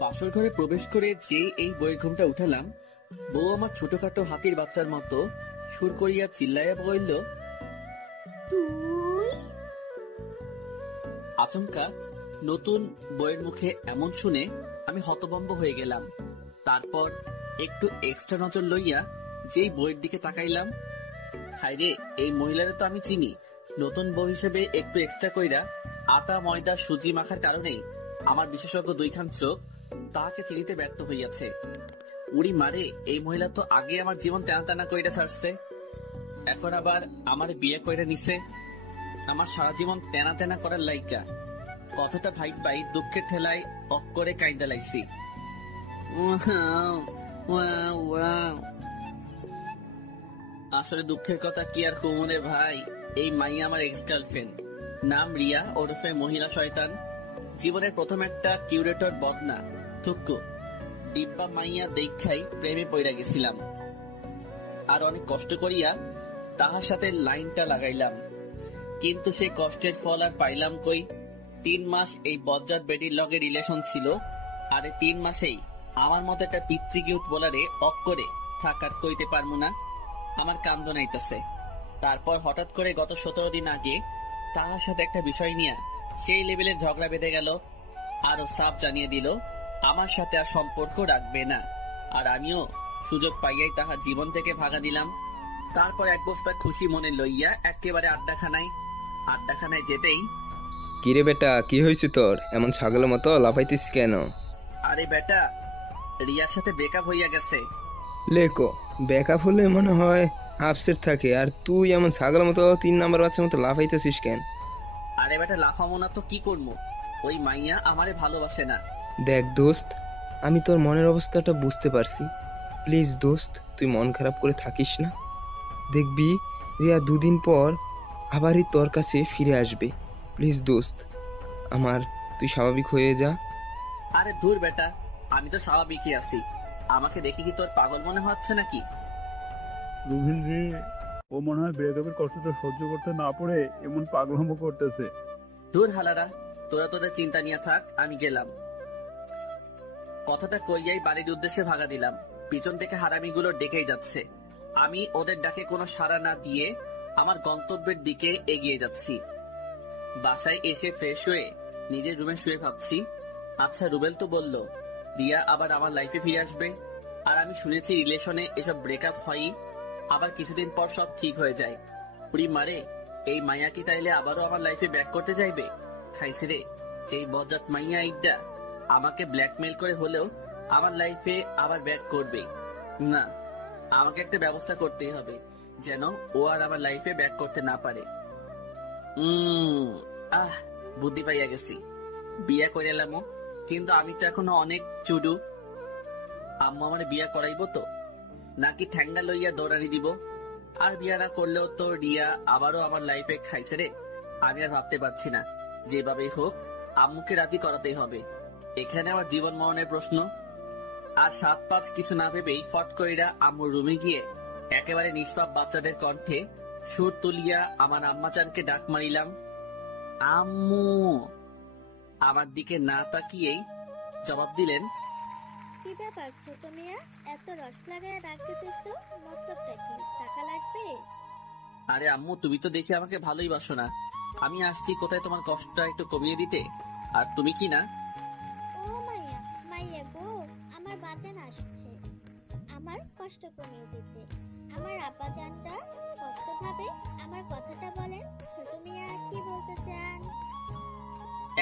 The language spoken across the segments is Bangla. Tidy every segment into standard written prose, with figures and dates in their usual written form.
বাসর ঘরে প্রবেশ করে যে এই বইয়ের ঘুমটা উঠালাম, বউ আমার ছোটখাটো হাতির বাচ্চার মতো সুর করিয়া চিল্লাইয়া বলল। তুই আচমকা নতুন বইয়ের মুখে এমন শুনে আমি হতভম্ব হয়ে গেলাম। তারপর একটু এক্সট্রা নজর লইয়া যেই বইয়ের দিকে তাকাইলাম, হায়রে, এই মহিলারে তো আমি চিনি। নতুন বউ হিসেবে একটু এক্সট্রা কইরা আটা ময়দা সুজি মাখার কারণেই আমার বিশেষজ্ঞ দুইখান চোখ তাহাকে চিনিতে ব্যর্থ হইয়াছে। উড়ি মারে, এই মহিলা তো আগে আমার জীবন টানা টানা কইরা ছাড়ছে, এখন আবার আমার বিয়ে কইরা নিছে আমার সারা জীবন তেনা তেনা করার লাইকা। কথাটা ভাই পাই দুঃখের ঠেলায় অক্করে কাইন্দা লাইছি। আসলে দুঃখের কথা কি আর কুমুরে ভাই, এই মাইয়া আমার এক্স গার্লফ্রেন্ড, নাম রিয়া ওরফে মহিলা শয়তান। জীবনের প্রথম একটা কিউরেটর বদনা থুক্কু ডিব্বা মাইয়া দেখাই প্রেমে পইরা গেছিলাম। আর অনেক কষ্ট করিয়া তাহার সাথে লাইনটা লাগাইলাম, কিন্তু সেই কষ্টের ফল আর পাইলাম কই। 3 মাস এই বজ্জাত বেটির লগে রিলেশন ছিল, আর এই 3 মাসেই আমার মতো একটা পিচ্চি কিউট বলারে অক করে থাকার কইতে পারবো না। আমার কান্দ নাইতেছে। তারপর হঠাৎ করে গত 17 দিন আগে তাহার সাথে একটা বিষয় নিয়ে সেই লেভেলের ঝগড়া বেঁধে গেল। আরো সাফ জানিয়ে দিল আমার সাথে আর সম্পর্ক রাখবে না। আর আমিও সুযোগ পাইয়াই তাহার জীবন থেকে ভাগা দিলাম। তারপর এক বস্তা খুশি মনে লইয়া একেবারে আড্ডাখানায় যেতেই, কিরে বেটা, কি হয়েছে তোর? এমন ছাগলের মতো লাফাইতিস কেন? আরে বেটা, রিয়ার সাথে ব্রেকআপ হইয়া গেছে। লেকো, ব্যাকআপ হলে মনে হয় আপসেট থাকে, আর তুই এমন ছাগলের মতো 3 নাম্বার বাচ্চার মতো লাফাইতেছিস কেন? আরে বেটা, লাফামো না তো কি করবো? ওই মাইয়া আমারে ভালোবাসে না। দেখ দোস্ত, আমি তোর মনের অবস্থাটা বুঝতে পারছি। প্লিজ দোস্ত, তুই মন খারাপ করে থাকিস না। দেখবি রিয়া 2 দিন পর আবারই তোর কাছে ফিরে আসবে। প্লিজ দোস্ত আমার, তুই স্বাভাবিক হয়ে যা। আরে দূর বেটা, আমি তো স্বাভাবিকই আছি। আমাকে দেখে কি তোর পাগল মনে হচ্ছে নাকি? রুহিল রে, ও মনে হয় ব্রেকআপের কষ্টটা সহ্য করতে না পারে এমন পাগলামো করতেছে। দূর হালারা, তোরা তোদের চিন্তা নিয়ে থাক, আমি গেলাম। কথাটা কইয়াই বাড়ির উদ্দেশ্যে ভাগা দিলাম। পিছন থেকে হারামিগুলো ডেকেই যাচ্ছে। আমি ওদের ডাকে কোনো সাড়া না দিয়ে আমার গন্তব্যের দিকে এগিয়ে যাচ্ছি। বাসায় এসে ফ্রেশ হয়ে নিজের রুমে শুয়ে ভাবছি, আচ্ছা রুবেল তো বলল রিয়া আবার আমার লাইফে ফিরে আসবে, আর আমি শুনেছি রিলেশনে এসব ব্রেকআপ হয়ই, আবার কিছুদিন পর সব ঠিক হয়ে যায়। পুরি মারে, এই মাইয়া কি তাইলে আবারও আমার লাইফে ব্যাক করতে চাইবে? খাইছে রে, যেই বজ্জাত মাইয়া এইটা আমাকে ব্ল্যাকমেল করে হলেও আমার লাইফে আবার ব্যাক করবে না। আমাকে একটা ব্যবস্থা করতেই হবে যেন ও আর আমার লাইফে ব্যাক করতে না পারে। আহ, বুদ্ধি পাইয়া গেছি। বিয়া করে এলামও, কিন্তু আমি তো এখনো অনেক চুডু। আম্মু আমার বিয়া করাইবো তো, নাকি ঠ্যাঙ্গা লইয়া দৌড়ানি দিব? আর বিয়া না করলেও তো রিয়া আবারও আমার লাইফে খাইছে রে। আমি আর ভাবতে পারছি না। যেভাবেই হোক আম্মুকে রাজি করাতেই হবে। এখানে আমার জীবন মরণের প্রশ্ন। আর 7-5 কিছু না ভেবেই ফট কইরা আম্মুর রুমে গিয়ে একেবারে নিষ্পাপ বাচ্চাদের কণ্ঠে সুর তুলিয়া আমার আম্মাচানকে ডাক মারিলাম, আম্মু। আমার দিকে না তাকিয়েই জবাব দিলেন, কি ব্যাপার ছোট মিয়া, এত রস লাগায় ডাক দিতেছো? মতলবটা কি? টাকা লাগবে? আরে আম্মু, তুমি তো দেখি আমাকে ভালোই বাসো না। আমি আসছি কোথায় তোমার কষ্টটা একটু কমিয়ে দিতে, আর তুমি কি না। ও মাইয়া, মাইয়া গো, আমার বাজান আসছে আমার কষ্ট কমিয়ে দিতে। আমার আব্বাজানটা কত ভাবে আমার কথাটা বলেন। ছোট মিয়া কি বলতে চান?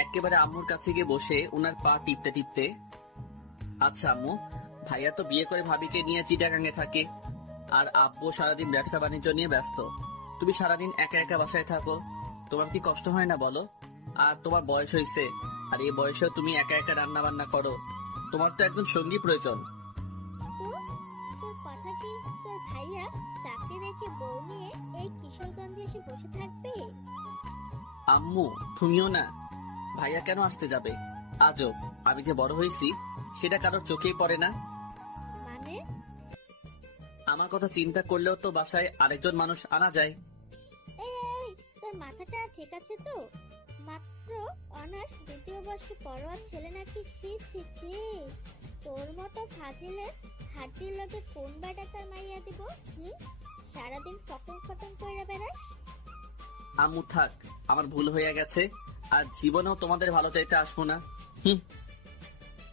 একেবারে আম্মুর কাছে গিয়ে বসে উনার পা টিপতে টিপতে, আচ্ছা আম্মু, ভাইয়া তো বিয়ে করে ভাবিকে নিয়ে চিটাগাঙ্গে থাকে, আর আব্বু সারাদিন ব্যবসা বাণিজ্য নিয়ে ব্যস্ত। তুমি সারাদিন একা একা বাসায় থাকো, তোমার কি কষ্ট হয় না বলো? আর তোমার বয়স হয়েছে, আর এই বয়সেও তুমি একা একা রান্না বান্না করো। তোমার তো একজন সঙ্গী প্রয়োজন। তো তোর কথা কি তোর ভাইয়া চাকরি রেখে বউ নিয়ে এই কিশোরগঞ্জে এসে বসে থাকবে? আম্মু, তুমিও না। ভাইয়া কেন আসতে যাবে? আজব, আমি যে বড় হয়েছি সেটা কারোর চোখেই পড়ে না। মানে? আমার কথা চিন্তা করলেও তো বাসায় আরেকজন মানুষ আনা যায়। এই এই, তোর মাথাটা ঠিক আছে তো? মাত্র অনার্স দ্বিতীয় বর্ষে পড়ুয়া ছেলে নাকি? ছি ছি ছি, তোর মতো ফাজিলের হাড্ডির লগে কোন বেটা তার মাইয়া দিব? সারাদিন ফটং ফটং কইরা বেড়াস। আম্মু থাক, আমার ভুল হয়ে গেছে, আর জীবনেও তোমাদের ভালো চাইতে আসবো না।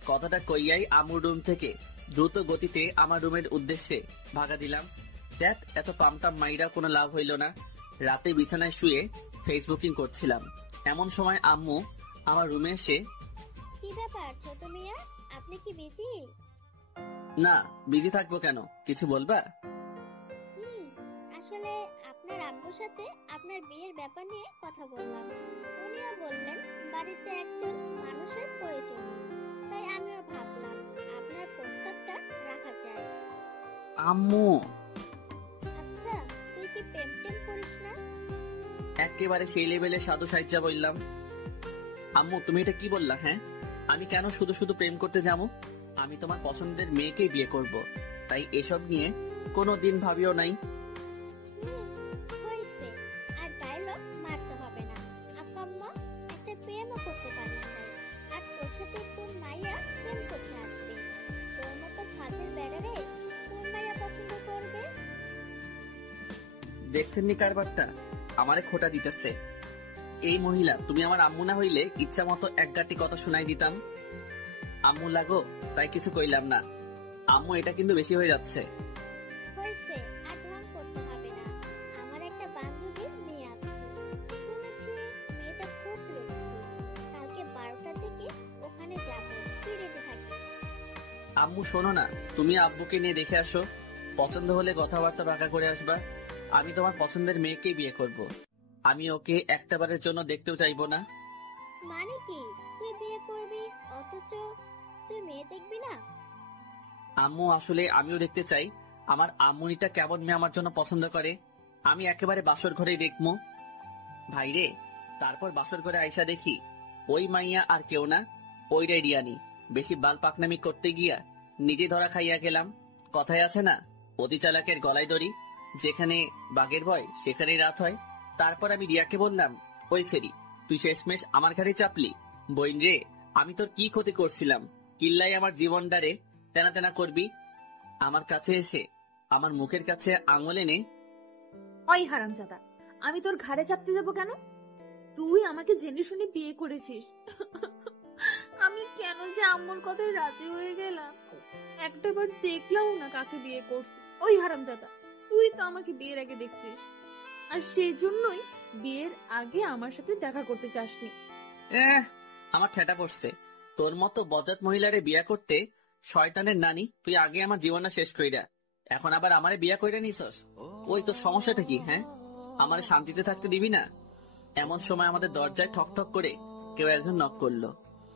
কথাটা কইয়াই আম্মুর রুম থেকে দ্রুত গতিতে আমার রুমের উদ্দেশ্যে ভাগা দিলাম। দেখ, এত পামটাম মাইরা কোনো লাভ হইল না। রাতে বিছানায় শুয়ে ফেসবুকিং করছিলাম, এমন সময় আম্মু আমার রুমে এসে, কি ব্যাপার ছোট মিয়া, আপনি কি বিজি? না, বিজি থাকবো কেন, কিছু বলবা? আসলে আপনার আব্বুর সাথে আপনার বিয়ের ব্যাপার নিয়ে কথা বললাম। উনিও বললেন বাড়িতে একজন মানুষের প্রয়োজন, তাই আমিও ভাবলাম আপনার প্রস্তাবটা রাখা যায়। আম্মু, আচ্ছা, তুই কি প্রেম টেম করিস না? একেবারে সেই লেভেলে সাধু সাহিত্যা বললাম। আম্মু, তুমি এটা কি বললা? হ্যাঁ, আমি কেন শুধু শুধু প্রেম করতে যাবো? আমি তোমার পছন্দের মেয়েকেই বিয়ে করব, তাই এসব নিয়ে কোনো দিন ভাবিও নাই। হয়েছে, আর ডায়লগ মারতে হবে না। আকাম্মা, একটা প্রেমও করতে পারিস না, আর তোর সাথে কোন মাইয়া প্রেম করতে আসবে? তোর মতো ফাজিল বেড়ারে কোন মাইয়া পছন্দ করবে? দেখছেন নি কারবারটা, আমারে খোটা দিতেছে। এই মহিলা, তুমি আমার আম্মু না হইলে ইচ্ছা মতো এক গাঁটি কথা শোনাই দিতাম। আম্মু লাগো, তাই কিছু কইলাম না। আম্মু, এটা কিন্তু বেশি হয়ে যাচ্ছে। হয়েছে, আর ঢং করতে হবে না। আমার একটা বান্ধবীর মেয়ে আছে, শুনেছি মেয়েটা খুব লক্ষ্মী। কালকে 12টার দিকে ওখানে যাবো, তুই রেডি থাকিস। আম্মু শোনো না, তুমি আব্বুকে নিয়ে দেখে আসো, পছন্দ হলে কথাবার্তা বাঁকা করে আসবা। আমি তোমার পছন্দের মেয়েকেই বিয়ে করব, আমি ওকে একটাবারের জন্য দেখতেও চাইবো না। মানে কি, তুই বিয়ে করবি অথচ তুই মেয়ে দেখবি না? আম্মু, আসলে আমিও দেখতে চাই আমার আম্মুনিটা কেমন মেয়ে আমার জন্য পছন্দ করে। আমি একেবারে বাসর ঘরেই দেখবো। ভাইরে, তারপর বাসর ঘরে আইসা দেখি ওই মাইয়া আর কেউ না, ওইটাই রিয়ানি। বেশি বাল পাকনামি করতে গিয়া নিজে ধরা খাইয়া গেলাম। কথায় আছে না, অতি চালাকের গলায় দড়ি, যেখানে বাঘের ভয় সেখানেই রাত হয়। তারপর আমি রিয়াকে বললাম, ওই সেরি, তুই শেষমেশ আমার ঘাড়ে চাপলি। বইন রে, আমি তোর কি ক্ষতি করছিলাম? কিল্লাই আমার জীবনটারে তেনা তেনা করবি? আমার কাছে এসে আমার মুখের কাছে আঙুল এনে, ওই হারামজাদা, আমি তোর ঘাড়ে চাপতে যাবো কেন? তুই আমাকে জেনে শুনে বিয়ে করেছিস। আমি কেন যে আম্মুর কথায় রাজি হয়ে গেলাম? একটাবার দেখলাম না কাকে বিয়ে করছি। ওই হারামজাদা, তুই তো আমাকে বিয়ের আগে দেখছিস, আর সেই জন্যই বিয়ের আগে আমার সাথে দেখা করতে চাসনি। আমার ঠেটা পড়ছে। তোর মতো বজ্জাত মহিলারে বিয়া করতে শয়তানের নানি, তুই আগে আমার জীবনটা শেষ কইরা এখন আবার আমারে বিয়া কইরা নিছস। ওই তোর সমস্যাটা কি? হ্যাঁ, আমার শান্তিতে থাকতে দিবি না? এমন সময় আমাদের দরজায় ঠক ঠক করে কেউ একজন নক করলো।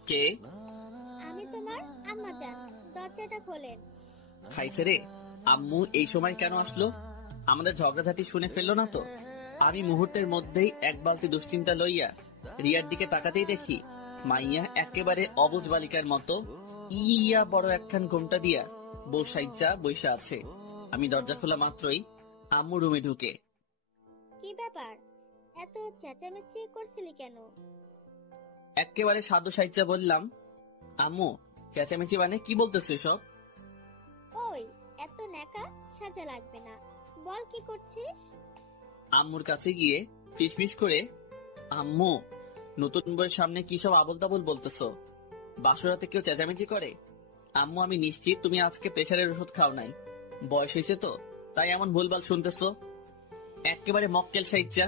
কে? আমি তোমার আম্মা জান, দরজাটা খোলেন। খাইছে রে, আম্মু এই সময় কেন আসলো? আমাদের ঝগড়াঝাটি শুনে ফেললো না তো? আমি মুহূর্তের মধ্যেই এক বালতি দুশ্চিন্তা লইয়া রিয়ার দিকে তাকাতেই দেখি মাইয়া একেবারে অবুঝ বালিকার মতো ইয়া বড় একখান ঘোমটা দিয়া বসাইজা বৈশা আছে। আমি দরজা খোলা মাত্রই আম্মু রুমে ঢুকে, কি ব্যাপার, এত চেঁচামেচি করছিলি কেন? একেবারে সাধু সাইজা বললাম, আম্মু চেঁচামেচি মানে কি বলতেছে সব? ওই, এত ন্যাকা সাজা লাগবে না, বল কি করছিস? আম্মুর কাছে গিয়ে ফিসফিস করে, আম্মু নতুন বইয়ের সামনে কি সব আবল তাবল বলতেছো? বাসরাতে কেউ চেঁচামেচি করে? আম্মু, আমি নিশ্চিত তুমি আজকে প্রেশারের ওষুধ খাও নাই, বয়স হয়েছে তো তাই এমন ভুলভাল শুনতেছো। একেবারে মক্কেল সাইজা।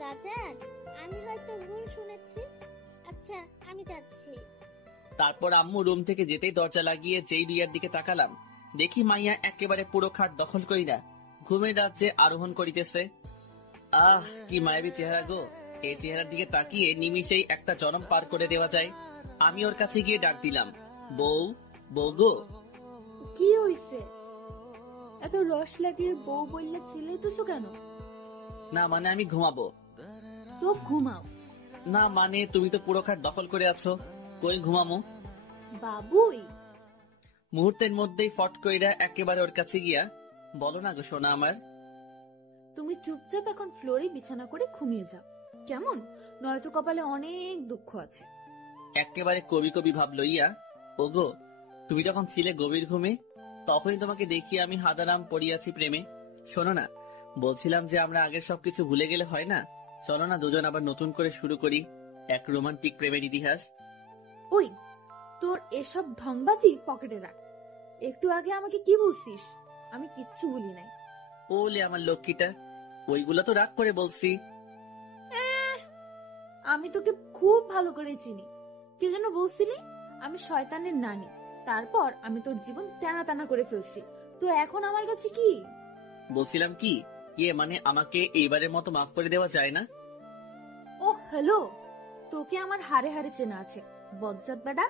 বাজান, আমি হয়তো ভুল শুনেছি। আচ্ছা, আমি যাচ্ছি। তারপর আম্মু রুম থেকে যেতেই দরজা লাগিয়ে যেই রিয়ার দিকে তাকালাম, দেখি মাইয়া একেবারে পুরো খাট দখল কইরা ঘুমের রাজ্যে আরোহণ করিতেছে। আহ, কি মায়াবী চেহারা গো! এই চেহারার দিকে তাকিয়ে নিমিষেই একটা জনম পার করে দেওয়া যায়। আমি ওর কাছে গিয়ে ডাক দিলাম, বউ, বউ গো। কি হইছে? এত রস লাগিয়ে বউ বললে চিল্লাইতেছো কেন? না মানে আমি ঘুমাবো। তো ঘুমাও। না মানে তুমি তো পুরো খাট দখল করে আছো, কই ঘুমামো? বাবুই মুহূর্তের মধ্যেই ফট কইরা একেবারে ওর কাছে গিয়া, বলো না গো সোনা আমার। তুমি চুপচাপ এখন ফ্লোরে বিছানা করে ঘুমিয়ে যাও, কেমন? নয়তো কপালে অনেক দুঃখ আছে। একেবারে কবি কবি ভাব লইয়া, ওগো তুমি যখন ছিলে গভীর ঘুমে, তখনই তোমাকে দেখিয়ে আমি হাদারাম পড়িয়াছি প্রেমে। শোনো না, বলছিলাম যে আমরা আগের সবকিছু ভুলে গেলে হয় না, চলো না দুজন আবার নতুন করে শুরু করি এক রোমান্টিক প্রেমের ইতিহাস। ওই, তোর এসব ঢংবাজি পকেটে রাখ। একটু আগে আমাকে কি বলছিস? আমি কিচ্ছু বলি নাই। ওলে আমার লক্ষ্মীটা, ওইগুলো তো রাগ করে বলছি। আমি তোকে খুব ভালো করে চিনি। কি যেন বলছিলি? আমি শয়তানের নানি, তারপর আমি তোর জীবন টানা টানা করে ফেলছি। তো এখন আমার কাছে কি? বলছিলাম কি, মানে আমাকে এইবারের মতো মাফ করে দেওয়া যায় না? ও হ্যালো, তোকে আমার হারে হারে চেনা আছে বজ্জাত বেটা।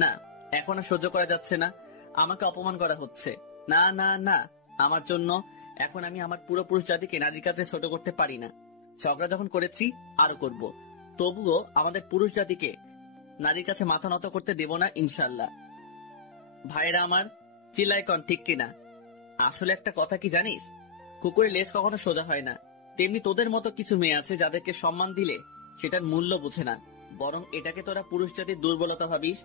না, এখন আর সহ্য করা যাচ্ছে না, আমাকে অপমান করা হচ্ছে। না না না, আমার জন্য এখন আমি আমার পুরো পুরুষ জাতিকে নারীর কাছে ছোট করতে পারি না। ঝগড়া যখন করেছি আরো করব, তবুও আমাদের পুরুষ জাতিকে নারীর কাছে মাথা নত করতে দেব না ইনশাল্লাহ। ভাইরা আমার, চিল্লায় কন ঠিক কিনা? আসলে একটা কথা কি জানিস, কুকুরের লেজ কখনো সোজা হয় না, তেমনি তোদের মতো কিছু মেয়ে আছে যাদেরকে সম্মান দিলে সেটার মূল্য বুঝে না, বরং এটাকে তোরা পুরুষ জাতির দুর্বলতা ভাবিস।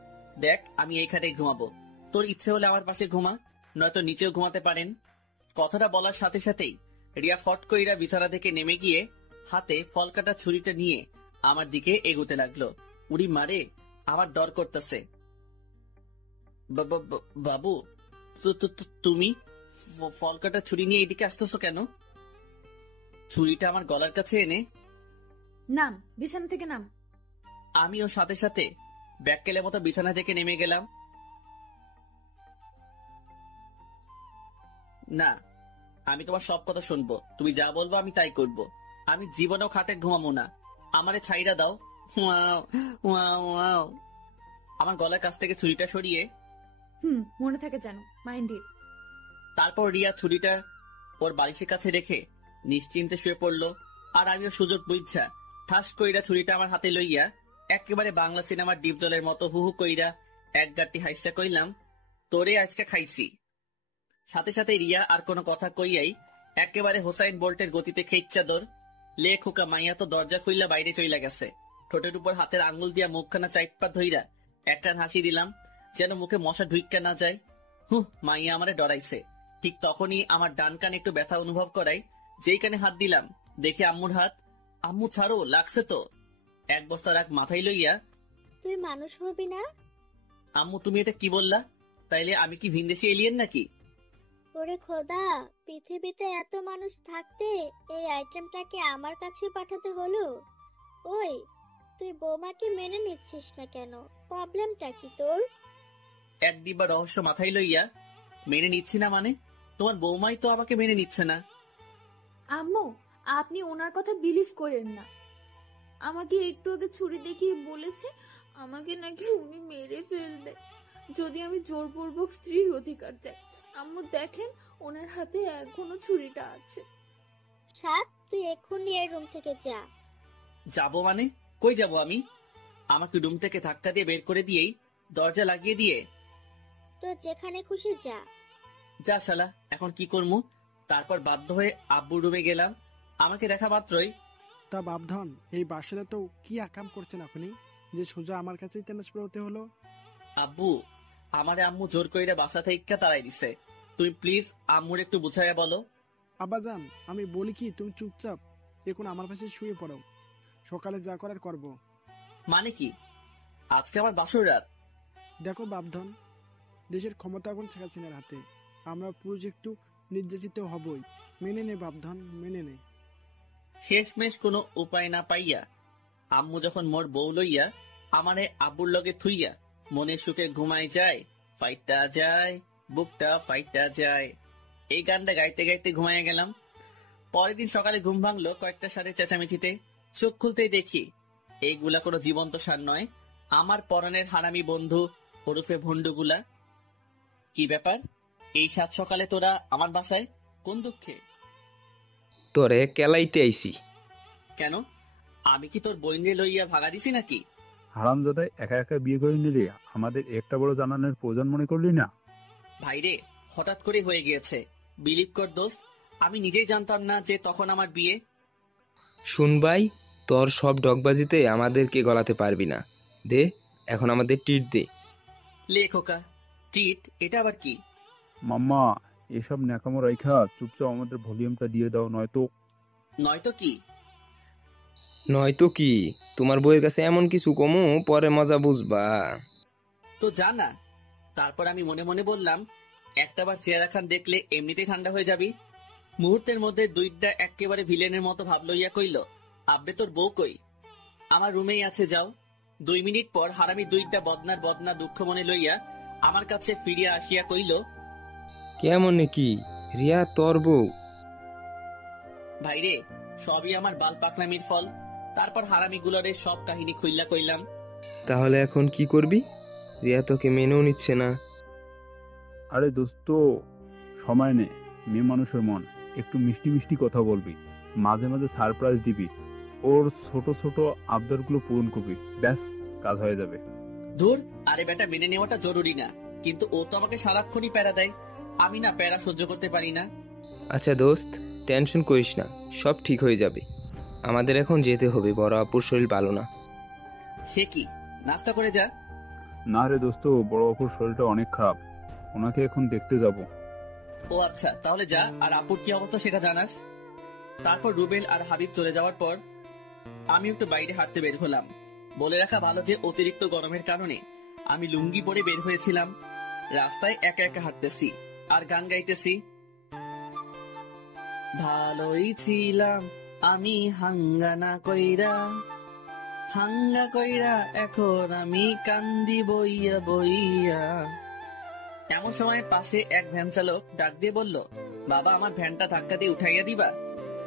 দেখ, আমি এই খাটে ঘুমাবো, তোর ইচ্ছে হলে আমার পাশে ঘুমা, নয়তো নিচেও ঘুমাতে পারেন। কথাটা বলার সাথে সাথেই রিয়া ফট কইরা বিছানা থেকে নেমে গিয়ে হাতে ফল কাটা ছুরিটা নিয়ে আমার দিকে এগোতে লাগলো। উড়ি মারে, আমার ডর করতেছে। বাবু, তুমি ফল কাটা ছুরি নিয়ে এদিকে আসতেছো কেন? ছুরিটা আমার গলার কাছে এনে নাম, বিছানা থেকে নাম। আমিও সাথে সাথে ব্যাককেলের মতো বিছানা থেকে নেমে গেলাম। না, আমি তোমার সব কথা শুনবো, তুমি যা বলবো আমি তাই করব। আমি জীবনেও খাটে ঘুমাবো না, আমারে ছাইরা দাও। Wow, wow, wow. আমার গলার কাছ থেকে ছুরিটা সরিয়ে মনে থাকে জানো, মাইন্ড ইট। তারপর রিয়া ছুরিটা ওর বালিশের কাছে রেখে নিশ্চিন্তে শুয়ে পড়লো। আর আমিও সুযোগ বুঝছা ঠাস কইরা ছুরিটা আমার হাতে লইয়া একেবারে বাংলা সিনেমার ডিপ জলের মতো হুহু কইরা এক গাঁটটি হাইসা কইলাম, তোরে আজকে খাইছি। সাথে সাথে রিয়া আর কোনো কথা কইয়াই একেবারে হোসাইন বোল্টের গতিতে খেইচ্ছা দর। লে খোকা মাইয়া তো দরজা খুইলা বাইরে চইলা গেছে। ঠোঁটের উপর হাতের আঙ্গুল দিয়া মুখখানা চাইপা ধইরা একটা হাসি দিলাম, যেন মুখে মশা ঢুইক্কা না যায়। মাইয়া আমারে ডরাইছে। ঠিক তখনই আমার ডান কান একটু ব্যথা অনুভব করাই, যেই কানে হাত দিলাম দেখে আম্মুর হাত। আম্মু ছাড়ো, লাগছে তো। এক বস্তা রাগ মাথায় লইয়া, তুই মানুষ হবি না? আম্মু তুমি এটা কি বললা? তাইলে আমি কি ভিনদেশি এলিয়েন নাকি? ওরে খোদা, পৃথিবীতে এত মানুষ থাকতে এই আইটেমটাকে আমার কাছে পাঠাতে হলো। ওই, তুই বৌমাকে মেনে নিচ্ছিস না কেন? প্রবলেমটা কি তোর? এক দিব্যা রহস্য মাথায় লইয়া, মেনে নিচ্ছি না মানে? তোমার বৌমাই তো আমাকে মেনে নিচ্ছে না। আম্মু, আপনি ওনার কথা বিলিভ করেন না। আমাকে একটু আগে ছুরি দেখিয়ে বলেছে আমাকে নাকি উনি মেরে ফেলবে যদি আমি জোরপূর্বক স্ত্রীর অধিকার চাই। আম্মু দেখেন, ওনার হাতে এখনো ছুরিটা আছে। সাত, তুই এক্ষুনি এই রুম থেকে যা। যাবো মানে? কই যাবো আমি? আমাকে রুম থেকে ধাক্কা দিয়ে বের করে দিয়েই দরজা লাগিয়ে দিয়ে, তো যেখানে খুশি যা। যা শালা, এখন কি করবো? তারপর বাধ্য হয়ে আব্বুর রুমে গেলাম। আমাকে দেখা মাত্রই, তা বাপধন, এই বাসাটা তো কি আকাম করছেন আপনি যে সোজা আমার কাছেই ট্রান্সফার হতে হলো? আব্বু, আমারে আম্মু জোর কইরা বাসা থেকে তাড়াই দিছে। তুমি প্লিজ আম্মুর একটু বুঝাইয়া বলো। আব্বাজান, আমি বলি কি, তুমি চুপচাপ এখন আমার পাশে শুয়ে পড়ো, সকালে যা করার করব। মানে কি? আজকে আমার বাসর রাত। দেখো বাপধন, দেশের ক্ষমতা এখন শেখ হাসিনার হাতে। আমরা পুরুষ একটু নির্যাতিত হবই, মেনে নে বাপধন, মেনে নে। শেষমেশ কোনো উপায় না পাইয়া আম্মু যখন মোর বউ লইয়া আমারে আব্বুর লগে থুইয়া মনের সুখে ঘুমাই যায়, ফাইটা যায়, বুকটা ফাইটা যায়, এই গানটা গাইতে গাইতে ঘুমাইয়া গেলাম। পরের দিন সকালে ঘুম ভাঙলো কয়েকটা সারে চেঁচামেচিতে। চোখ খুলতেই দেখি এইগুলা কোনো জীবন্ত সার নয়, আমার পরনের হারামি বন্ধু ওরফে ভন্ডুগুলা। কি ব্যাপার, এই সাত সকালে তোরা আমার বাসায় কোন দুঃখে? তোরে কেলাইতে আইছি। কেন, আমি কি তোর বইনে লইয়া ভাগা দিছি নাকি? হারামজাদায় একা একা বিয়ে করে নিলে আমাদের একটা বড় জানানোর প্রয়োজন মনে করলি না? ভাইরে, হঠাৎ করে হয়ে গিয়েছে, বিলিভ কর দোস্ত, আমি নিজেই জানতাম না যে তখন আমার বিয়ে। শুনবাই, তোর সব ডগবাজিতে আমাদেরকে গলাতে পারবি না। দে এখন আমাদের ট্রিট দে। লে খোকা, ট্রিট এটা আবার কি? মাম্মা, এসব ন্যাকামো রাইখা চুপচাপ আমাদের ভলিউমটা দিয়ে দাও, নয়তো নয়তো কি? নয়তো কি? তোমার বইয়ের কাছে এমন কিছু কমু পরে মজা বুঝবা। তো জানা। তারপর আমি মনে মনে বললাম, একটাবার চেহারা খান দেখলে এমনিতে ঠান্ডা হয়ে যাবি। মুহূর্তের মধ্যে দুইটা একেবারে ভিলেনের মতো ভাব লইয়া কইল, আব্বে তোর বউ কই? আমার রুমেই আছে, যাও। 2 মিনিট পর হারামি দুইটা বদনা দুঃখ মনে লইয়া আমার কাছে ফিরিয়া আসিয়া কইল, কেমন কি রিয়া তোর বউ? ভাইরে, সবই আমার বাল পাকলামির ফল। তারপর হারামি গুলারে সব কাহিনী খুইল্লা কইলাম। তাহলে এখন কি করবি? রিয়া তোকে মেনেও নিচ্ছে না। আরে দোস্ত, সময় নে, মেয়ে মানুষের মন, একটু মিষ্টি মিষ্টি কথা বলবি, মাঝে মাঝে সারপ্রাইজ দিবি, ওর ছোট ছোট আবদারগুলো পূরণ করবি, ব্যাস কাজ হয়ে যাবে। ধুর, আরে বেটা, মেনে নেওয়াটা জরুরি না, কিন্তু ও তো আমাকে সারাক্ষণই প্যারা দেয়। আমি না প্যারা সহ্য করতে পারি না। আচ্ছা দোস্ত, টেনশন করিস না, সব ঠিক হয়ে যাবে। আমাদের এখন যেতে হবে, বড় আপুর শরীর ভালো না। সে কি, নাস্তা করে যা। না রে দোস্ত, বড় অপুর শরীরটা অনেক খারাপ, ওনাকে এখন দেখতে যাব। ও আচ্ছা, তাহলে যা, আর আপুর কি অবস্থা সেটা জানাস। তারপর রুবেল আর হাবিব চলে যাওয়ার পর আমি একটু বাইরে হাঁটতে বের হলাম। বলে রাখা ভালো যে অতিরিক্ত গরমের কারণে আমি লুঙ্গি পরে বের হয়েছিলাম। রাস্তায় একা একা হাঁটতেছি আর গান গাইতেছি। ভালোই ছিলাম আমি হাঙ্গা কইরা, এখন আমি কান্দি বইয়া বইয়া। এমন সময় পাশে এক ভ্যান চালক ডাক দিয়ে বলল, বাবা, আমার ভ্যানটা ধাক্কা দিয়ে উঠাইয়া দিবা।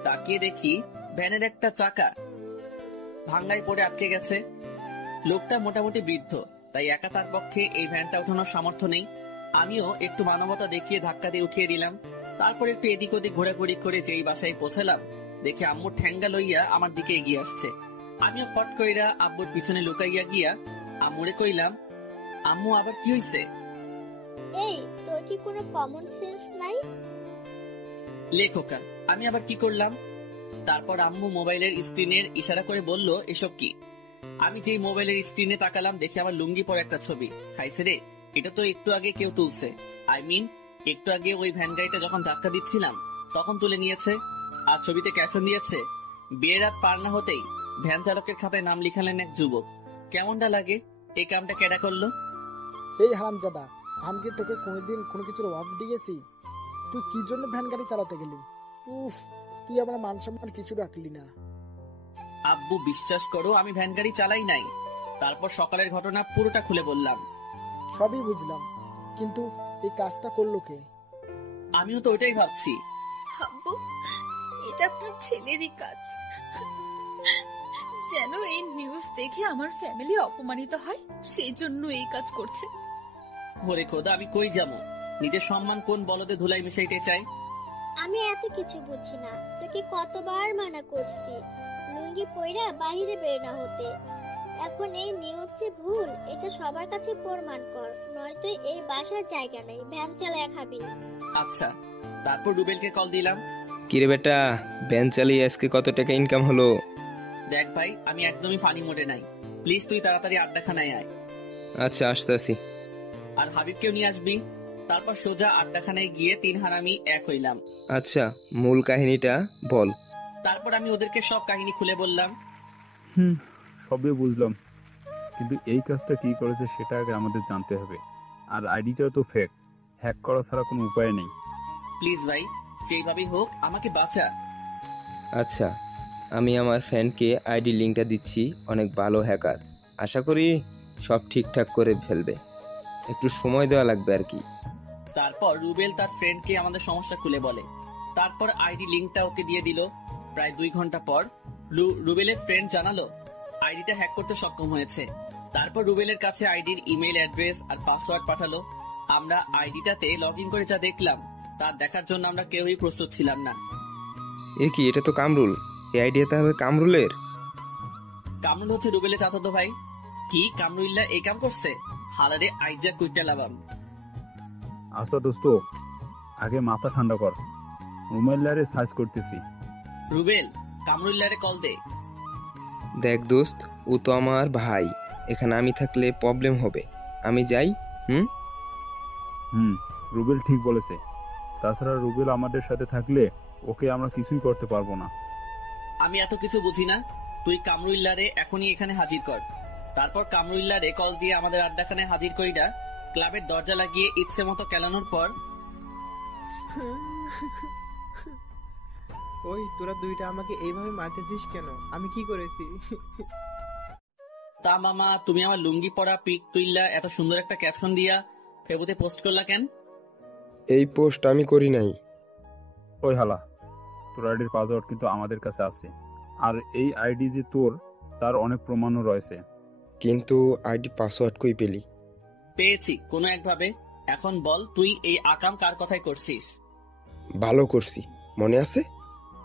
তাকিয়ে দেখি ভ্যানের একটা চাকা ভাঙ্গায় পড়ে আটকে গেছে। লোকটা মোটামুটি বৃদ্ধ, তাই একা তার পক্ষে এই ভ্যানটা উঠানোর সামর্থ্য নেই। আমিও একটু মানবতা দেখিয়ে ধাক্কা দিয়ে উঠিয়ে দিলাম। তারপর একটু এদিক ওদিক ঘোরাঘুরি করে যেই বাসায় পৌঁছালাম, দেখে আম্মুর ঠ্যাঙ্গা লইয়া আমার দিকে এগিয়ে আসছে। আমিও ফট কইরা আব্বুর পিছনে লুকাইয়া গিয়া আম্মুরে কইলাম, আম্মু আবার কি হইছে? এই, তোর কি কোনো কমন সেন্স নাই? লেখোকা, আমি আবার কি করলাম? তারপর আম্মু মোবাইলের স্ক্রিনের ইশারা করে বলল, এসব কি? আমি যেই মোবাইলের স্ক্রিনে তাকালাম, দেখে আমার লুঙ্গি পরে একটা ছবি। খাইছে রে, এটা তো একটু আগে কেউ তুলছে। একটু আগে ওই ভ্যান গাড়িটা যখন ধাক্কা দিচ্ছিলাম তখন তুলে নিয়েছে। আর ছবিতে ক্যাপশন দিয়েছে, বিয়ের রাত পার না হতেই ভ্যান চালকের খাতায় নাম লিখালেন এক যুবক। কেমনটা লাগে? এই কামটা কেডা করলো? এই হারামজাদা, আমি কি তোকে কোনোদিন কোনো কিছুর অভাব দিয়েছি? তুই কি জন্য ভ্যান গাড়ি চালাতে গেলি? উফ, তুই আমার মান সম্মান কিছু রাখলি না। আব্বু, বিশ্বাস করো, আমি ভ্যান গাড়ি চালাই নাই। তারপর সকালের ঘটনা পুরোটা খুলে বললাম। সবই বুঝলাম, কিন্তু এই কাজটা করলো কে? আমিও তো ওইটাই ভাবছি। আব্বু, এটা আপনার ছেলেরই কাজ। যেন এই নিউজ দেখে আমার ফ্যামিলি অপমানিত হয়, সেই জন্য এই কাজ করছে। ওরে খোদা, আমি কই যাবো? নিজের সম্মান কোন বলদে ধুলাই মিশাইতে চাই? আমি এত কিছু বুঝি না, তোকে কতবার মানা করছি লুঙ্গি পইরা বাইরে বের না হতে। এখন এই নিউজ যে ভুল, এটা সবার কাছে প্রমাণ কর, নয়তো এই বাসার জায়গা নেই, ভ্যান চালায় খাবি। আচ্ছা। তারপর রুবেলকে কল দিলাম। কিরে বেটা, ভ্যান চালিয়ে আজকে কত টাকা ইনকাম হলো? দেখ ভাই, আমি একদমই ফানি মোডে নাই, প্লিজ তুই তাড়াতাড়ি আড্ডাখানায় আয়। আচ্ছা, আসতেছি। আর হাবিবকেও নিয়ে আসবি। তারপর সোজা আড্ডাখানায় গিয়ে 3 হারামি এক হইলাম। আচ্ছা, মূল কাহিনীটা বল। তারপর আমি ওদেরকে সব কাহিনী খুলে বললাম। সবই বুঝলাম, কিন্তু এই কাজটা কি করেছে সেটা আগে আমাদের জানতে হবে। আর আইডিটাও তো ফেক, হ্যাক করা ছাড়া কোনো উপায় নেই। প্লিজ ভাই, যেইভাবেই হোক আমাকে বাঁচা। আচ্ছা, আমি আমার ফ্রেন্ডকে আইডি লিঙ্কটা দিচ্ছি, অনেক ভালো হ্যাকার, আশা করি সব ঠিকঠাক করে ফেলবে, একটু সময় দেওয়া লাগবে আর কি। তারপর রুবেল তার ফ্রেন্ডকে আমাদের সমস্যা খুলে বলে। তারপর আইডি লিঙ্কটা ওকে দিয়ে দিল। প্রায় 2 ঘন্টা পর রুবেলের ফ্রেন্ড জানালো আইডিটা হ্যাক করতে সক্ষম হয়েছে। তারপর রুবেলের কাছে আইডির ইমেল অ্যাড্রেস আর পাসওয়ার্ড পাঠালো। আমরা আইডিটাতে লগ ইন করে যা দেখলাম, তার দেখার জন্য আমরা কেউই প্রস্তুত ছিলাম না। এ কি, এটা তো কামরুল। এই আইডিয়া তাহলে কামরুলের? কামরুল হচ্ছে রুবেলের চাচাতো ভাই। কি, কামরুল্লাহ এই কাম করছে? হালারে আইজা কুইটা লাগাম। আচ্ছা দোস্ত, আগে মাথা ঠান্ডা কর, রুমেল্লারে সার্চ করতেছি। রুবেল, কামরুল্লাহরে কল দে। দেখ দোস্ত, ও তো আমার ভাই, এখানে আমি থাকলে প্রবলেম হবে। আমি যাই। রুবেল ঠিক বলেছে। তাছাড়া রুবেল আমাদের সাথে থাকলে ওকে আমরা কিছুই করতে পারবো না। আমি এত কিছু বুঝি না, তুই কামরুল্লাহরে এখনই এখানে হাজির কর। তারপর কামরুল্লাহরে কল দিয়ে আমাদের আড্ডাখানে হাজির কইরা ক্লাবের দরজা লাগিয়ে ইচ্ছে মতো কেলানোর পর ওই তোরা দুইটা আমাকে এইভাবে মারতেছিস কেন? আমি কি করেছি? তা মামা, তুমি আমার লুঙ্গি পরা পিক তুইল্লা এত সুন্দর একটা ক্যাপশন দিয়া ফেসবুকে পোস্ট করলা কেন? এই পোস্ট আমি করি নাই। ওই হালা, তোর আইডির পাসওয়ার্ড কিন্তু আমাদের কাছে আছে, আর এই আইডি যে তোর তার অনেক প্রমাণও রয়েছে। কিন্তু আইডি পাসওয়ার্ড কই পেলি? পেয়েছি কোনো একভাবে। এখন বল, তুই এই আকাম কার কথাই করছিস? ভালো করছি, মনে আছে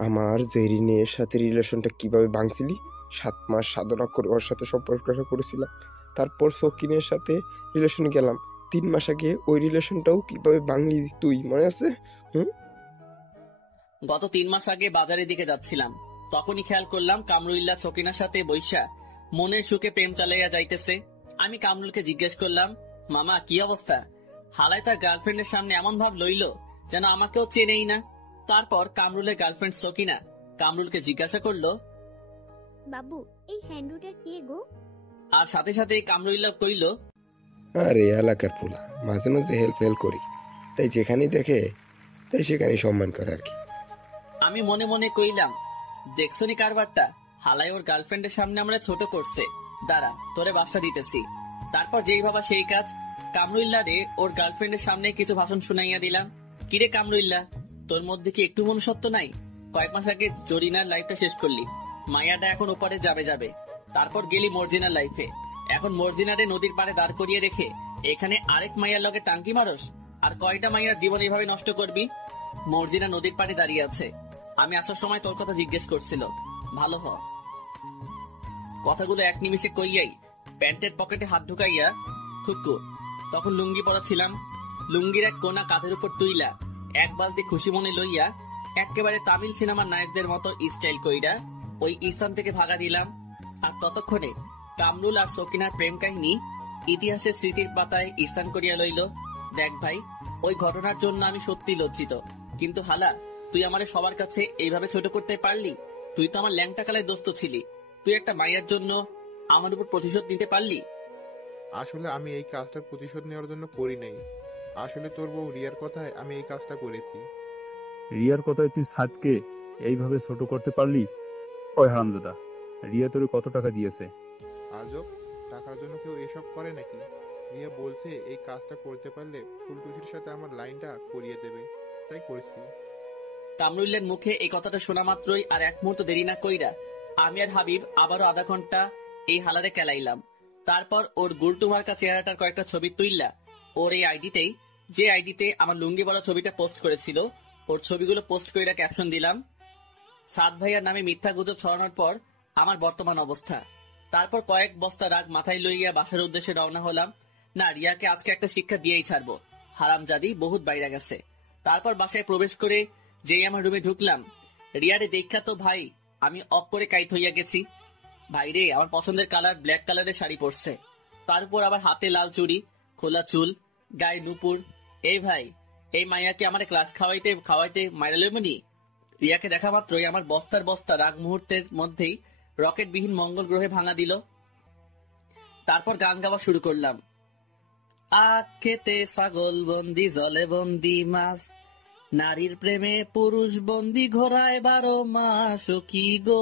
আমার জেরিনের সাথে রিলেশনটা কিভাবে ভাঙছিলি? 7 মাস সাধনা করে ওর সাথে সম্পর্কটা করেছিলাম, তারপর সকিনের সাথে রিলেশনে গেলাম। 3 মাস আগে ওই রিলেশনটাও কিভাবে ভাঙলি তুই, মনে আছে? গত 3 মাস আগে বাজারের দিকে যাচ্ছিলাম, তখনই খেয়াল করলাম কামরুল্লাহ সকিনার সাথে বৈশা মনের সুখে প্রেম চালাইয়া যাইতেছে। আমি কামরুলকে জিজ্ঞেস করলাম, মামা কি অবস্থা? হালাই তার গার্লফ্রেন্ডের সামনে এমন ভাব লইল যেন আমাকেও চেনেই না। তারপর কামরুলের গার্লফ্রেন্ড সকিনা কামরুলকে জিজ্ঞাসা করলো, বাবু এই হ্যান্ডুটা কে গো? আর সাথে সাথে কামরুল্লাহ কইল, আরে এলাকার পোলা, মাঝে মাঝে হেল্প করি, তাই যেখানেই দেখে তাই সেখানেই সম্মান করে আর কি। আমি মনে মনে কইলাম, দেখছনি কারবারটা, হালাই ওর গার্লফ্রেন্ডের সামনে আমরা ছোট করছে, দাঁড়া তোরে বাসটা দিতেছি। তারপর যেই ভাবা সেই কাজ, কামরুল্লাহ রে ওর গার্লফ্রেন্ডের সামনে কিছু ভাষণ শুনাইয়া দিলাম। কিরে কামরুল্লাহ, তোর মধ্যে কি একটু মনুষ্যত্ব নাই? কয়েক মাস আগে জরিনার লাইফটা শেষ করলি, মায়াটা এখন ওপারে যাবে, তারপর গেলি মর্জিনার লাইফে, এখন মর্জিনারে নদীর পাড়ে দাঁড় করিয়ে রেখে এখানে আরেক মাইয়ার লগে টাঙ্কি মারস। আর কয়টা মাইয়ার জীবন এইভাবে নষ্ট করবি? মর্জিনা নদীর পাড়ে দাঁড়িয়ে আছে, আমি আসার সময় তোর কথা জিজ্ঞেস করছিল, ভালো হ। কথাগুলো এক নিমিষে কইয়াই প্যান্টের পকেটে হাত ঢুকাইয়া থুকু, তখন লুঙ্গি পরা ছিলাম, লুঙ্গির এক কোনা কাঁধের উপর তুইলা এক বালতি খুশি মনে লইয়া একেবারে তামিল সিনেমার নায়কদের মতো স্টাইল কইরা ওই স্থান থেকে ভাগা দিলাম। আর ততক্ষণে কামরুল আর সকিনার প্রেম কাহিনী ইতিহাসের স্মৃতির পাতায় স্থান করিয়া লইল। দেখ ভাই, ওই ঘটনার জন্য আমি সত্যি লজ্জিত, কিন্তু হালা তুই আমারে সবার কাছে এইভাবে ছোট করতে পারলি? তুই তো আমার ল্যাংটা কালের দোস্ত ছিলি, তুই একটা মাইয়ার জন্য আমার উপর প্রতিশোধ নিতে পারলি? আসলে আমি এই কাজটা প্রতিশোধ নেওয়ার জন্য করি নাই। আসলে তোর বউ রিয়ার কথায় আমি এই কাজটা করেছি। রিয়ার কথায় তুই সাদকে এইভাবে ছোট করতে পারলি? ওই হারামজাদা, রিয়া তোরে কত টাকা দিয়েছে? আজব, টাকার জন্য কেউ এসব করে নাকি? রিয়া বলছে এই কাজটা করতে পারলে ফুলটুসির সাথে আমার লাইনটা করিয়ে দেবে, তাই করেছি। কামরুল্লের মুখে এই কথাটা শোনা মাত্রই আর এক মুহূর্ত দেরি না কইরা আমি আর হাবিব আবারও আধা ঘন্টা এই হালারে কেলাইলাম। তারপর ওর গুলটুমার্কা চেহারাটার কয়েকটা ছবি তুইলা ওর এই আইডিতেই, যে আইডিতে আমার লুঙ্গি বড় ছবিটা পোস্ট করেছিল, ওর ছবিগুলো পোস্ট কইরা ক্যাপশন দিলাম, সাদ ভাইয়ার নামে মিথ্যা গুজব ছড়ানোর পর আমার বর্তমান অবস্থা। তারপর কয়েক বস্তা রাগ মাথায় লইয়া বাসার উদ্দেশ্যে রওনা হলাম। না, রিয়াকে আজকে একটা শিক্ষা দিয়েই ছাড়বো, হারামজাদি বহুত বাইরে গেছে। তারপর বাসায় প্রবেশ করে যেই আমার রুমে ঢুকলাম, রিয়ারে দেখা তো ভাই আমি অক করে কাইত হইয়া গেছি। ভাইরে, আমার পছন্দের কালার ব্ল্যাক কালারের শাড়ি পরছে, তার উপর আবার হাতে লাল চুড়ি, খোলা চুল, গায়ে নুপুর। এই ভাই, এই মাইয়াকে আমার ক্লাস খাওয়াইতে মাইরা লইমনি। রিয়াকে দেখা মাত্রই আমার বস্তার বস্তা রাগ মুহূর্তের মধ্যেই রকেটবিহীন মঙ্গল গ্রহে ভাঙা দিল। তারপর গান গাওয়া শুরু করলাম, আখ খেতে ছাগল বন্দি, জলে বন্দি মাছ, নারীর প্রেমে পুরুষ বন্দি, ঘোড়ায় 12 মাস। ও কি গো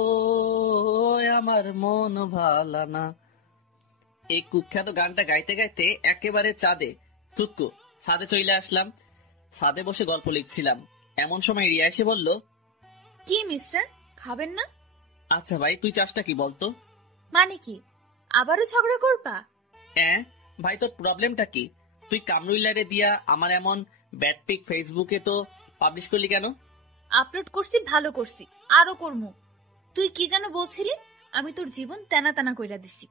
আমার মন ভালা না। এই কুখ্যাত গানটা গাইতে গাইতে একেবারে ছাদে চলে আসলাম। ছাদে বসে গল্প লিখছিলাম, এমন সময় রিয়া এসে বলল, কি মিস্টার, খাবেন না? আচ্ছা ভাই, তুই চাষটা কি বলতো? মানে কি, আবারও ঝগড়া করবা? ভাই, তোর প্রবলেমটা কি? তুই কামরুল্লারে দিয়া আমার এমন ব্যাড পিক ফেসবুকে তো পাবলিশ করলি কেন? আপলোড করছি, ভালো করছি, আরো করমু। তুই কি যেন বলছিলি? আমি তোর জীবন তেনা তেনা কইরা দিছি।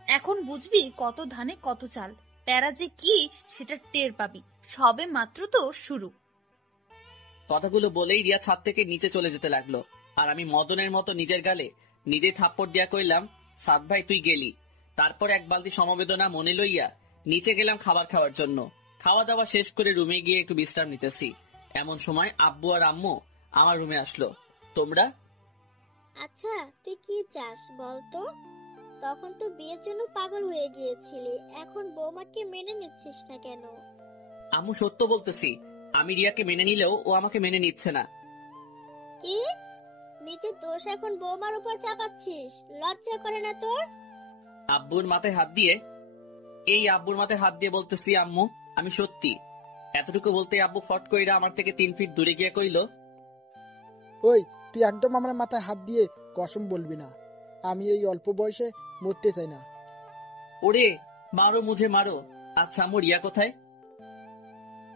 এখন বুঝবি কত ধানে কত চাল, প্যারা যে কি সেটা টের পাবি, সবে মাত্র তো শুরু। কথাগুলো বলেই রিয়া ছাদ থেকে নিচে চলে যেতে লাগলো, আর আমি মদনের মতো নিজের গালে নিজে থাপ্পড় দিয়া কইলাম, সাদ ভাই তুই গেলি। তারপর এক বালতি সমবেদনা মনে লইয়া নিচে গেলাম খাবার খাওয়ার জন্য। খাওয়া দাওয়া শেষ করে রুমে গিয়ে একটু বিশ্রাম নিতেছি। এমন সময় আব্বু আর আম্মু আমার রুমে আসলো। তোমরা? আচ্ছা, তুই কি চাস বলতো? তখন তো বিয়ের জন্য পাগল হয়ে গিয়েছিলি, এখন বৌমাকে মেনে নিচ্ছিস না কেন? আম্মু সত্য বলতেছি, আমি রিয়াকে মেনে নিলেও ও আমাকে মেনে নিচ্ছে না। কি? নিজের দোষ এখন বৌমার উপর চাপাচ্ছিস? লজ্জা করে না তোর? আব্বুর মাথায় হাত দিয়ে বলতেছি, আম্মু আমি সত্যি। এতটুকু বলতে আব্বু ফট কইরা আমার থেকে 3 ফিট দূরে গিয়ে কইল, ওই, তুই একদম আমার মাথায় হাত দিয়ে কসম বলবি না। আমি এই অল্প বয়সে মরতে চাই না। ওরে মারো মুঝে মারো। আচ্ছা আম্মু, রিয়া কোথায়?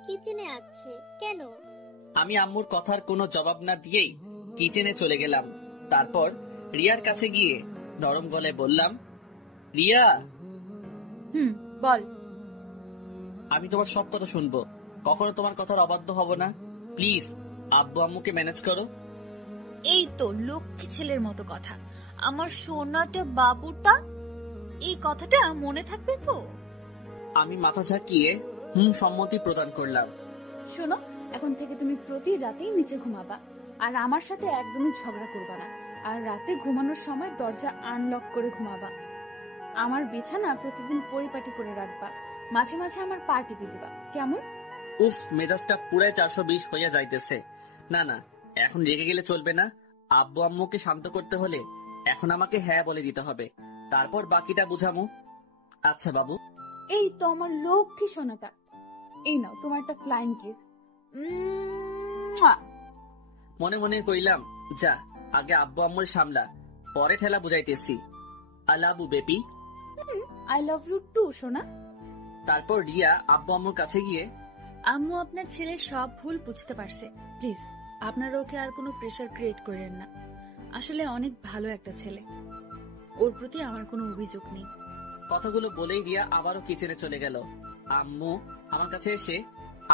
কিচেনে আছে। কেন? আমি আম্মুর কথার কোনো জবাব না দিয়েই কিচেনে চলে গেলাম। তারপর রিয়ার কাছে গিয়ে নরম গলায় বললাম, রিয়া, বল। আমি তোমার সব কথা শুনবো, কখনো তোমার কথার অবাধ্য হব না। প্লিজ আব্বু আম্মুকে ম্যানেজ করো। এই তো লক্ষ্মী ছেলের মতো কথা। আমার সোনাটা বাবুটা, এই কথাটা মনে থাকবে তো? আমি মাথা ঝাঁকিয়ে সম্মতি প্রদান করলাম। শোনো, এখন থেকে তুমি প্রতি রাতেই নিচে ঘুমাবা, আর আমার সাথে একদমই ঝগড়া করবা না। আর রাতে ঘুমানোর সময় দরজা আনলক করে ঘুমাবা। আমার বিছানা প্রতিদিন পরিপাটি করে রাখবা, মাঝে মাঝে আমার পা টিপে দিবা, কেমন? উফ, মেজাজটা পুরাই 420 হইয়া যাইতেছে। না না, এখন রেগে গেলে চলবে না। আব্বু আম্মুকে শান্ত করতে হলে এখন আমাকে হ্যাঁ বলে দিতে হবে, তারপর বাকিটা বুঝামু। আচ্ছা বাবু। এই তো আমার লক্ষ্মী সোনাটা, এই নাও তোমার একটা ফ্লাইং কিস। মনে মনে কইলাম, যা আগে আব্বু আম্মুর সামলা, পরে ঠেলা বুঝাইতেছি। I love you baby. I love you too সোনা। তারপর রিয়া আব্বু আম্মুর কাছে গিয়ে, আম্মু আপনার ছেলের সব ভুল বুঝতে পারছে, প্লিজ আপনারা ওকে আর কোনো প্রেসার ক্রিয়েট করেন না। আসলে অনেক ভালো একটা ছেলে, ওর প্রতি আমার কোনো অভিযোগ নেই। কথাগুলো বলেই রিয়া আবারও কিচেনে চলে গেল। আম্মু আমার কাছে এসে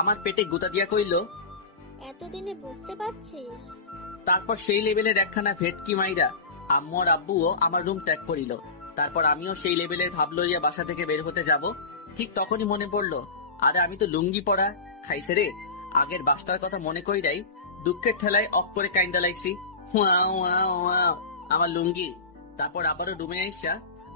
আমার পেটে গুতা দিয়া কইল, এতদিনে বুঝতে পারছিস? তারপর সেই লেভেলের একখানা ভেটকি মাইরা আম্মু আর আব্বুও আমার রুম ত্যাগ করিল। তারপর আমিও সেই লেভেলের ভাব লইয়া বাসা থেকে বের হতে যাব, ঠিক তখনই মনে পড়ল, আরে আমি তো লুঙ্গি পরা খাইছে রে। আগের বাসটার কথা মনে কইরাই দুঃখের ঠেলায় অক করে কাইন্দা লাইছি। আমার লুঙ্গি। তারপর আবারও রুমে আইসা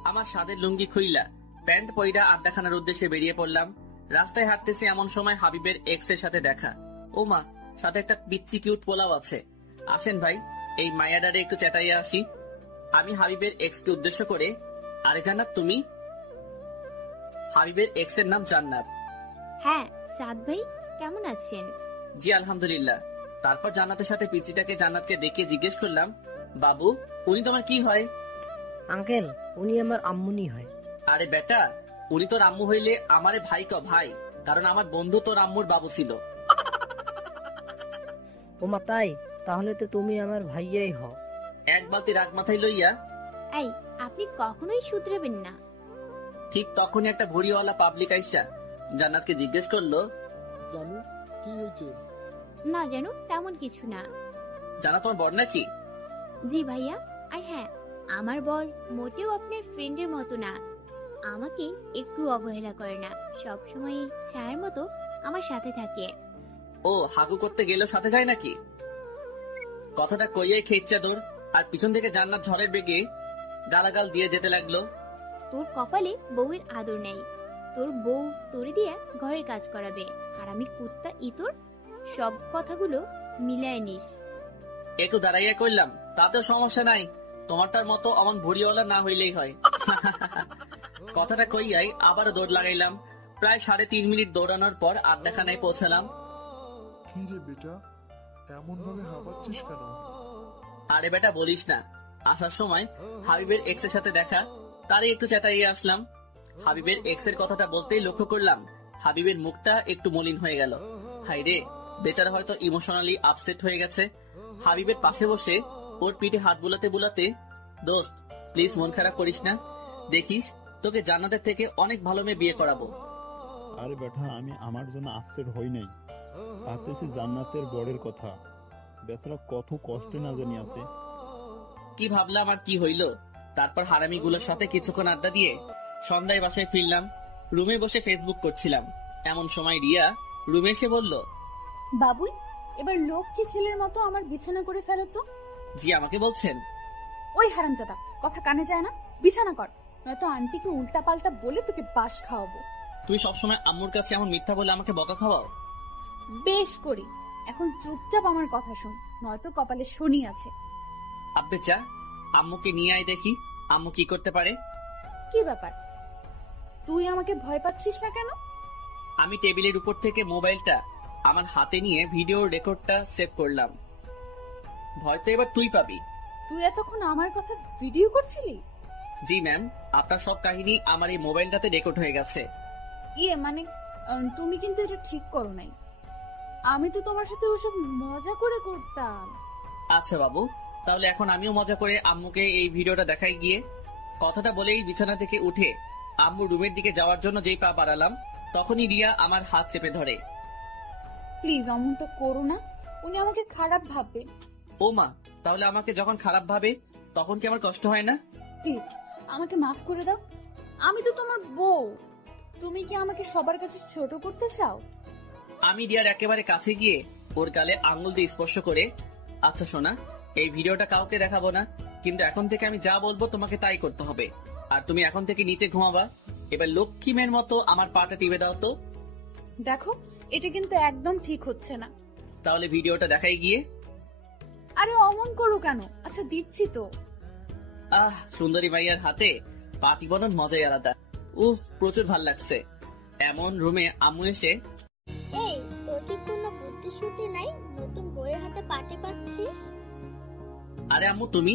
আমার সাদের লুঙ্গি খুইলা প্যান্ট পইরা আড্ডাখানার উদ্দেশ্যে বেরিয়ে পড়লাম। রাস্তায় হাঁটতেছি, এমন সময় হাবিবের এক্স এর সাথে দেখা। ও মা, সাথে একটা পিচ্চি কিউট পোলাও আছে। আসেন ভাই, এই মায়াডারে একটু চেটাইয়া আসি। আমি হাবিবের এক্স কে উদ্দেশ্য করে, আরে জান্নাত তুমি? হাবিবের এক্স এর নাম জান্নাত। হ্যাঁ সাদ ভাই, কেমন আছেন? জি আলহামদুলিল্লাহ। তারপর জান্নাতের সাথে পিচিটাকে জান্নাতকে দেখিয়ে জিজ্ঞেস করলাম, বাবু উনি তোমার কি হয়? আঙ্কেল, উনি আমার আম্মুনি হয়। আরে বেটা, উনি তোর আম্মু হইলে আমারে ভাই ক ভাই, কারণ আমার বন্ধু তোর আম্মুর বাবু ছিল। ওমা তাই? তাহলে তো তুমি আমার ভাইয়াই হও। এক বালতি রাগ মাথায় লইয়া, এই আপনি কখনোই শুধরাবেন না। ঠিক তখনই একটা ভুড়িওয়ালা পাবলিক আইসা জান্নাতকে জিজ্ঞেস করলো, জানু কি হয়েছে? না জানো, তেমন কিছু না। জানা তোমার বর নাকি? জি ভাইয়া। আর হ্যাঁ, আমার বর মোটেও আপনার ফ্রেন্ডের মতো না, আমাকে একটু অবহেলা করে না, সব সময় ছায়ার মতো আমার সাথে থাকে। ও হাগু করতে গেলেও সাথে যায় নাকি? কথাটা কইয়াই খেচ্ছা দৌড়, আর পিছন থেকে জান্নাত ঝড়ের বেগে গালাগাল দিয়ে যেতে লাগলো। তোর কপালে বউয়ের আদর নেই, তোর বউ তোরে দিয়া ঘরের কাজ করাবে, আর আমি কুত্তা ইতর। সব কথাগুলো মিলায় নিস। একটু দাঁড়াইয়া কইলাম, তাতে সমস্যা নাই, তোমারটার মতো অমন ভুড়িওয়ালা না হইলেই হয়। কথাটা কইয়াই আবারও দৌড় লাগাইলাম। প্রায় 3.5 মিনিট দৌড়ানোর পর আড্ডাখানায় পৌঁছালাম। কি রে বেটা, এমন ভাবে হাঁপাচ্ছিস কেন? আরে বেটা বলিস না, আসার সময় হাবিবের এক্স এর সাথে দেখা, তারই একটু চেতাইয়ে আসলাম। হাবিবের এক্স এর কথাটা বলতেই লক্ষ্য করলাম হাবিবের মুখটা একটু মলিন হয়ে গেল। হাই রে, বেচারা হয়তো ইমোশনালি আপসেট হয়ে গেছে। হাবিবের পাশে বসে ওর পিঠে হাত বুলাতে বুলাতে, দোস্ত প্লিজ মন খারাপ করিস না, দেখিস তোকে জান্নাতের থেকে অনেক ভালো মেয়ে বিয়ে করাবো। আরে বেটা, আমি আমার জন্য আপসেট হই নাই, ভাবতেছি জান্নাতের বরের কথা। বেচারা কত কষ্টে না জানি আছে। কি ভাবলাম আর কি হইল। তারপর হারামিগুলোর সাথে কিছুক্ষণ আড্ডা দিয়ে সন্ধ্যায় বাসায় ফিরলাম। রুমে বসে ফেসবুক করছিলাম, এমন সময় রিয়া রুমে এসে বলল, বাবুই, এবার লক্ষ্মী ছেলের মতো আমার বিছানা করে ফেলো তো। জি আমাকে বলছেন? ওই হারামজাদা, কথা কানে যায় না? বিছানা কর, নয়তো আন্টিকে উল্টা পাল্টা বলে তোকে বাস খাওয়াবো। তুই সবসময় আম্মুর কাছে এমন মিথ্যা বলে আমাকে বকা খাওয়াও? বেশ করি, এখন চুপচাপ আমার কথা শোন, নয়তো কপালে শনি আছে। আব্বে চা, আম্মুকে নিয়ে আয় দেখি আম্মু কি করতে পারে। কি ব্যাপার, তুই আমাকে ভয় পাচ্ছিস না কেন? আমি টেবিলের উপর থেকে মোবাইলটা আমার হাতে নিয়ে ভিডিও রেকর্ডটা সেভ করলাম। ভয় তো এবার তুই পাবি। তুই এতক্ষণ আমার কথা ভিডিও করছিলি? জি ম্যাম, আপনার সব কাহিনী আমার এই মোবাইলটাতে রেকর্ড হয়ে গেছে। মানে তুমি কিন্তু এটা ঠিক করো নাই। আমি তো তোমার সাথে ওসব মজা করে করতাম। আচ্ছা বাবু, তাহলে এখন আমিও মজা করে আম্মুকে এই ভিডিওটা দেখাই গিয়ে। কথাটা বলেই বিছানা থেকে উঠে আম্মু রুমের দিকে যাওয়ার জন্য যেই পা বাড়ালাম, তখনই রিয়া আমার হাত চেপে ধরে। প্লিজ অমনটা করো না, উনি আমাকে খারাপ ভাববে। ও মা, তাহলে আমাকে যখন খারাপ ভাবে তখন কি আমার কষ্ট হয় না? প্লিজ আমাকে মাফ করে দাও, আমি তো তোমার বউ। তুমি কি আমাকে সবার কাছে ছোট করতে চাও? আমি রিয়ার একেবারে কাছে গিয়ে ওর গালে আঙ্গুল দিয়ে স্পর্শ করে, আচ্ছা শোনা, এই ভিডিওটা কাউকে দেখাবো না, কিন্তু এখন থেকে আমি যা বলবো তোমাকে তাই করতে হবে। আর তুমি এখন থেকে নিচে ঘুমাবা। এবার লক্ষ্মী মেয়ের মতো আমার পাটা টিপে দাও তো। দেখো, এটা কিন্তু একদম ঠিক হচ্ছে না। তাহলে ভিডিওটা দেখাই গিয়ে। আরে অমন করো কেন? আচ্ছা দিচ্ছি তো। সুন্দরী ভাইয়ার হাতে পা টিপানোর মজাই আলাদা। উফ, প্রচুর ভাল লাগছে। এমন রুমে আম্মু এসে, এই তোর কি কোনো বুদ্ধি শুদ্ধি নাই? নতুন বইয়ের হাতে পাটি পাচ্ছিস? আরে আম্মু তুমি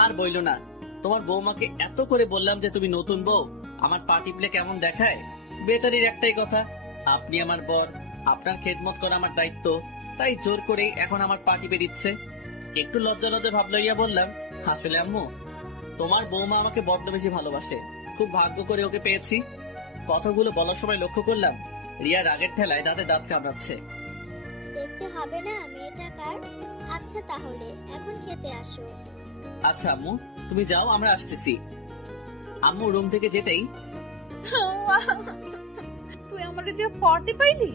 আর বইলো না, তোমার বৌমাকে এত করে বললাম যে তুমি নতুন বউ, আমার পা টিপলে কেমন দেখায়। বেচারির একটাই কথা, আপনি আমার বর, আপনার খেদমত করা আমার দায়িত্ব, তাই জোর করেই এখন আমার পা টিপে দিচ্ছে। একটু লজ্জা লজ্জা ভাব লইয়া বললাম, আসলে আম্মু তোমার বৌমা আমাকে বড্ড বেশি ভালোবাসে, খুব ভাগ্য করে ওকে পেয়েছি। কথাগুলো বলার সময় লক্ষ্য করলাম রিয়া রাগের ঠেলায় দাঁতে দাঁত কামড়াচ্ছে। দেখতে হবে না মেয়েটা কার? আচ্ছা তাহলে এখন খেতে আসো। আচ্ছা আম্মু, তুমি যাও, আমরা আসতেছি। আম্মু রুম থেকে যেতেই, তুই আমার দিয়ে পটি পাইলি?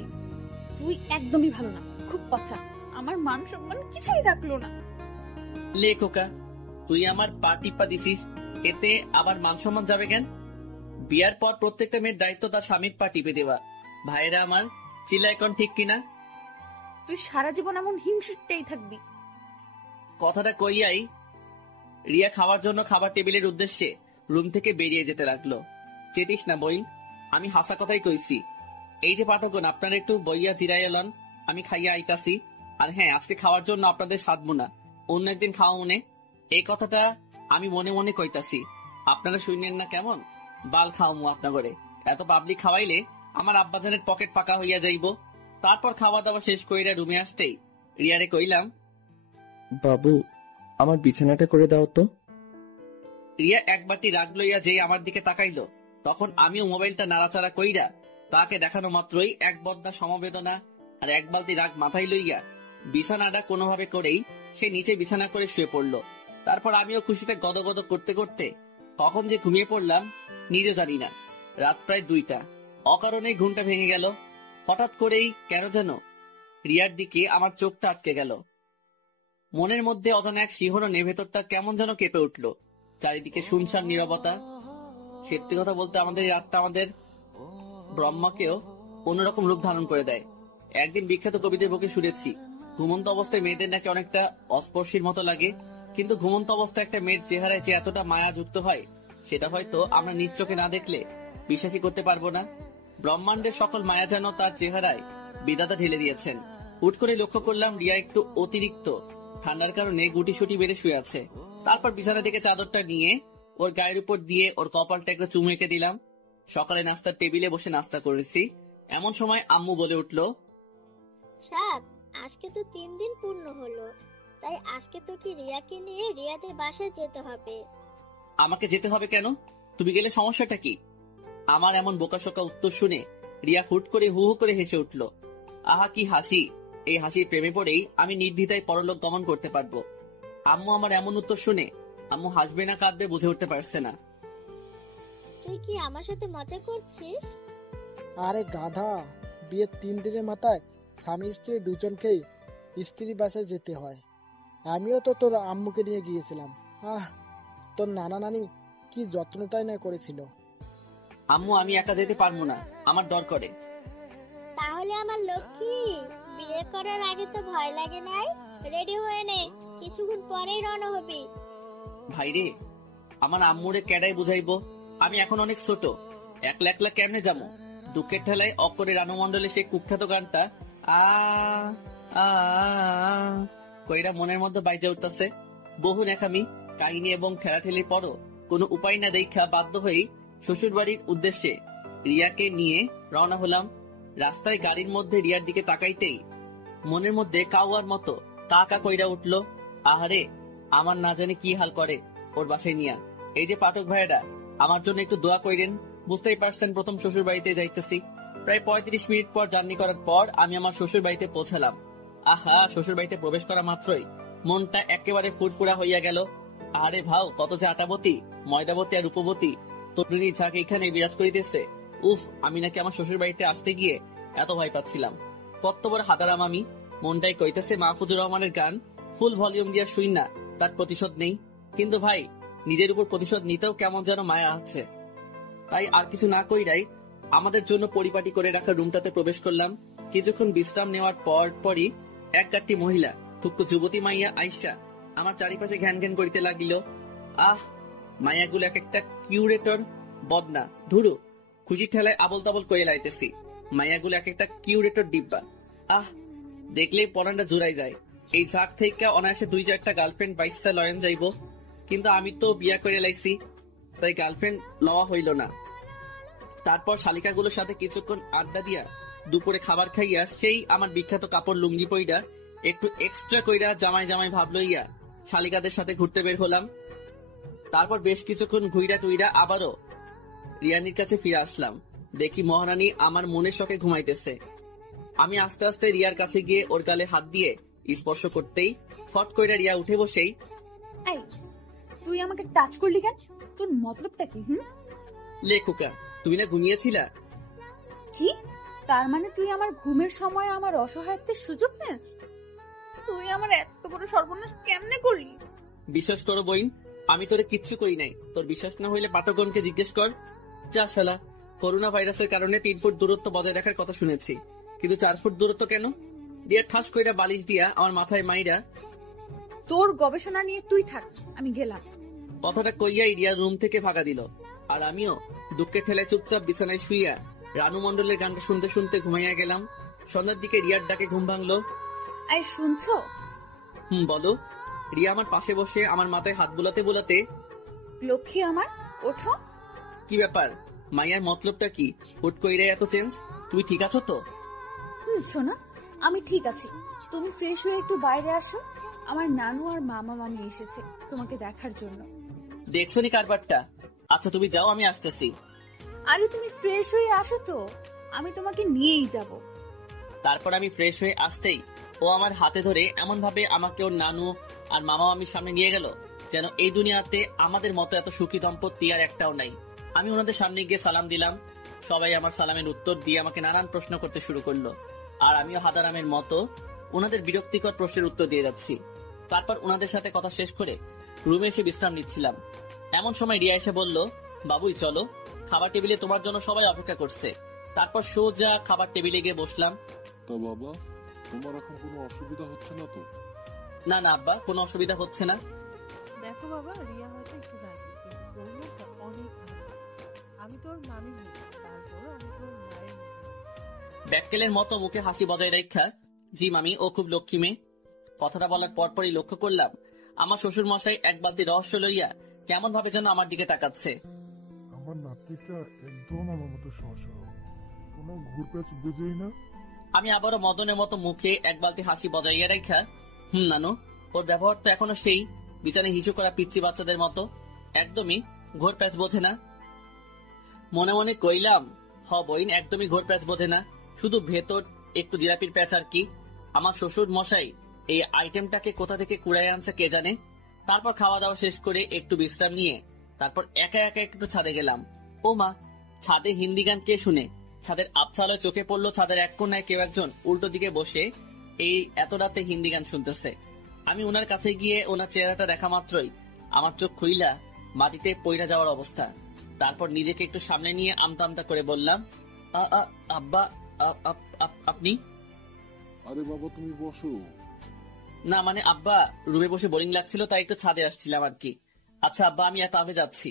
তুই একদমই ভালো না, খুব পচা। আমার মান সম্মান কিছুই রাখলো না। লে খোকা, তুই আমার পা টিপা দিছিস, এতে আবার মান সম্মান যাবে কেন? বিয়ার পর প্রত্যেকটা মেয়ের দায়িত্ব তার স্বামীর পা টিপে দেওয়া। ভাইরা আমার, চিল্লা এখন ঠিক কিনা? তুই সারা জীবন এমন হিংসুটতেই থাকবি। কথাটা কইয়াই রিয়া খাওয়ার জন্য খাবার টেবিলের উদ্দেশ্যে রুম থেকে বেরিয়ে যেতে লাগলো। চেতিস না বইন, আমি হাসা কথাই কইছি। এই যে পাঠকগণ, আপনারা একটু বইয়া জিরাই এলন, আমি খাইয়া আইতাছি। আর হ্যাঁ, আজকে খাওয়ার জন্য আপনাদের সাধবো না, অন্য একদিন খাওয়া মনে। এই কথাটা আমি মনে মনে কইতাছি, আপনারা শুনেন না কেমন? বাল খাওয়ামু আপনাগরে। এত পাবলিক খাওয়াইলে আমার আব্বাজানের পকেট ফাঁকা হইয়া যাইব। তারপর খাওয়া দাওয়া শেষ কইরা রুমে আসতেই রিয়ারে কইলাম, বাবু আমার বিছানাটা করে দাও তো। রিয়া এক বাটি রাগ লইয়া যেই আমার দিকে তাকাইলো, তখন আমিও মোবাইলটা নাড়াচাড়া কইরা তাকে দেখানো মাত্রই এক বদ্দা সমবেদনা আর এক বালতি রাগ মাথায় লইয়া বিছানাটা কোনোভাবে করেই সে নিচে বিছানা করে শুয়ে পড়ল। তারপর আমিও খুশিতে গদগদ করতে করতে কখন যে ঘুমিয়ে পড়লাম নিজে জানি না। রাত প্রায় 2টা, অকারণেই ঘুমটা ভেঙে গেল। হঠাৎ করেই কেন যেন রিয়ার দিকে আমার চোখটা আটকে গেল। মনের মধ্যে অজানা এক শিহরণে ভেতরটা কেমন যেন কেঁপে উঠল। চারিদিকে শুনশান নীরবতা। সত্যি কথা বলতে আমাদের এই রাতটা আমাদের ব্রহ্মাকেও অন্যরকম রূপ ধারণ করে দেয়। একদিন বিখ্যাত কবিদের বুকে শুনেছি, ঘুমন্ত অবস্থায় মেয়েদের নাকি অনেকটা অস্পর্শীর মতো লাগে, কিন্তু ঘুমন্ত অবস্থায় একটা মেয়ের চেহারায় যে এতটা মায়া যুক্ত হয় সেটা হয়তো আমরা নিজ চোখে না দেখলে বিশ্বাসই করতে পারবো না। ব্রহ্মাণ্ডের সকল মায়া যেন তার চেহারায় বিধাতা ঢেলে দিয়েছেন। হুট করে লক্ষ্য করলাম রিয়া একটু অতিরিক্ত ঠান্ডার কারণে গুটিসুটি বেড়ে শুয়ে আছে। তারপর বিছানা থেকে চাদরটা নিয়ে ওর গায়ের উপর দিয়ে ওর কপালটা একটা চুমু এঁকে দিলাম। সকালে নাস্তার টেবিলে বসে নাস্তা করেছি, এমন সময় আম্মু বলে উঠলো, সাদ, আজকে তো 3 দিন পূর্ণ হলো, তাই আজকে তো কি রিয়াকে নিয়ে রিয়াদের বাসায় যেতে হবে। আমাকে যেতে হবে কেন? তুমি গেলে সমস্যাটা কি? আমার এমন বোকাশোকা উত্তর শুনে রিয়া হুট করে হু হু করে হেসে উঠল। আহা কি হাসি! এই হাসির প্রেমে পড়েই আমি নির্দ্বিধায় পরলোক গমন করতে পারবো। আম্মু আমার এমন উত্তর শুনে আম্মু হাসবে না কাঁদবে বুঝে উঠতে পারছে না। তুই কি আমার সাথে মজা করছিস? আরে গাধা, বিয়ের 3 দিনের মাথায় স্বামী স্ত্রী দুজনকেই স্ত্রী বাসায় যেতে হয়। আমিও তো তোর আম্মুকে নিয়ে গিয়েছিলাম। তোর নানা নানি কি যত্নটাই না করেছিল। আম্মু আমি একা যেতে পারবো না, আমার ডর করে। তাহলে আমার লক্ষ্মী, বিয়ে করার আগে তো ভয় লাগে নাই? রেডি হয়ে নে, কিছুক্ষণ পরেই রওনা হবি। ভাইরে, আমার আম্মুরে কেডাই বুঝাইবো? আমি এখন অনেক ছোট, একলা একলা কেমনে যাবো? দুঃখের ঠেলায় অক্ষরে রানু মন্ডলের সেই কুখ্যাত গানটা আ আ কইরা মনের মধ্যে বাইজে উঠতেছে। বহু নেখামি কাহিনী এবং ঠেলাঠেলির পরও কোনো উপায় না দেখা বাধ্য হয়ে শ্বশুর বাড়ির উদ্দেশ্যে রিয়াকে নিয়ে রওনা হলাম। রাস্তায় গাড়ির মধ্যে রিয়ার দিকে তাকাইতেই মনের মধ্যে কাউয়ার মতো কা কা কইরা উঠলো। আহারে, আমার না জানি কি হাল করে ওর বাসায় নিয়া। এই যে পাঠক ভাইয়েরা, আমার জন্য একটু দোয়া কইরেন। বুঝতেই পারছেন, প্রথম শ্বশুর বাড়িতে যাইতেছি। প্রায় 35 মিনিট পর জার্নি করার পর আমি আমার শ্বশুর বাড়িতে পৌঁছালাম। আহা, শ্বশুর বাড়িতে প্রবেশ করা মাত্রই মনটা একেবারে ফুরফুরা হইয়া গেল। আরে ভাও, কত যে আটাবতী, ময়দাবতী আর রূপবতী তরুণী ঝাঁক এখানে বিরাজ করিতেছে। উফ, আমি নাকি আমার শ্বশুর বাড়িতে আসতে গিয়ে এত ভয় পাচ্ছিলাম। কত বড় হাদারাম আমি। মনটাই কইতেছে মাহফুজুর রহমানের গান ফুল ভলিউম দিয়া শুই না, তার প্রতিশোধ নেই। কিন্তু ভাই, নিজের উপর প্রতিশোধ নিতেও কেমন যেন মায়া আছে। তাই আর কিছু না কইরাই আমাদের জন্য পরিপাটি করে রাখা রুমটাতে প্রবেশ করলাম। কিছুক্ষণ বিশ্রাম নেওয়ার পরই এক গাঁটটি মহিলা, থুক্কু যুবতী মাইয়া আইসা আমার চারিপাশে ঘ্যান ঘ্যান করিতে লাগিল। মাইয়াগুলো এক একটা কিউরেটর বদনা, ধুরু খুশির ঠেলায় আবল তাবল করে লাইতেছি। মাইয়াগুলো এক একটা কিউরেটর ডিব্বা। দেখলেই পরানটা জোড়াই যায়। এই ঝাঁক থেকে অনায়াসে 2-4টা গার্লফ্রেন্ড বাইসা লয়ন যাইব, কিন্তু আমি তো বিয়া করে লাইছি, তাই গার্লফ্রেন্ড লওয়া হইল না। তারপর শালিকাগুলোর সাথে কিছুক্ষণ আড্ডা দিয়া দুপুরে খাবার খাইয়া সেই আমার বিখ্যাত কাপড় লুঙ্গি পইরা একটু এক্সট্রা কইরা জামাই জামাই ভাব লইয়া শালিকাদের সাথে ঘুরতে বের হলাম। তারপর বেশ কিছুক্ষণ ঘুইরা টুইরা আবারও রিয়ানির কাছে ফিরে আসলাম। দেখি মহারানী আমার মনের শখে ঘুমাইতেছে। আমি আস্তে আস্তে রিয়ার কাছে গিয়ে ওর গালে হাত দিয়ে স্পর্শ করতেই ফট কইরা রিয়া উঠে বসেই, এই তুই আমাকে টাচ করলি কেন? তোর মতলবটা কি? লেখুকা, তুমি না ঘুমিয়েছিলা? কি? তার মানে তুই আমার ঘুমের সময় আমার অসহায়ত্বের সুযোগ নেস? তুই আমার এত বড় সর্বনাশ কেমনে করলি? বিশ্বাস করো বইন, আমি তোরে কিচ্ছু করি নাই। তোর বিশ্বাস না হইলে পাঠকগণকে জিজ্ঞেস কর। যা শালা, করোনা ভাইরাসের কারণে 3 ফুট দূরত্ব বজায় রাখার কথা শুনেছি, কিন্তু 4 ফুট দূরত্ব কেন? রিয়া ঠাস কইরা বালিশ দিয়া আমার মাথায় মাইরা, তোর গবেষণা নিয়ে তুই থাক, আমি গেলাম। কথাটা কইয়াই রিয়া রুম থেকে ভাগা দিল। আর আমিও দুঃখের ঠেলায় চুপচাপ বিছানায় শুইয়া রানু মন্ডলের গানটা শুনতে শুনতে ঘুমাইয়া গেলাম। সন্ধ্যার দিকে রিয়ার ডাকে ঘুম ভাঙলো। এই শুনছো? বলো। রিয়া আমার পাশে বসে আমার মাথায় হাত বুলাতে বুলাতে, লক্ষ্মী আমার, ওঠো। কি ব্যাপার? মাইয়ার মতলবটা কি? হুট কইরা এত চেঞ্জ? তুমি ঠিক আছো তো? শোনা, আমি ঠিক আছি। তুমি ফ্রেশ হয়ে একটু বাইরে আসো, আমার নানু আর মামা মামি এসেছে তোমাকে দেখার জন্য। দেখছো নি কারবারটা? আচ্ছা তুমি যাও, আমি আসতেছি। আরে তুমি ফ্রেশ হয়ে আসো তো, আমি তোমাকে নিয়েই যাব। তারপর আমি ফ্রেশ হয়ে আসতেই ও আমার হাতে ধরে এমন ভাবে আমাকে ওর নানু আর মামা মামির সামনে নিয়ে গেল যেন এই দুনিয়াতে আমাদের মতো এত সুখী দম্পতি আর একটাও নাই। আমি ওনাদের সামনে গিয়ে সালাম দিলাম। সবাই আমার সালামের উত্তর দিয়ে আমাকে নানান প্রশ্ন করতে শুরু করলো, আর আমিও হাদারামের মতো ওনাদের বিরক্তিকর প্রশ্নের উত্তর দিয়ে যাচ্ছি। তারপর ওনাদের সাথে কথা শেষ করে রুমে এসে বিশ্রাম নিচ্ছিলাম। এমন সময় রিয়া এসে বলল, বাবুই চলো, খাবার টেবিলে তোমার জন্য সবাই অপেক্ষা করছে। তারপর সোজা খাবার টেবিলে গিয়ে বসলাম। তো বাবা, তোমার এখন কোনো অসুবিধা হচ্ছে না তো? না না আব্বা, কোনো অসুবিধা হচ্ছে না। দেখো বাবা, রিয়া হয়তো একটু রাগী, কিন্তু তোর মনটা অনেক ভালো। আমি তোর মামি হই, তারপর আমি তোর মায়ের মতো। ব্যাককেলের মতো মুখে হাসি বজায় রেখা, জি মামি, ও খুব লক্ষ্মী মেয়ে। কথাটা বলার পরপরই লক্ষ্য করলাম আমার শ্বশুর মশাই এক বালতি রহস্য লইয়া কেমন ভাবে যেন আমার দিকে তাকাচ্ছে। আমার নাতনিটা একদম আমার মতো সহজ, কোনো ঘুরপ্যাচ বুঝেই না। আমি আবারও মদনের মতো মুখে এক বালতি হাসি বজাইয়া রেখা, নানু, ওর ব্যবহার তো এখনো সেই বিছানে হিসু করা পিচ্ছি বাচ্চাদের মতো, একদমই ঘোর প্যাচ বোঝে না। মনে মনে কইলাম, হ বইন, একদমই ঘোর প্যাচ বোঝে না, শুধু ভেতর একটু জিরাপির প্যাচ আর কি। আমার শ্বশুর মশাই এই আইটেমটাকে কোথা থেকে কুড়াই আনছে কে জানে। তারপর খাওয়া দাওয়া শেষ করে একটু বিশ্রাম নিয়ে তারপর একা একা একটু ছাদে গেলাম। ও মা, ছাদে হিন্দি গান কে শুনে? ছাদের আবছা আলোয় চোখে পড়লো ছাদের এক কোণায় কেউ একজন উল্টো দিকে বসে এই এত রাতে হিন্দি গান শুনতেছে। আমি ওনার কাছে গিয়ে ওনার চেহারাটা দেখা মাত্রই আমার চোখ খুইলা মাটিতে পইড়া যাওয়ার অবস্থা। তারপর নিজেকে একটু সামনে নিয়ে আমতা আমতা করে বললাম, আব্বা, আপনি? আরে বাবা, তুমি বসো। না মানে আব্বা, রুমে বসে বোরিং লাগছিল তাই একটু ছাদে আসছিলাম আর কি। আচ্ছা আব্বা, আমি একা যাচ্ছি।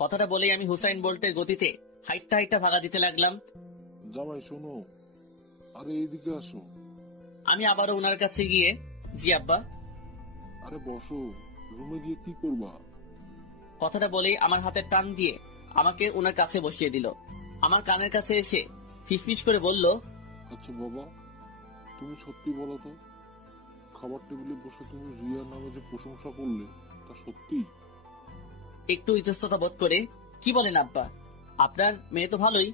কথাটা বলেই আমি হুসাইন বোল্টের গতিতে হাইটটা ভাগা দিতে লাগলাম। জামাই শোনো, আরে এইদিকে আসো। আমি আবারও ওনার কাছে গিয়ে, জি আব্বা। আরে বসো, রুমে গিয়ে কি করবা? কথাটা বলেই আমার হাতের টান দিয়ে আমাকে ওনার কাছে বসিয়ে দিল। আমার কানের কাছে এসে ফিসফিস করে বলল, আচ্ছা বাবা, তুমি সত্যি বলো তো, খাবার টেবিলে বসে তুমি রিয়ার নামে যে প্রশংসা করলে তা সত্যি? একটু ইতস্ততা বোধ করে, কি বলেন আব্বা, আপনার মেয়ে তো ভালোই।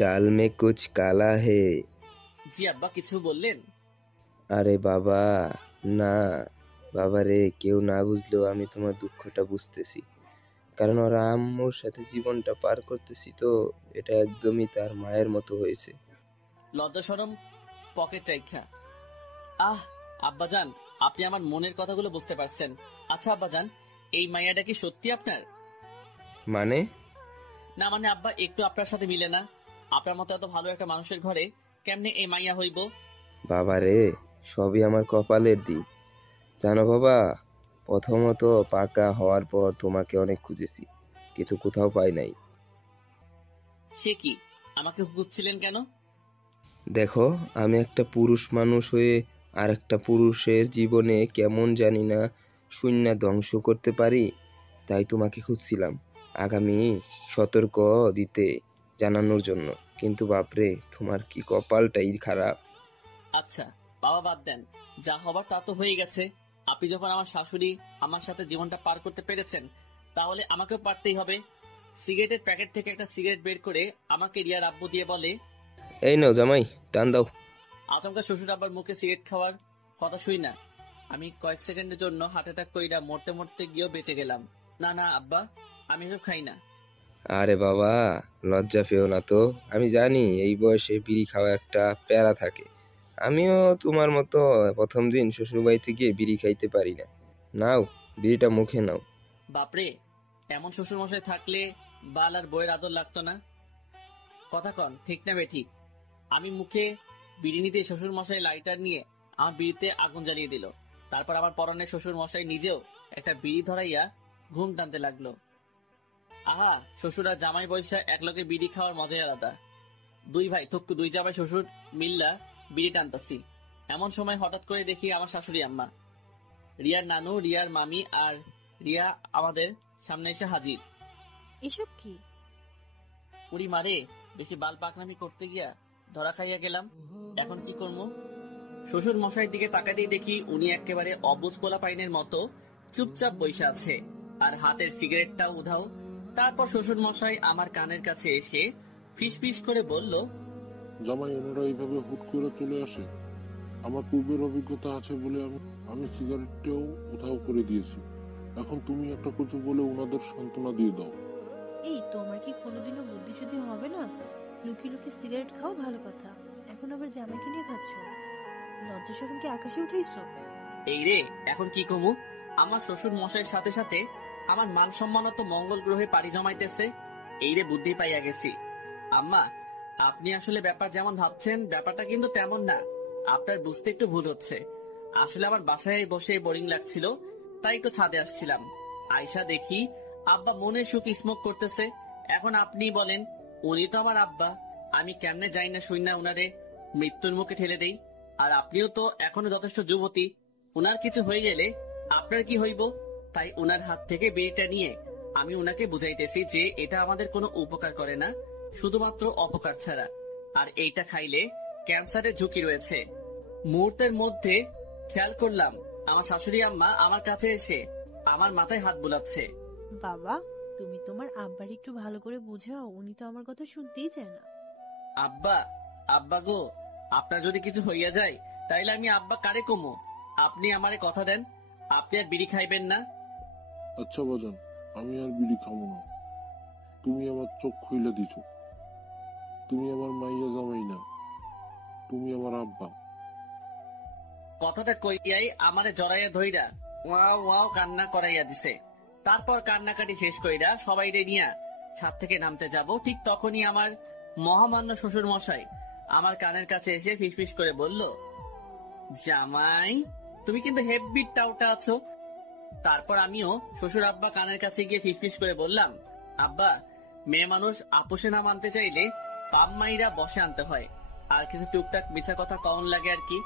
ডাল মে কুছ কালা হে। জি আব্বা, কিছু বললেন? আরে বাবা না, বাবা রে, কেউ না বুঝলেও আমি তোমার দুঃখটা বুঝতেছি, কারণ ওরা আম্মুর সাথে জীবনটা পার করতেছি তো এটা একদমই তার মায়ের মতো হয়েছে। লজ্জা শরম পকেট রেখা। আব্বাজান, আপনি আমার মনের কথাগুলো বুঝতে পারছেন। আচ্ছা আব্বাজান, এই মাইয়াটা কি সত্যি আপনার? মানে? না মানে আব্বা, একটু আপনার সাথে মিলে না। আপনার মতো এত ভালো একটা মানুষের ঘরে কেমনে এই মাইয়া হইব? বাবা রে, সবই আমার কপালের দিক। জানো বাবা, প্রথমত পাকা হওয়ার পর তোমাকে অনেক খুঁজেছি, কিন্তু কোথাও পাই নাই। সে কি, আমাকে খুঁজছিলেন কেন? দেখো, আমি একটা পুরুষ মানুষ হয়ে আর একটা পুরুষের জীবনে কেমন জানি না শূন্য ধ্বংস করতে পারি, তাই তোমাকে খুঁজছিলাম আগামী সতর্ক দিতে জানানোর জন্য। কিন্তু বাপরে, তোমার কি কপালটাই খারাপ। আচ্ছা বাবা, বাদ দেন, যা হবার তা তো হয়ে গেছে। আপনি যখন আমার শাশুড়ি আমার সাথে জীবনটা পার করতে পেরেছেন, তাহলে আমাকেও পারতেই হবে। সিগারেটের প্যাকেট থেকে একটা সিগারেট বের করে আমাকে রিয়ার আব্বু দিয়ে বলে, এই নাও জামাই, টান দাও। আচমকা শ্বশুর আব্বার মুখে সিগারেট খাওয়ার কথা শুই না আমি কয়েক সেকেন্ডের জন্য হার্ট অ্যাটাক কইরা মরতে মরতে গিয়েও বেঁচে গেলাম। না না আব্বা, আমি এসব খাই না। আরে বাবা, লজ্জা পেও না তো। আমি জানি এই বয়সে বিড়ি খাওয়া একটা প্যারা থাকে। আমিও তোমার মতো প্রথম দিন শ্বশুরবাড়িতে গিয়ে বিড়ি খাইতে পারি না। নাও, বিড়িটা মুখে নাও। বাপরে, এমন শ্বশুর মশাই থাকলে বাল আর বইয়ের আদর লাগতো না। কথা কন, ঠিক না বেঠিক? আমি মুখে বিড়ি নিতে শ্বশুর মশাই লাইটার নিয়ে আমার বিড়িতে আগুন জ্বালিয়ে দিল। তারপর আমার পরনে শ্বশুর মশাই নিজেও একটা বিড়ি ধরাইয়া ঘুম টানতে লাগলো। আহা, শ্বশুর আর জামাই বৈশা একলগে বিড়ি খাওয়ার মজাই আলাদা। দুই ভাই থুকু দুই জামাই শ্বশুর মিল্লা বিড়ি টানতাছি। এমন সময় হঠাৎ করে দেখি আমার শাশুড়ি আম্মা, রিয়ার নানু, রিয়ার মামি আর রিয়া আমাদের সামনে এসে হাজির। এসব কি? উড়ি মারে, বেশি বাল পাকনামি করতে গিয়া ধরা খাইয়া গেলাম। এখন কি করবো? শ্বশুর মশাইয়ের দিকে তাকাতেই দেখি উনি একেবারে অবুঝ পোলা পাইনের মতো চুপচাপ বসে আছে আর হাতের সিগারেটটাও উধাও। তারপর শ্বশুর মশাই আমার কানের কাছে এসে ফিস ফিস করে বলল, জামাই, ওনারা এইভাবে হুট করে চলে আসে? আমার পূর্বের অভিজ্ঞতা আছে বলে আমি সিগারেটটাও উধাও করে দিয়েছি। এখন তুমি একটা কিছু বলে ওনাদের সান্ত্বনা দিয়ে দাও। এই, তোমার কি কোনোদিনও বুদ্ধিশুদ্ধি হবে না? লুকিয়ে লুকিয়ে সিগারেট খাও ভালো কথা, এখন আবার জামাইকে নিয়ে খাচ্ছ। লজ্জা শরম কি আকাশে উঠাইছো? এই রে, এখন কি কমু? আমার শ্বশুর মশাইয়ের সাথে সাথে আমার মান সম্মান তো মঙ্গল গ্রহে পাড়ি জমাইতেছে। এই রে, বুদ্ধি পাইয়া গেছি। আম্মা, আপনি আসলে ব্যাপার যেমন ভাবছেন ব্যাপারটা কিন্তু তেমন না। আপনার বুঝতে একটু ভুল হচ্ছে। আসলে আমার বাসায় বসে বোরিং লাগছিল, তাই একটু ছাদে আসছিলাম। আয়শা দেখি আব্বা মনের সুখ স্মোক করতেছে। এখন আপনি বলেন, উনি তো আমার আব্বা, আমি কেমনে যাই না শুই না উনারে মৃত্যুর মুখে ঠেলে দেই? আর আপনিও তো এখনো যথেষ্ট যুবতী, উনার কিছু হয়ে গেলে আপনার কি হইব? তাই উনার হাত থেকে বিড়িটা নিয়ে আমি উনাকে বুঝাইতেছি যে এটা আমাদের কোনো উপকার করে না, শুধুমাত্র অপকার ছাড়া। আর এইটা খাইলে ক্যান্সারের ঝুঁকি রয়েছে। মুহূর্তের মধ্যে খেয়াল করলাম আমার শাশুড়ি আম্মা আমার কাছে এসে আমার মাথায় হাত বুলাচ্ছে। বাবা, তুমি তোমার আব্বার একটু ভালো করে বোঝাও, উনি তো আমার কথা শুনতেই চায় না। আব্বা, আব্বা গো, আপনার যদি কিছু হইয়া যায় তাইলে আমি আব্বা কারে কমো? আপনি আমারে কথা দেন, আপনি আর বিড়ি খাইবেন না? আচ্ছা বাজান, আমি আর বিড়ি খাবো না। তুমি আমার চোখ খুইলা দিছো। তুমি আমার মাইয়া জামাই না, তুমি আমার আব্বা। কথাটা কইয়াই আমারে জড়াইয়া ধইরা ওয়াও ওয়াও কান্না করাইয়া দিছে। তারপর কান্নাকাটি শেষ কইরা সবাইরে নিয়া ছাদ থেকে নামতে যাব, ঠিক তখনই আমার মহামান্য শ্বশুর মশাই আমার কানের কাছে এসে ফিসফিস করে বলল, জামাই তুমি কিন্তু হেব্বি টাউটা আছো। তারপর আমিও শ্বশুর আব্বা কানের কাছে গিয়ে ফিসফিস করে বললাম, আব্বা মেয়ে মানুষ আপোষে না মানতে চাইলে পাম মাইরা বসে আনতে হয়, আর কিছু টুকটাক মিছা কথা কমন লাগে আর কি।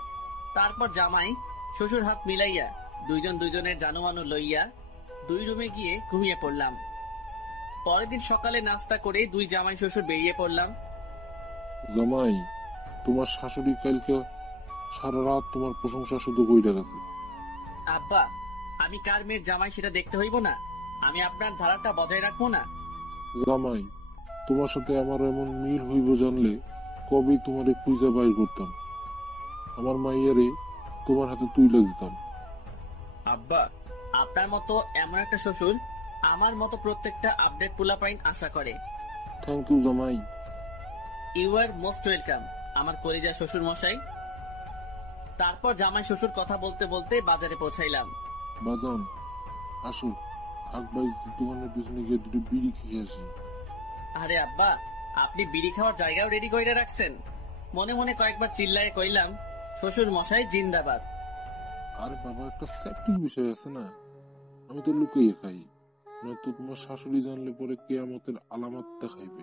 তারপর জামাই শ্বশুর হাত মিলাইয়া দুইজন দুইজনের জানুমানু লইয়া 2 রুমে গিয়ে ঘুমিয়ে পড়লাম। পরের দিন সকালে নাস্তা করে 2 জামাই শ্বশুর বেরিয়ে পড়লাম। জামাই, তোমার শাশুড়ি কালকে সারা রাত তোমার প্রশংসা শুধু কইরা গেছে। আব্বা আমি কার মেয়ের জামাই সেটা দেখতে হইব না? আমি আপনার ধারাটা বজায় রাখবো না? জামাই, তোমার সাথে আমার এমন মিল হইব জানলে কবেই তোমারে খুঁজে বাইর করতাম, আমার মাইয়ারে তোমার হাতে তুইলা দিতাম। আব্বা আপনার মতো এমন একটা শ্বশুর আমার মতো প্রত্যেকটা আপডেট পোলাপাইন আশা করে। থ্যাংক ইউ জামাই। ইউ আর মোস্ট ওয়েলকাম আমার কলিজা শ্বশুর মশাই। তারপর জামাই শ্বশুর কথা বলতে বলতে বাজারে পৌঁছাইলাম। বাজান আসো, আকবাইজ দোকানের পিছনে গিয়ে 2টি বিড়ি খেয়ে আসি। আরে আব্বা আপনি বিড়ি খাওয়ার জায়গাও রেডি করে রাখছেন? মনে মনে কয়েকবার চিল্লায় কইলাম, শ্বশুর মশাই জিন্দাবাদ। আরে বাবা, একটা সেফটির বিষয় আছে না, আমি তো লুকিয়ে খাই, নয়তো তোমার শাশুড়ি জানলে পরে কিয়ামতের আলামত দেখাইবে।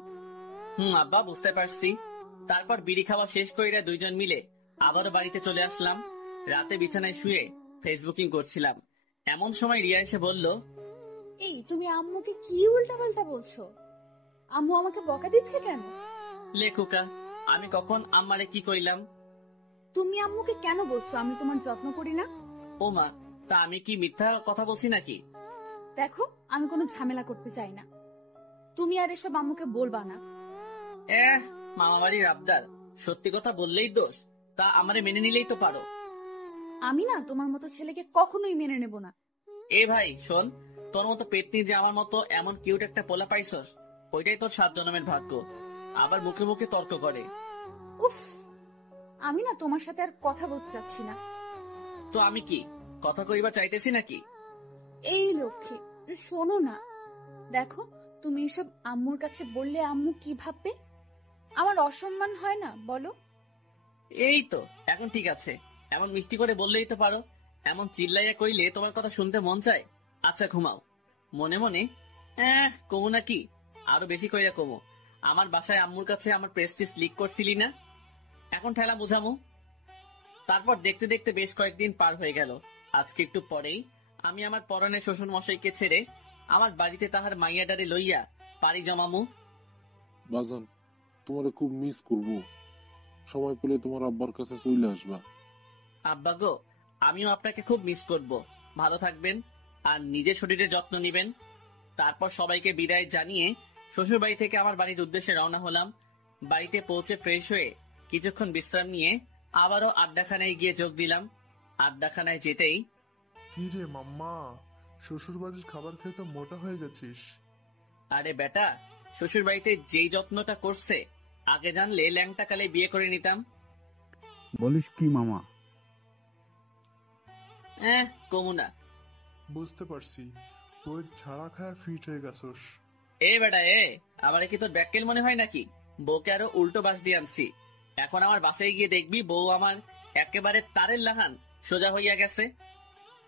আব্বা বুঝতে পারছি। তারপর বিড়ি খাওয়া শেষ কইরা 2 জন মিলে আবারও বাড়িতে চলে আসলাম। রাতে বিছানায় শুয়ে ফেসবুকিং করছিলাম, এমন সময় রিয়া এসে বলল, এই তুমি আম্মুকে কি উল্টাপাল্টা বলছো? আম্মু আমাকে বকা দিচ্ছে কেন? লেখুকা আমি কখন আম্মারে কি কইলাম? তুমি আম্মুকে কেন বলছো আমি তোমার যত্ন করি না? ও মা, তা আমি কি মিথ্যা কথা বলছি নাকি? দেখো আমি কোনো ঝামেলা করতে চাই না, তুমি আর এসব আম্মুকে বলবা না। মামা বাড়ির আবদার, সত্যি কথা বললেই দোষ, তা আমারে মেনে নিলেই তো পারো। আমি না তোমার মতো ছেলেকে কখনোই মেনে নেব না। এ ভাই শোন, তোর মতো পেতনি যে আমার মতো এমন কিউট একটা পোলা পাইছস, ওইটাই তোর 7 জন্মের ভাগ্য। আবার মুখে মুখে তর্ক করে। উফ, আমি না তোমার সাথে আর কথা বলতে চাচ্ছি না। তো আমি কি কথা কইবা চাইতেছি নাকি? এই লক্ষ্মী শোনো না, দেখো তুমি এসব আম্মুর কাছে বললে আম্মু কি ভাববে? আমার অসম্মান হয় না বলো? এই তো এখন ঠিক আছে, এমন মিষ্টি করে বললেই তো পারো। এমন চিল্লাইয়া কইলে তোমার কথা শুনতে মন চায়। আচ্ছা ঘুমাও। মনে মনে কমু নাকি, আরো বেশি কইরা কমু। আমার বাসায় আম্মুর কাছে আমার প্রেস্টিজ লিক করছিলি না, এখন ঠেলা বুঝামু। তারপর দেখতে দেখতে বেশ কয়েকদিন পার হয়ে গেল। আজকে একটু পরেই আমি আমার পরনের শ্বশুর মশাইকে ছেড়ে আমার বাড়িতে তাহার মাইয়াডারে লইয়া পাড়ি জমামু। বাজান, তোমারে খুব মিস করব, সময় পেলে তোমার আব্বার কাছে চলে আসবা। আব্বা গো, আমিও আপনাকে খুব মিস করব। ভালো থাকবেন আর নিজের শরীরের যত্ন নিবেন। তারপর সবাইকে বিদায় জানিয়ে শ্বশুর বাড়ি থেকে আমার বাড়ির উদ্দেশ্যে রওনা হলাম। বাড়িতে পৌঁছে ফ্রেশ হয়ে কিছুক্ষণ বিশ্রাম নিয়ে আবারও আড্ডাখানায় গিয়ে যোগ দিলাম। আড্ডাখানায় যেতেই, কি রে মাম্মা, শ্বশুর বাড়ির খাবার খেয়ে তো মোটা হয়ে গেছিস। আরে বেটা, শ্বশুর বাড়িতে যেই যত্নটা করছে, আগে জানলে ল্যাংটা কালে বিয়ে করে নিতাম। বলিস কি মামা? কমুনা। বুঝতে পারছি, ওই ছাড়া খায় ফিট হয়ে গেছস। এ বেটা আবার কি তোর ব্যাককেল মনে হয় নাকি? বউকে আরো উল্টো বাস দিয়ে আনছি। এখন আমার বাসায় গিয়ে দেখবি বউ আমার একেবারে তারের লাহান সোজা হইয়া গেছে।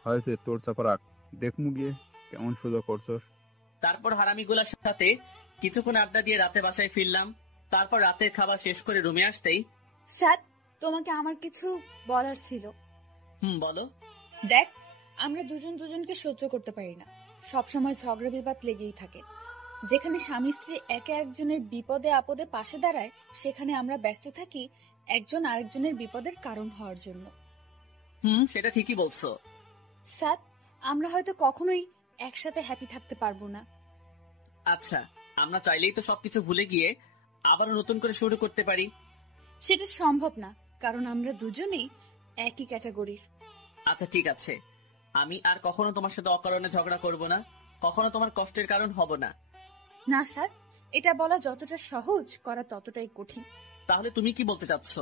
হয়েছে তোর চাপা রাখ, দেখমু গিয়ে কেমন সোজা করছস। তারপর হারামিগুলার সাথে কিছুক্ষণ আড্ডা দিয়ে রাতে বাসায় ফিরলাম। তারপর রাতের খাবার শেষ করে রুমে আসতেই, স্যার তোমাকে আমার কিছু বলার ছিল। বলো। দেখ, আমরা দুজন দুজনকে সহ্য করতে পারি না, সবসময় ঝগড়া বিবাদ লেগেই থাকে। যেখানে স্বামী স্ত্রী একে একজনের বিপদে আপদে পাশে দাঁড়ায়, সেখানে আমরা ব্যস্ত থাকি একজন আরেকজনের বিপদের কারণ হওয়ার জন্য। সেটা ঠিকই বলছো। স্যার, আমরা হয়তো কখনোই একসাথে হ্যাপি থাকতে পারবো না। আচ্ছা, আমরা চাইলেই তো সবকিছু ভুলে গিয়ে আবার নতুন করে শুরু করতে পারি। সেটা সম্ভব না, কারণ আমরা দুজনেই একই ক্যাটাগরির। আচ্ছা ঠিক আছে, আমি আর কখনো তোমার সাথে অকারণে ঝগড়া করব না, কখনো তোমার কষ্টের কারণ হব না। না স্যার, এটা বলা যতটা সহজ করা ততটাই কঠিন। তাহলে তুমি কি বলতে চাচ্ছ?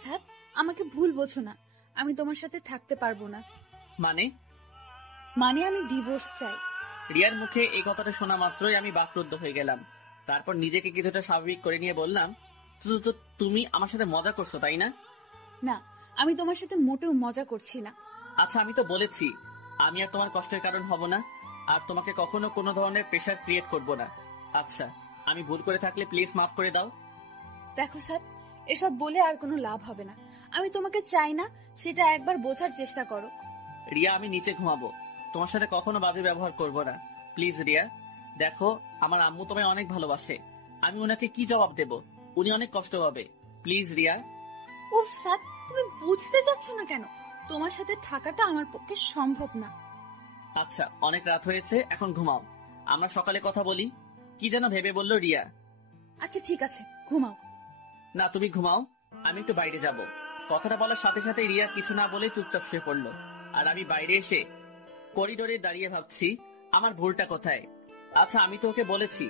স্যার, আমাকে ভুল বোঝো না, আমি তোমার সাথে থাকতে পারবো না। মানে? মানে আমি ডিভোর্স চাই। রিয়ার মুখে এই কথাটা শোনা মাত্রই আমি বাকরুদ্ধ হয়ে গেলাম। তারপর নিজেকে কিছুটা স্বাভাবিক করে নিয়ে বললাম, তো তুমি আমার সাথে মজা করছো তাই না? না, আমি তোমার সাথে মোটেও মজা করছি না। আচ্ছা, আমি তো বলেছি আমি আর তোমার কষ্টের কারণ হব না, আর তোমাকে কখনো কোনো ধরনের প্রেশার ক্রিয়েট করব না। আচ্ছা, আমি ভুল করে থাকলে প্লিজ মাফ করে দাও। দেখো স্যার, এসব বলে আর কোনো লাভ হবে না। আমি তোমাকে চাই না, সেটা একবার বোঝার চেষ্টা করো। রিয়া, আমি নিচে ঘুমাবো, তোমার সাথে কখনো বাজে ব্যবহার করব না। প্লিজ রিয়া, দেখো আমার আম্মু তোমায় অনেক ভালোবাসে, আমি ওনাকে কি জবাব দেব? উনি অনেক কষ্ট পাবে। প্লিজ রিয়া। উফ স্যার, তুমি বুঝতে যাচ্ছ না কেন? তোমার সাথে থাকাটা আমার পক্ষে সম্ভব না। আচ্ছা, অনেক রাত হয়েছে, এখন ঘুমাও, আমরা সকালে কথা বলি। কি যেন ভেবে বললো রিয়া। আচ্ছা ঠিক আছে, ঘুমাও। না, তুমি ঘুমাও, আমি একটু বাইরে যাব। কথাটা বলার সাথে সাথে রিয়া কিছু না বলে চুপচাপ শুয়ে পড়লো। আর আমি বাইরে এসে করিডোরে দাঁড়িয়ে ভাবছি আমার ভুলটা কোথায়। আচ্ছা, আমি তো ওকে বলেছি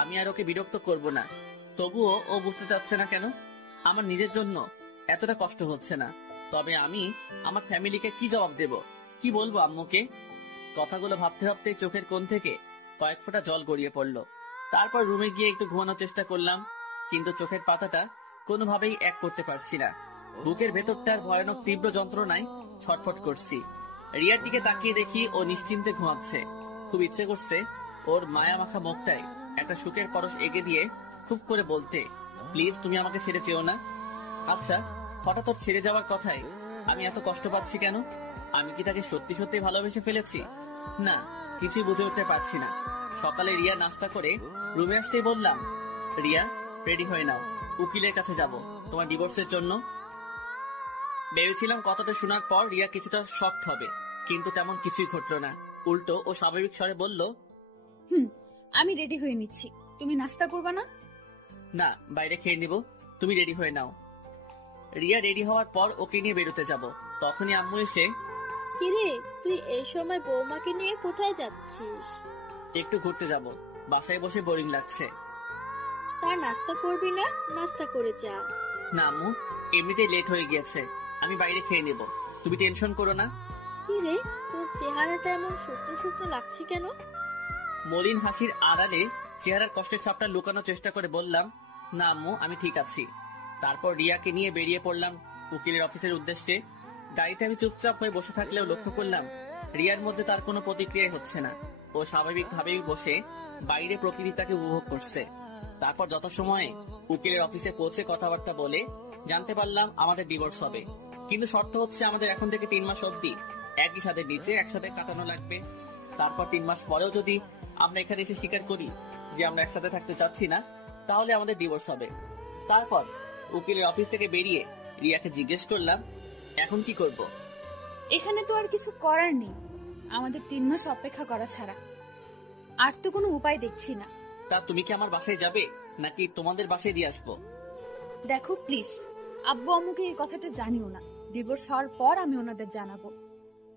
আমি আর ওকে বিরক্ত করব না, তবুও ও বুঝতে চাচ্ছে না কেন? আমার নিজের জন্য এতটা কষ্ট হচ্ছে না, তবে আমি আমার ফ্যামিলিকে কি জবাব দেব? কি বলবো আম্মুকে? কথাগুলো ভাবতে ভাবতে চোখের কোণ থেকে কয়েক ফোঁটা জল গড়িয়ে পড়লো। তারপর রুমে গিয়ে একটু ঘুমানোর চেষ্টা করলাম, কিন্তু চোখের পাতাটা কোনোভাবেই এক করতে পারছি না। বুকের ভেতরটার ভয়ানক তীব্র যন্ত্রণায় ছটফট করছি। রিয়ার দিকে তাকিয়ে দেখি ও নিশ্চিন্তে ঘুমাচ্ছে। খুব ইচ্ছে করছে ওর মায়া মাখা মুখটায় একটা সুখের পরশ এগে দিয়ে খুব করে বলতে, প্লিজ তুমি আমাকে ছেড়ে যেও না। আচ্ছা, হঠাৎ ওর ছেড়ে যাওয়ার কথায় আমি এত কষ্ট পাচ্ছি কেন? আমি কি তাকে সত্যি সত্যি ভালোবেসে ফেলেছি? না, কিছুই বুঝে উঠতে পারছি না। সকালে রিয়া নাস্তা করে রুমে আসতেই বললাম, রিয়া রেডি হয়ে নাও, উকিলের কাছে যাব তোমার ডিভোর্সের জন্য। ভেবেছিলাম কথাটা শোনার পর রিয়া কিছুটা শকড হবে, কিন্তু তেমন কিছুই ঘটল না। উল্টো ও স্বাভাবিক স্বরে বলল, আমি রেডি হয়ে নিচ্ছি, তুমি নাস্তা করবা না? না, বাইরে খেয়ে নিব, তুমি রেডি হয়ে নাও। রিয়া রেডি হওয়ার পর ওকে নিয়ে বেরোতে যাব, তখনই আম্মু এসে, কিরে তুই এই সময় বৌমাকে নিয়ে কোথায় যাচ্ছিস? একটু ঘুরতে যাব, বাসায় বসে বোরিং লাগছে। তার নাস্তা করবি না? নাস্তা করে যা। না আম্মু, এমনিতেই লেট হয়ে গিয়েছে, আমি বাইরে খেয়ে নেব, তুমি টেনশন করো না। কিরে তোর চেহারাটা এমন শুকনো শুকনো লাগছে কেন? মলিন হাসির আড়ালে চেহারার কষ্টের ছাপটা লুকানোর চেষ্টা করে বললাম, না আম্মু, আমি ঠিক আছি। তারপর রিয়াকে নিয়ে বেরিয়ে পড়লাম উকিলের অফিসের উদ্দেশ্যে। গাড়িতে আমি চুপচাপ হয়ে বসে থাকলেও লক্ষ্য করলাম রিয়ার মধ্যে তার কোনো প্রতিক্রিয়া হচ্ছে না। ও স্বাভাবিকভাবেই বসে বাইরে প্রকৃতিটাকে উপভোগ করছে। তারপর যথাসময়ে উকিলের অফিসে পৌঁছে কথাবার্তা বলে জানতে পারলাম আমাদের ডিভোর্স হবে, কিন্তু শর্ত হচ্ছে আমাদের এখন থেকে 3 মাস অবধি একই সাথে নিচে একসাথে কাটানো লাগবে। তারপর 3 মাস পরেও যদি আমরা এখানে এসে স্বীকার করি যে আমরা একসাথে থাকতে চাচ্ছি না, তাহলে আমাদের ডিভোর্স হবে। তারপর উকিলের অফিস থেকে বেরিয়ে রিয়াকে জিজ্ঞেস করলাম, এখন কি করব? এখানে তো আর কিছু করার নেই, আমাদের 3 মাস অপেক্ষা করা ছাড়া আর তো কোনো উপায় দেখছি না। তা তুমি কি আমার বাসায় যাবে নাকি তোমাদের বাসায় দিয়ে আসবো? দেখো প্লিজ, আব্বু আম্মুকে এই কথাটা জানিও না। ডিভোর্স হওয়ার পর আমি ওনাদের জানাবো,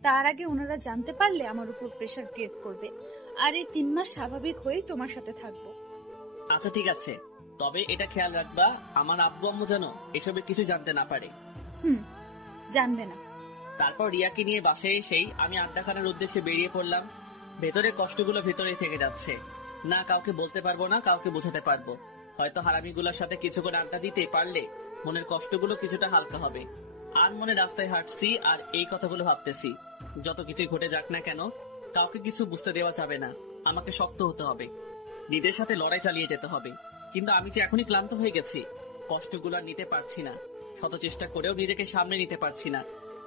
তার আগে ওনারা জানতে পারলে আমার উপর প্রেশার ক্রিয়েট করবে। আর এই 3 মাস স্বাভাবিক হয়েই তোমার সাথে থাকবো। আচ্ছা ঠিক আছে, তবে এটা খেয়াল রাখবা আমার আব্বু আম্মু যেন এসবের কিছু জানতে না পারে। জানবে না। তারপর রিয়াকে নিয়ে বাসায় এসেই আমি আড্ডাখানার উদ্দেশ্যে বেরিয়ে পড়লাম। ভেতরে কষ্টগুলো ভেতরেই থেকে যাচ্ছে, না কাউকে বলতে পারবো না কাউকে বোঝাতে পারবো। হয়তো হারামিগুলোর সাথে কিছুক্ষণ আড্ডা দিতে পারলে মনের কষ্টগুলো কিছুটা হালকা হবে। আর মনে রাস্তায় হাঁটছি আর এই কথাগুলো ভাবতেছি, যত কিছুই ঘটে যাক না কেন কাউকে কিছু বুঝতে দেওয়া যাবে না, আমাকে শক্ত হতে হবে, নিজের সাথে লড়াই চালিয়ে যেতে হবে। কিন্তু আমি যে এখনই ক্লান্ত হয়ে গেছি, কষ্টগুলো আর নিতে পারছি না, শত চেষ্টা করেও নিজেকে সামনে নিতে পারছি না।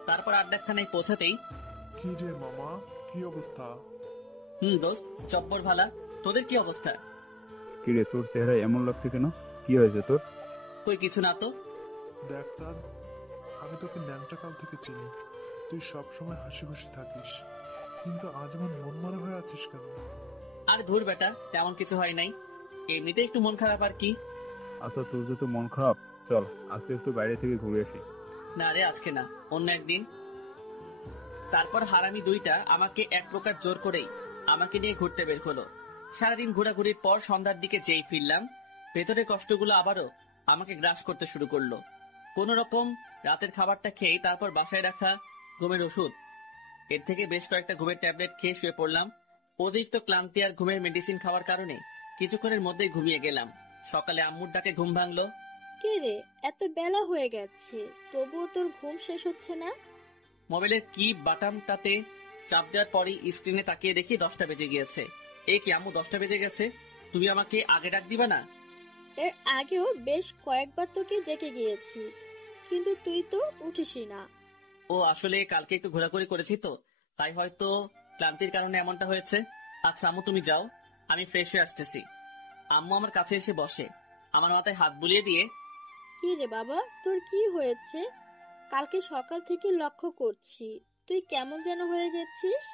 তারপর আড্ডাখানায় পৌঁছাতেই, কি রে মামা, কি অবস্থা? দোস্ত, জব্বর ভালা, তোদের কি অবস্থা? কিরে, তোর চেহারা এমন লাগছে কেন? কি হয়েছে তোর? কই কিছু না তো। দেখ স্যার, আমি তোকে ন্যাংটা কাল থেকে চিনি, তুই সবসময় হাসি খুশি থাকিস, কিন্তু আজ আমার মন মারা হয়ে আছিস কেন? আর ধুর বেটা, তেমন কিছু হয় নাই, এমনিতে একটু মন খারাপ আর কি। আচ্ছা, তোর যত মন খারাপ, চল আজকে একটু বাইরে থেকে ঘুরে আসি। না রে, আজকে না, অন্য একদিন। তারপর হারামি দুইটা আমাকে এক প্রকার জোর করেই আমাকে নিয়ে ঘুরতে বের হলো। সারাদিন ঘোরাঘুরির পর সন্ধ্যার দিকে যেই ফিরলাম, ভেতরের কষ্টগুলো আবারও আমাকে গ্রাস করতে শুরু করলো। কোন রকম রাতের খাবারটা খেয়ে তারপর বাসায় রাখা ঘুমের ওষুধ, এর থেকে বেশ কয়েকটা ঘুমের ট্যাবলেট খেয়ে শুয়ে পড়লাম। অতিরিক্ত ক্লান্তি আর ঘুমের মেডিসিন খাওয়ার কারণে কিছুক্ষণের মধ্যেই ঘুমিয়ে গেলাম। সকালে আম্মুর ডাকে ঘুম ভাঙলো। কে রে, এত বেলা হয়ে গেছে, তবুও তোর ঘুম শেষ হচ্ছে না? মোবাইলের কি বাটনটাতে চাপ দেওয়ার পরই স্ক্রিনে তাকিয়ে দেখি 10টা বেজে গিয়েছে। কি আম্মু, 10টা বেজে গেছে? তুমি আমাকে আগে ডাক দিবা না? এর আগেও বেশ কয়েকবার তোকে ডেকে গিয়েছি, কিন্তু তুই তো উঠিসই না। ও আসলে কালকে একটু ঘোরাঘুরি করেছি তো, তাই হয়তো ক্লান্তির কারণে এমনটা হয়েছে। আচ্ছা আম্মু, তুমি যাও, আমি ফ্রেশ হয়ে আসতেছি। আম্মু আমার কাছে এসে বসে, আমার মাথায় হাত বুলিয়ে দিয়ে, কি রে বাবা, তোর কি হয়েছে? কালকে সকাল থেকে লক্ষ্য করছি তুই কেমন যেন হয়ে গেছিস।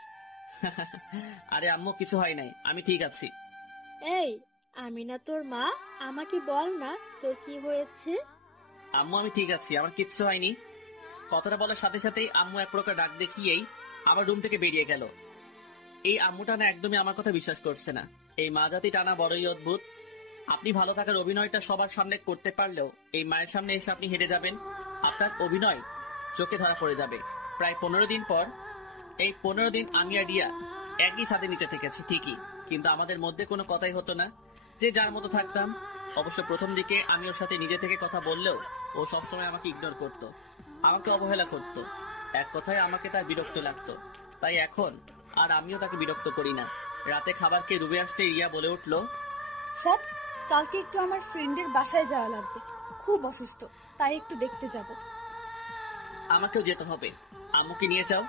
আরে আম্মু, কিছু হয় নাই, আমি ঠিক আছি। এই, আমি না তোর মা, আমাকে বল না তোর কি হয়েছে। আম্মু, আমি ঠিক আছি, আমার কিচ্ছু হয়নি। কথাটা বলার সাথে সাথেই আম্মু এক প্রকার ডাক দেখিয়েই আমার রুম থেকে বেরিয়ে গেল। এই আম্মুটা না একদমই আমার কথা বিশ্বাস করছে না। এই মা জাতি টানা বড়ই অদ্ভুত। আপনি ভালো থাকার অভিনয়টা সবার সামনে করতে পারলেও এই মায়ের সামনে এসে আপনি হেরে যাবেন, আপনার অভিনয় চোখে ধরা পড়ে যাবে। প্রায় 15 দিন পর, এই 15 দিন আমি আর রিয়া একই ছাদের নিচে থেকেছি ঠিকই, কিন্তু আমাদের মধ্যে কোনো কথাই হতো না, যে যার মতো থাকতাম। অবশ্য প্রথম দিকে আমি ওর সাথে নিজে থেকে কথা বললেও ও সবসময় আমাকে ইগনোর করতো, আমাকে অবহেলা করতো। এক কথায় আমাকে তার বিরক্ত লাগতো। তাই এখন আর আমিও তাকে বিরক্ত করি না। রাতে খাবার খেয়ে রুমে আসতে রিয়া বলে উঠলো, স্যার, কালকে একটু আমার ফ্রেন্ডের বাসায় যাওয়া লাগবে, খুব অসুস্থ, তাই একটু দেখতে যাব। আমাকেও যেতে হবে, আম্মুকে নিয়ে যাও।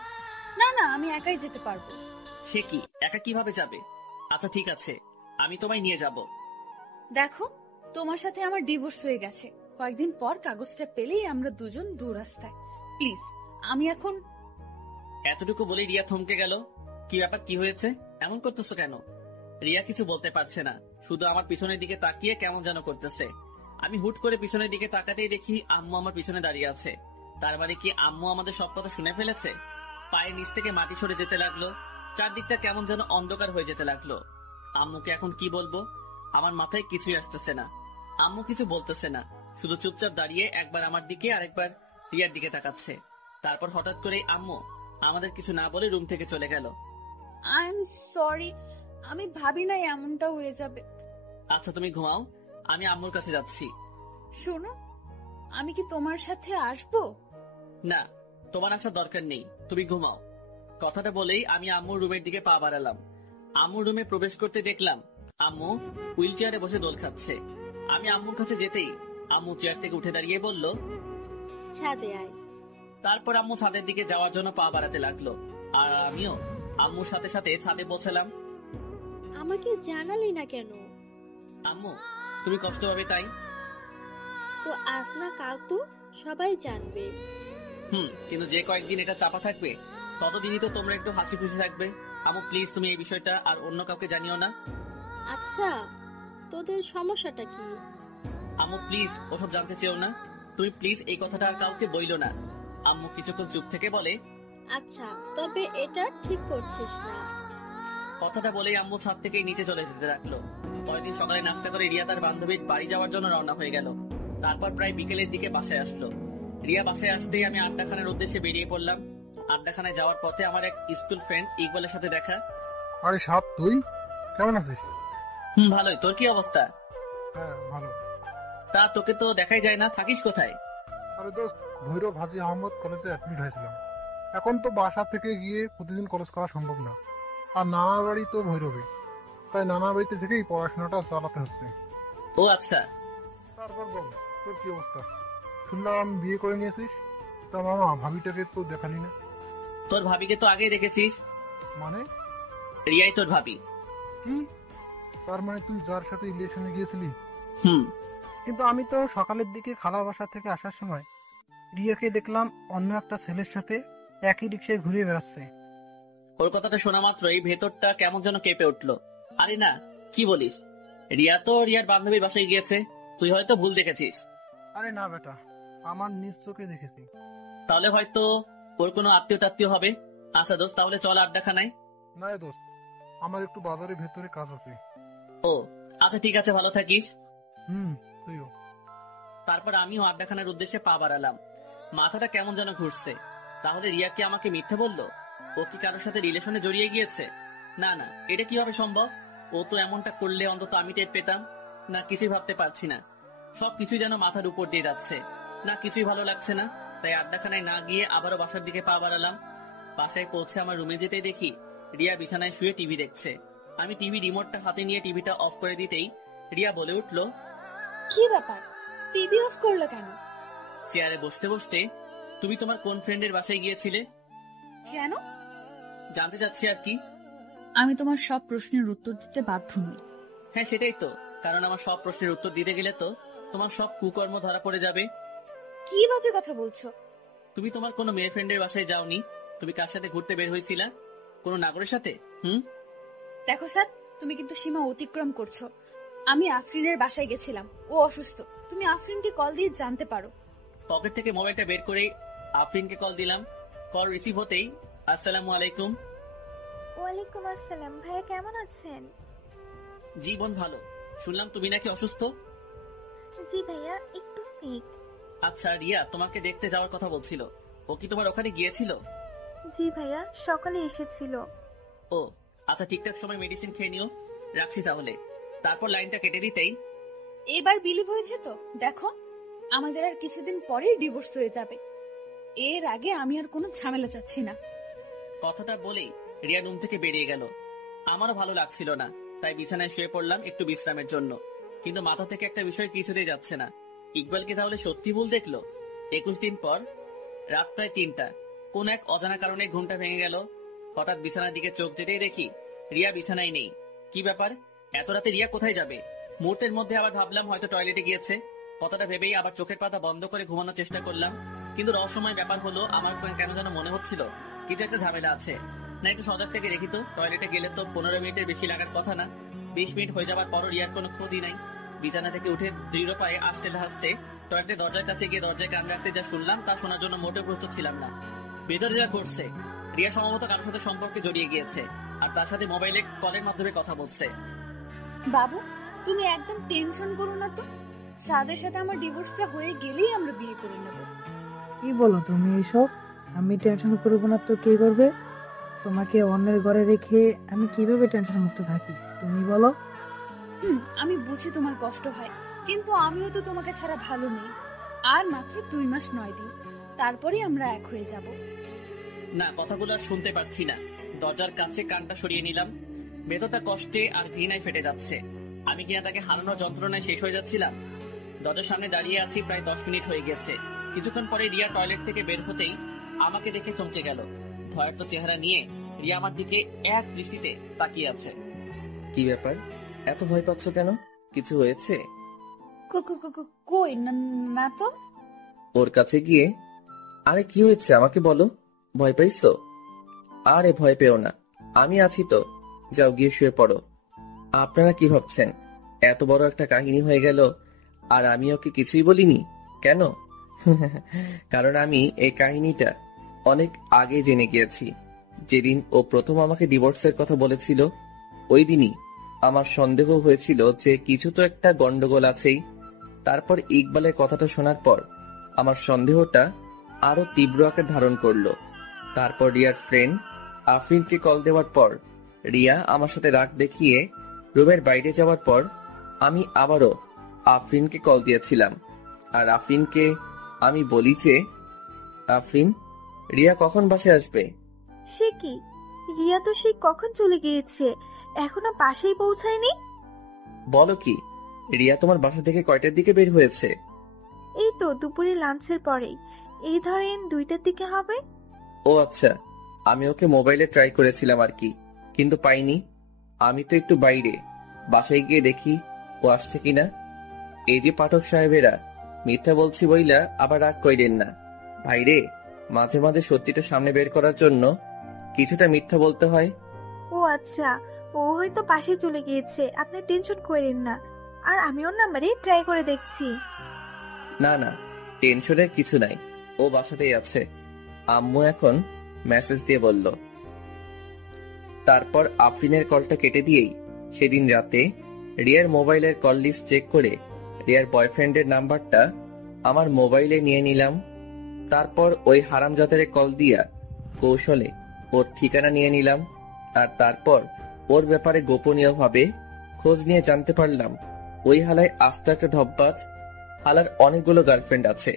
না না, আমি একাই যেতে পারবো। সে কি, একা কিভাবে যাবে? আচ্ছা ঠিক আছে, আমি তোমায় নিয়ে যাব। দেখো, তোমার সাথে আমার ডিভোর্স হয়ে গেছে, কয়েকদিন পর কাগজটা পেলেই আমরা দুজন দু রাস্তায়। প্লিজ, আমি এখন। এতটুকু বলেই রিয়া থমকে গেল। কি ব্যাপার, কি হয়েছে? এমন করতেছো কেন? রিয়া কিছু বলতে পারছে না, শুধু আমার পিছনের দিকে তাকিয়ে কেমন যেন করতেছে। আমি হুট করে পিছনের দিকে তাকাতেই দেখি আম্মু আমার পিছনে দাঁড়িয়ে আছে। তার মানে কি আম্মু আমাদের সব কথা শুনে ফেলেছে? পায়ের নিচ থেকে মাটি সরে যেতে লাগলো, চারদিকটা কেমন যেন অন্ধকার হয়ে যেতে লাগলো। আম্মুকে এখন কি বলবো? আমার মাথায় কিছুই আসতেছে না। আম্মু কিছু বলতেছে না, শুধু চুপচাপ দাঁড়িয়ে একবার আমার দিকে আরেকবার রিয়ার দিকে তাকাচ্ছে। তারপর হঠাৎ করে আম্মু আমাদের কিছু না বলে রুম থেকে চলে গেল। আই এম সরি, আমি ভাবি নাই এমনটা হয়ে যাবে। আচ্ছা তুমি ঘুমাও, আমি আম্মুর কাছে যাচ্ছি। শোনো, আমি কি তোমার সাথে আসবো? না, তোমার আসার দরকার নেই, তুমি ঘুমাও। কথাটা বলেই আমি আম্মুর রুমের দিকে পা বাড়ালাম। আম্মুর রুমে প্রবেশ করতে দেখলাম আম্মু হুইল চেয়ারে বসে দোল খাচ্ছে। আমি আম্মুর কাছে যেতেই আম্মু চেয়ার থেকে উঠে দাঁড়িয়ে বলল, ছাদে আয়। তারপর আম্মু ছাদের দিকে যাওয়ার জন্য পা বাড়াতে লাগলো, আর আমিও আম্মুর সাথে সাথে ছাদে পৌঁছালাম। আমাকে জানালি না কেন? আম্মু, তুমি কষ্ট পাবে তাই। তো আজ না কাল তো সবাই জানবে। কিন্তু যে কয়েকদিন এটা চাপা থাকবে ততদিনই তো তোমরা একটু হাসি খুশি থাকবে। আম্মু প্লিজ, তুমি এই বিষয়টা আর অন্য কাউকে জানিও না। আচ্ছা, তোদের সমস্যাটা কি? আম্মু প্লিজ, ওসব জানতে চেও না। তুমি প্লিজ এই কথাটা আর কাউকে বইলো না। আম্মু কিছুক্ষণ চুপ থেকে বলে, আচ্ছা, তবে এটা ঠিক করছিস না। কথাটা বলেই আম্মু ছাদ থেকেই নিচে চলে যেতে লাগলো। পরের দিন সকালে নাস্তা করে রিয়া তার বান্ধবীর বাড়ি যাওয়ার জন্য রওনা হয়ে গেল। তারপর প্রায় বিকেলের দিকে বাসায় আসলো। রিয়া বাসায় আসতেই আমি আড্ডাখানার উদ্দেশ্যে বেরিয়ে পড়লাম। আড্ডাখানায় যাওয়ার পথে আমার এক স্কুল ফ্রেন্ড ইকবালের সাথে দেখা। আরে সাপ, তুই কেমন আছিস? ভালোই, তোর কি অবস্থা? হ্যাঁ ভালো। তা তোকে তো দেখাই যায় না, থাকিস কোথায়? আরে দোস্ত, ভৈরব হাজী আহমদ কলেজে অ্যাডমিট হয়েছিলাম। এখন তো বাসা থেকে গিয়ে প্রতিদিন কলেজ করা সম্ভব না, আর নানার বাড়ি তো ভৈরবে, তাই নানার বাড়িতে থেকেই পড়াশোনাটা চালাতে হচ্ছে। ও আচ্ছা। তারপর বল, তোর কি অবস্থা? শুনলাম বিয়ে করে নিয়েছিস। তা মামা, ভাবিটাকে তো দেখালি না। তোর ভাবিকে তো আগেই রেখেছিস। মানে? রিয়াই তোর ভাবি। কি? তার মানে তুই যার সাথে রিলেশনে গিয়েছিলি? কিন্তু আমি তো সকালের দিকে খালার বাসা থেকে আসার সময় রিয়াকে দেখলাম অন্য একটা ছেলের সাথে একই রিক্সায় ঘুরে বেড়াচ্ছে। ওর কথাটা শোনা মাত্রই ভেতরটা কেমন যেন কেঁপে উঠলো। আরে না, কি বলিস? রিয়া তো রিয়ার বান্ধবীর বাসায় গিয়েছে, তুই হয়তো ভুল দেখেছিস। আরে না বেটা, আমার নিজ চোখে দেখেছি। তাহলে হয়তো ওর কোনো আত্মীয় টাত্মীয় হবে। আচ্ছা দোস্ত, তাহলে চল আড্ডাখানায়। না রে দোস্ত, আমার একটু বাজারের ভেতরে কাজ আছে। ও আচ্ছা ঠিক আছে, ভালো থাকিস। তুইও। তারপর আমিও আড্ডাখানার উদ্দেশ্যে পা বাড়ালাম। মাথাটা কেমন যেন ঘুরছে। তাহলে রিয়া কি আমাকে মিথ্যে বললো? ও কি কারোর সাথে রিলেশনে জড়িয়ে গিয়েছে? না না, এটা কিভাবে সম্ভব? ও তো এমনটা করলে অন্তত আমি টের পেতাম না। কিছুই ভাবতে পারছি না, সবকিছুই যেন মাথার উপর দিয়ে যাচ্ছে না। কিছুই ভালো লাগছে না। তাই আড্ডাখানায় না গিয়ে আবারও বাসার দিকে পা বাড়ালাম। বাসায় পৌঁছে আমার রুমে যেতেই দেখি রিয়া বিছানায় শুয়ে টিভি দেখছে। আমি টিভি রিমোটটা হাতে নিয়ে টিভিটা অফ করে দিতেই রিয়া বলে উঠলো, কি ব্যাপার, টিভি অফ করলো কেন? চেয়ারে বসতে বসতে, তুমি তোমার কোন ফ্রেন্ডের বাসায় গিয়েছিলে? কেন জানতে চাচ্ছি আর কি। আমি তোমার সব প্রশ্নের উত্তর দিতে বাধ্য নই। হ্যাঁ সেটাই তো, কারণ আমার সব প্রশ্নের উত্তর দিতে গেলে তো তোমার সব কুকর্ম ধরা পড়ে যাবে। কি বাজে কথা বলছো? তুমি তোমার কোনো মেয়ে ফ্রেন্ডের বাসায় যাওনি। তুমি কার সাথে ঘুরতে বের হয়েছিলা? কোনো নাগরের সাথে? দেখো স্যার, তুমি কিন্তু সীমা অতিক্রম করছো। আমি আফরিনের বাসায় গেছিলাম, ও অসুস্থ। তুমি আফরিনকে কল দিয়ে জানতে পারো। পকেট থেকে মোবাইলটা বের করে আফরিনকে কল দিলাম। কল রিসিভ হতেই, আসসালামু আলাইকুম। ওয়ালাইকুম আসসালাম। ভাইয়া কেমন আছেন? জি বোন, ভালো। শুনলাম তুমি নাকি অসুস্থ? জি ভাইয়া, একটু সিক। আচ্ছা, রিয়া তোমাকে দেখতে যাওয়ার কথা বলছিল, ও কি তোমার ওখানে গিয়েছিল? জি ভাইয়া, সকালে এসেছিল। ও আচ্ছা, ঠিকঠাক সময় মেডিসিন খেয়ে নিও। রাখছি তাহলে। তারপর লাইনটা কেটে দিতেই, এবার বিলিভ হয়েছে তো? দেখো, আমাদের আর কিছুদিন পরেই ডিভোর্স হয়ে যাবে। এর আগে আমি আর কোনো ঝামেলা চাচ্ছি না। কথাটা বলেই রিয়া রুম থেকে বেরিয়ে গেল। আমারও ভালো লাগছিল না, তাই বিছানায় শুয়ে পড়লাম একটু বিশ্রামের জন্য। কিন্তু মাথা থেকে একটা বিষয় কিছুতেই যাচ্ছে না। ইকবাল কি তাহলে সত্যি ভুল দেখলো? 21 দিন পর রাত প্রায় 3টা, কোন এক অজানা কারণে ঘুমটা ভেঙে গেল। হঠাৎ বিছানার দিকে চোখ যেতেই দেখি রিয়া বিছানায় নেই। কি ব্যাপার, এত রাতে রিয়া কোথায় যাবে? মুহূর্তের মধ্যে আবার ভাবলাম হয়তো টয়লেটে গিয়েছে। কথাটা ভেবেই আবার চোখের পাতা বন্ধ করে ঘুমানোর চেষ্টা করলাম। কিন্তু রহস্যময় ব্যাপার হলো, আমার কেন যেন মনে হচ্ছিল কিছু একটা ঝামেলা আছে। না একটু সজাগ থেকে দেখি তো। টয়লেটে গেলে তো 15 মিনিটের বেশি লাগার কথা না। 20 মিনিট হয়ে যাবার পরও রিয়ার কোনো খোঁজই নাই। বিছানা থেকে উঠে দৃঢ় পায়ে আসতে হাসতে টয়লেটের দরজার কাছে গিয়ে দরজায় কান রাখতে যা শুনলাম তা শোনার জন্য মোটেও প্রস্তুত ছিলাম না। ভেতরে যা ঘটছে, রিয়া সম্ভবত কারোর সাথে সম্পর্কে জড়িয়ে গিয়েছে, আর তার সাথে মোবাইলে কলের মাধ্যমে কথা বলছে। বাবু, তুমি একদম টেনশন করো না তো। সাদের সাথে আমার ডিভোর্সটা হয়ে গেলেই আমরা বিয়ে করে নেব। কি বলো তুমি এসব? আমি টেনশন করবো না তো কে করবে? তোমাকে অন্যের ঘরে রেখে আমি কিভাবে টেনশন মুক্ত থাকি তুমি বলো? আমি বুঝি তোমার কষ্ট হয়, কিন্তু আমিও তো তোমাকে ছাড়া ভালো নেই। আর মাত্র 2 মাস 9 দিন, তারপরে আমরা এক হয়ে যাব। না, কথাগুলো আর শুনতে পারছি না। দরজার কাছে কানটা সরিয়ে নিলাম। ভেতরটা কষ্টে আর ঘৃণায় ফেটে যাচ্ছে। আমি কিনা তাকে হারানোর যন্ত্রণায় শেষ হয়ে যাচ্ছিলাম। দরজার সামনে দাঁড়িয়ে আছি, প্রায় 10 মিনিট হয়ে গেছে। কিছুক্ষণ পরে রিয়া টয়লেট থেকে বের হতেই আমাকে দেখে চমকে গেল। ভয়ার্ত চেহারা নিয়ে রিয়া আমার দিকে এক দৃষ্টিতে তাকিয়ে আছে। কি ব্যাপার, এত ভয় পাচ্ছ কেন? কিছু হয়েছে? কই না তো। ওর কাছে গিয়ে, আরে কি হয়েছে আমাকে বলো। ভয় পাইছো? আরে ভয় পেও না, আমি আছি তো। যাও গিয়ে শুয়ে পড়ো। আপনারা কি ভাবছেন এত বড় একটা কাহিনী হয়ে গেল আর আমি ওকে কিছুই বলিনি? কেন? কারণ আমি এই কাহিনীটা অনেক আগে জেনে গিয়েছি। যেদিন ও প্রথম আমাকে ডিভোর্সের কথা বলেছিল, ওই দিনই আমার সন্দেহ হয়েছিল যে কিছু তো একটা গন্ডগোল আছেই। তারপর ইকবালের কথাটা শোনার পর আমার সন্দেহটা আরো তীব্র আকার ধারণ করলো। তারপর রিয়ার ফ্রেন্ড আফরিনকে কল দেওয়ার পর রিয়া আমার সাথে রাগ দেখিয়ে রুমের বাইরে যাওয়ার পর আমি আবারও আফরিনকে কল দিয়েছিলাম। আর আফরিনকে আমি বলি যে, আফরিন, রিয়া কখন বাসায় আসবে? সে কি, রিয়া তো সে কখন চলে গিয়েছে, এখনো বাসায় পৌঁছায়নি। বলো কি, রিয়া তোমার বাসা থেকে কয়টার দিকে বের হয়েছে? এই তো দুপুরে লাঞ্চের পরেই, এই ধরেন 2টার দিকে হবে। ও আচ্ছা, আমি ওকে মোবাইলে ট্রাই করেছিলাম আর কি, কিন্তু পাইনি। আমি তো একটু বাইরে, বাসায় গিয়ে দেখি ও আসছে কিনা। এই যে পাঠক সাহেবেরা, মিথ্যা বলছি বইলা আবার রাগ কইরেন না। ভাইরে, মাঝে মাঝে সত্যিটা সামনে বের করার জন্য কিছুটা মিথ্যা বলতে হয়। ও আচ্ছা, ও হয়তো পাশে চলে গিয়েছে, আপনি টেনশন করেন না। আর আমি ওর নাম্বারে ট্রাই করে দেখছি। না না, টেনশনের কিছু নাই, ও বাসাতেই আছে। আম্মু এখন মেসেজ দিয়ে বলল। তারপর আফরিনের কলটা কেটে দিয়েই সেদিন রাতে রিয়ার মোবাইলের কল লিস্ট চেক করে রিয়ার বয়ফ্রেন্ডের নাম্বারটা আমার মোবাইলে নিয়ে নিলাম। তারপর ওই হারামজাদারে কল দিয়া কৌশলে ওর ঠিকানা নিয়ে নিলাম। আর তারপর ওর ব্যাপারে গোপনীয়ভাবে খোঁজ নিয়ে জানতে পারলাম ওই হালায় আস্ত একটা ঢপবাজ। হালার অনেকগুলো গার্লফ্রেন্ড আছে।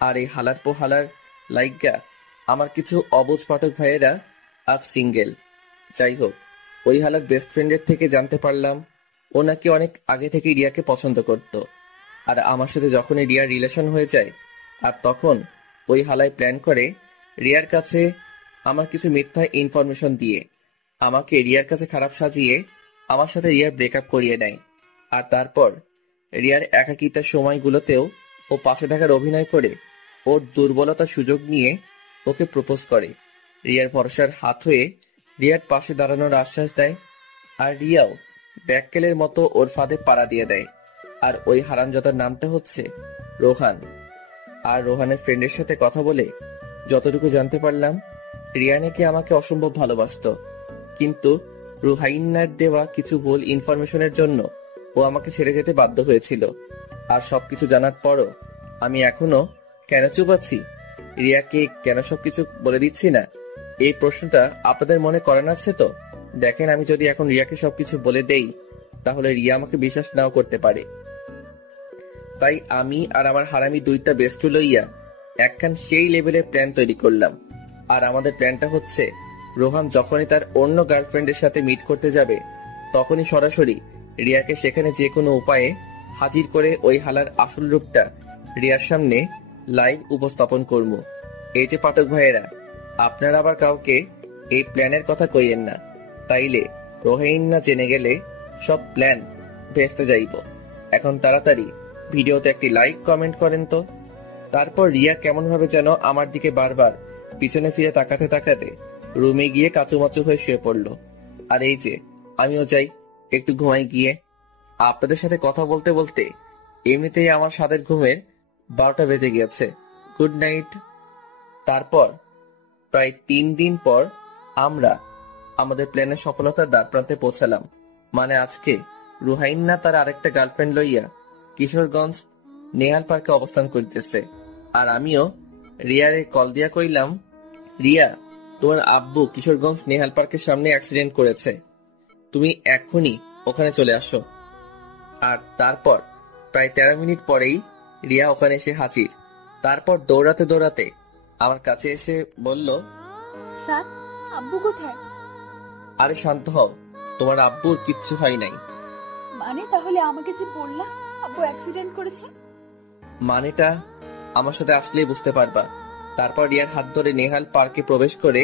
আর এই হালার পো হালার লাইগা আমার কিছু অবুঝ পাঠক ভাইয়েরা আজ সিঙ্গেল। যাই হোক, ওই হালার বেস্ট ফ্রেন্ডের থেকে জানতে পারলাম ও নাকি অনেক আগে থেকে রিয়াকে পছন্দ করত। আর আমার সাথে যখনই রিয়ার রিলেশন হয়ে যায় আর তখন ওই হালায় প্ল্যান করে রিয়ার কাছে আমার কিছু মিথ্যা ইনফরমেশন দিয়ে আমাকে রিয়ার কাছে খারাপ সাজিয়ে আমার সাথে রিয়ার ব্রেকআপ করিয়ে নেয়। আর তারপর রিয়ার একাকিতার সময়গুলোতেও ও পাশে থাকার অভিনয় করে ওর দুর্বলতার সুযোগ নিয়ে ওকে প্রপোজ করে। রিয়ার ভরসার হাত হয়ে রিয়ার পাশে দাঁড়ানোর আশ্বাস দেয়। আর রিয়াও ব্যাককেলের মতো ওর ফাঁদে পাড়া দিয়ে দেয়। আর ওই হারামজাদার নামটা হচ্ছে রোহান। আর রোহানের ফ্রেন্ডের সাথে কথা বলে যতটুকু জানতে পারলাম রিয়া নাকি আমাকে অসম্ভব ভালোবাসতো, কিন্তু রুহাইন্নার দেওয়া কিছু ভুল ইনফরমেশনের জন্য ও আমাকে ছেড়ে যেতে বাধ্য হয়েছিল। আর সবকিছু জানার পরও আমি এখনো কেন চুপ আছি, রিয়াকে কেন সবকিছু বলে দিচ্ছি না, এই প্রশ্নটা আপনাদের মনে করানো আছে তো? দেখেন, আমি যদি এখন রিয়াকে সবকিছু বলে দেই তাহলে রিয়া আমাকে বিশ্বাস নাও করতে পারে। তাই আমি আর আমার হারামি দুইটা বেস্টু লইয়া একখান সেই লেভেলের প্ল্যান তৈরি করলাম। আর আমাদের প্ল্যানটা হচ্ছে রোহান যখনই তার অন্য গার্লফ্রেন্ডের সাথে মিট করতে যাবে তখনই সরাসরি রিয়াকে সেখানে যে কোনো উপায়ে হাজির করে ওই হালার আসল রূপটা রিয়ার সামনে লাইভ উপস্থাপন করব। এই যে পাঠক ভাইয়েরা, আপনারা আবার কাউকে এই প্ল্যানের কথা কইয়েন না, তাইলে রোহাইন্না জেনে গেলে সব প্ল্যান ভেস্তে যাইব। এখন তাড়াতাড়ি ভিডিওতে একটি লাইক কমেন্ট করেন তো। তারপর রিয়া কেমন ভাবে যেন আমার দিকে বারবার পিছনে ফিরে তাকাতে তাকাতে রুমে গিয়ে কাচুমাচু হয়ে শুয়ে পড়লো। আর এই যে আমিও যাই একটু ঘুমাই গিয়ে। আপনাদের সাথে কথা বলতে বলতে এমনিতেই আমার সাদের ঘুমের 12টা বেজে গিয়েছে। Good night. তারপর প্রায় 3 দিন পর আমরা আমাদের প্ল্যানের সফলতার দ্বারপ্রান্তে পৌঁছালাম। মানে আজকে রুহাইন্না তার আরেকটা গার্লফ্রেন্ড লইয়া কিশোরগঞ্জ নেহাল পার্কে অবস্থান করিতেছে। আর আমিও রিয়ারে কল দিয়া কইলাম, রিয়া, তোমার আব্বু কিশোরগঞ্জ নেহাল পার্কের সামনে অ্যাক্সিডেন্ট করেছে, তুমি এক্ষুনি ওখানে চলে আসো। আর তারপর প্রায় 13 মিনিট পরেই রিয়া ওখানে এসে হাজির। তারপর দৌড়াতে দৌড়াতে আমার কাছে এসে বলল, স্যার, আব্বু কোথায়? আরে শান্ত হও, তোমার আব্বুর কিচ্ছু হয় নাই। মানে তাহলে আমাকে যে বললা আব্বু অ্যাক্সিডেন্ট করেছে, মানেটা আমার সাথে আসলেই বুঝতে পারবা। তারপর রিয়ার হাত ধরে নেহাল পার্কে প্রবেশ করে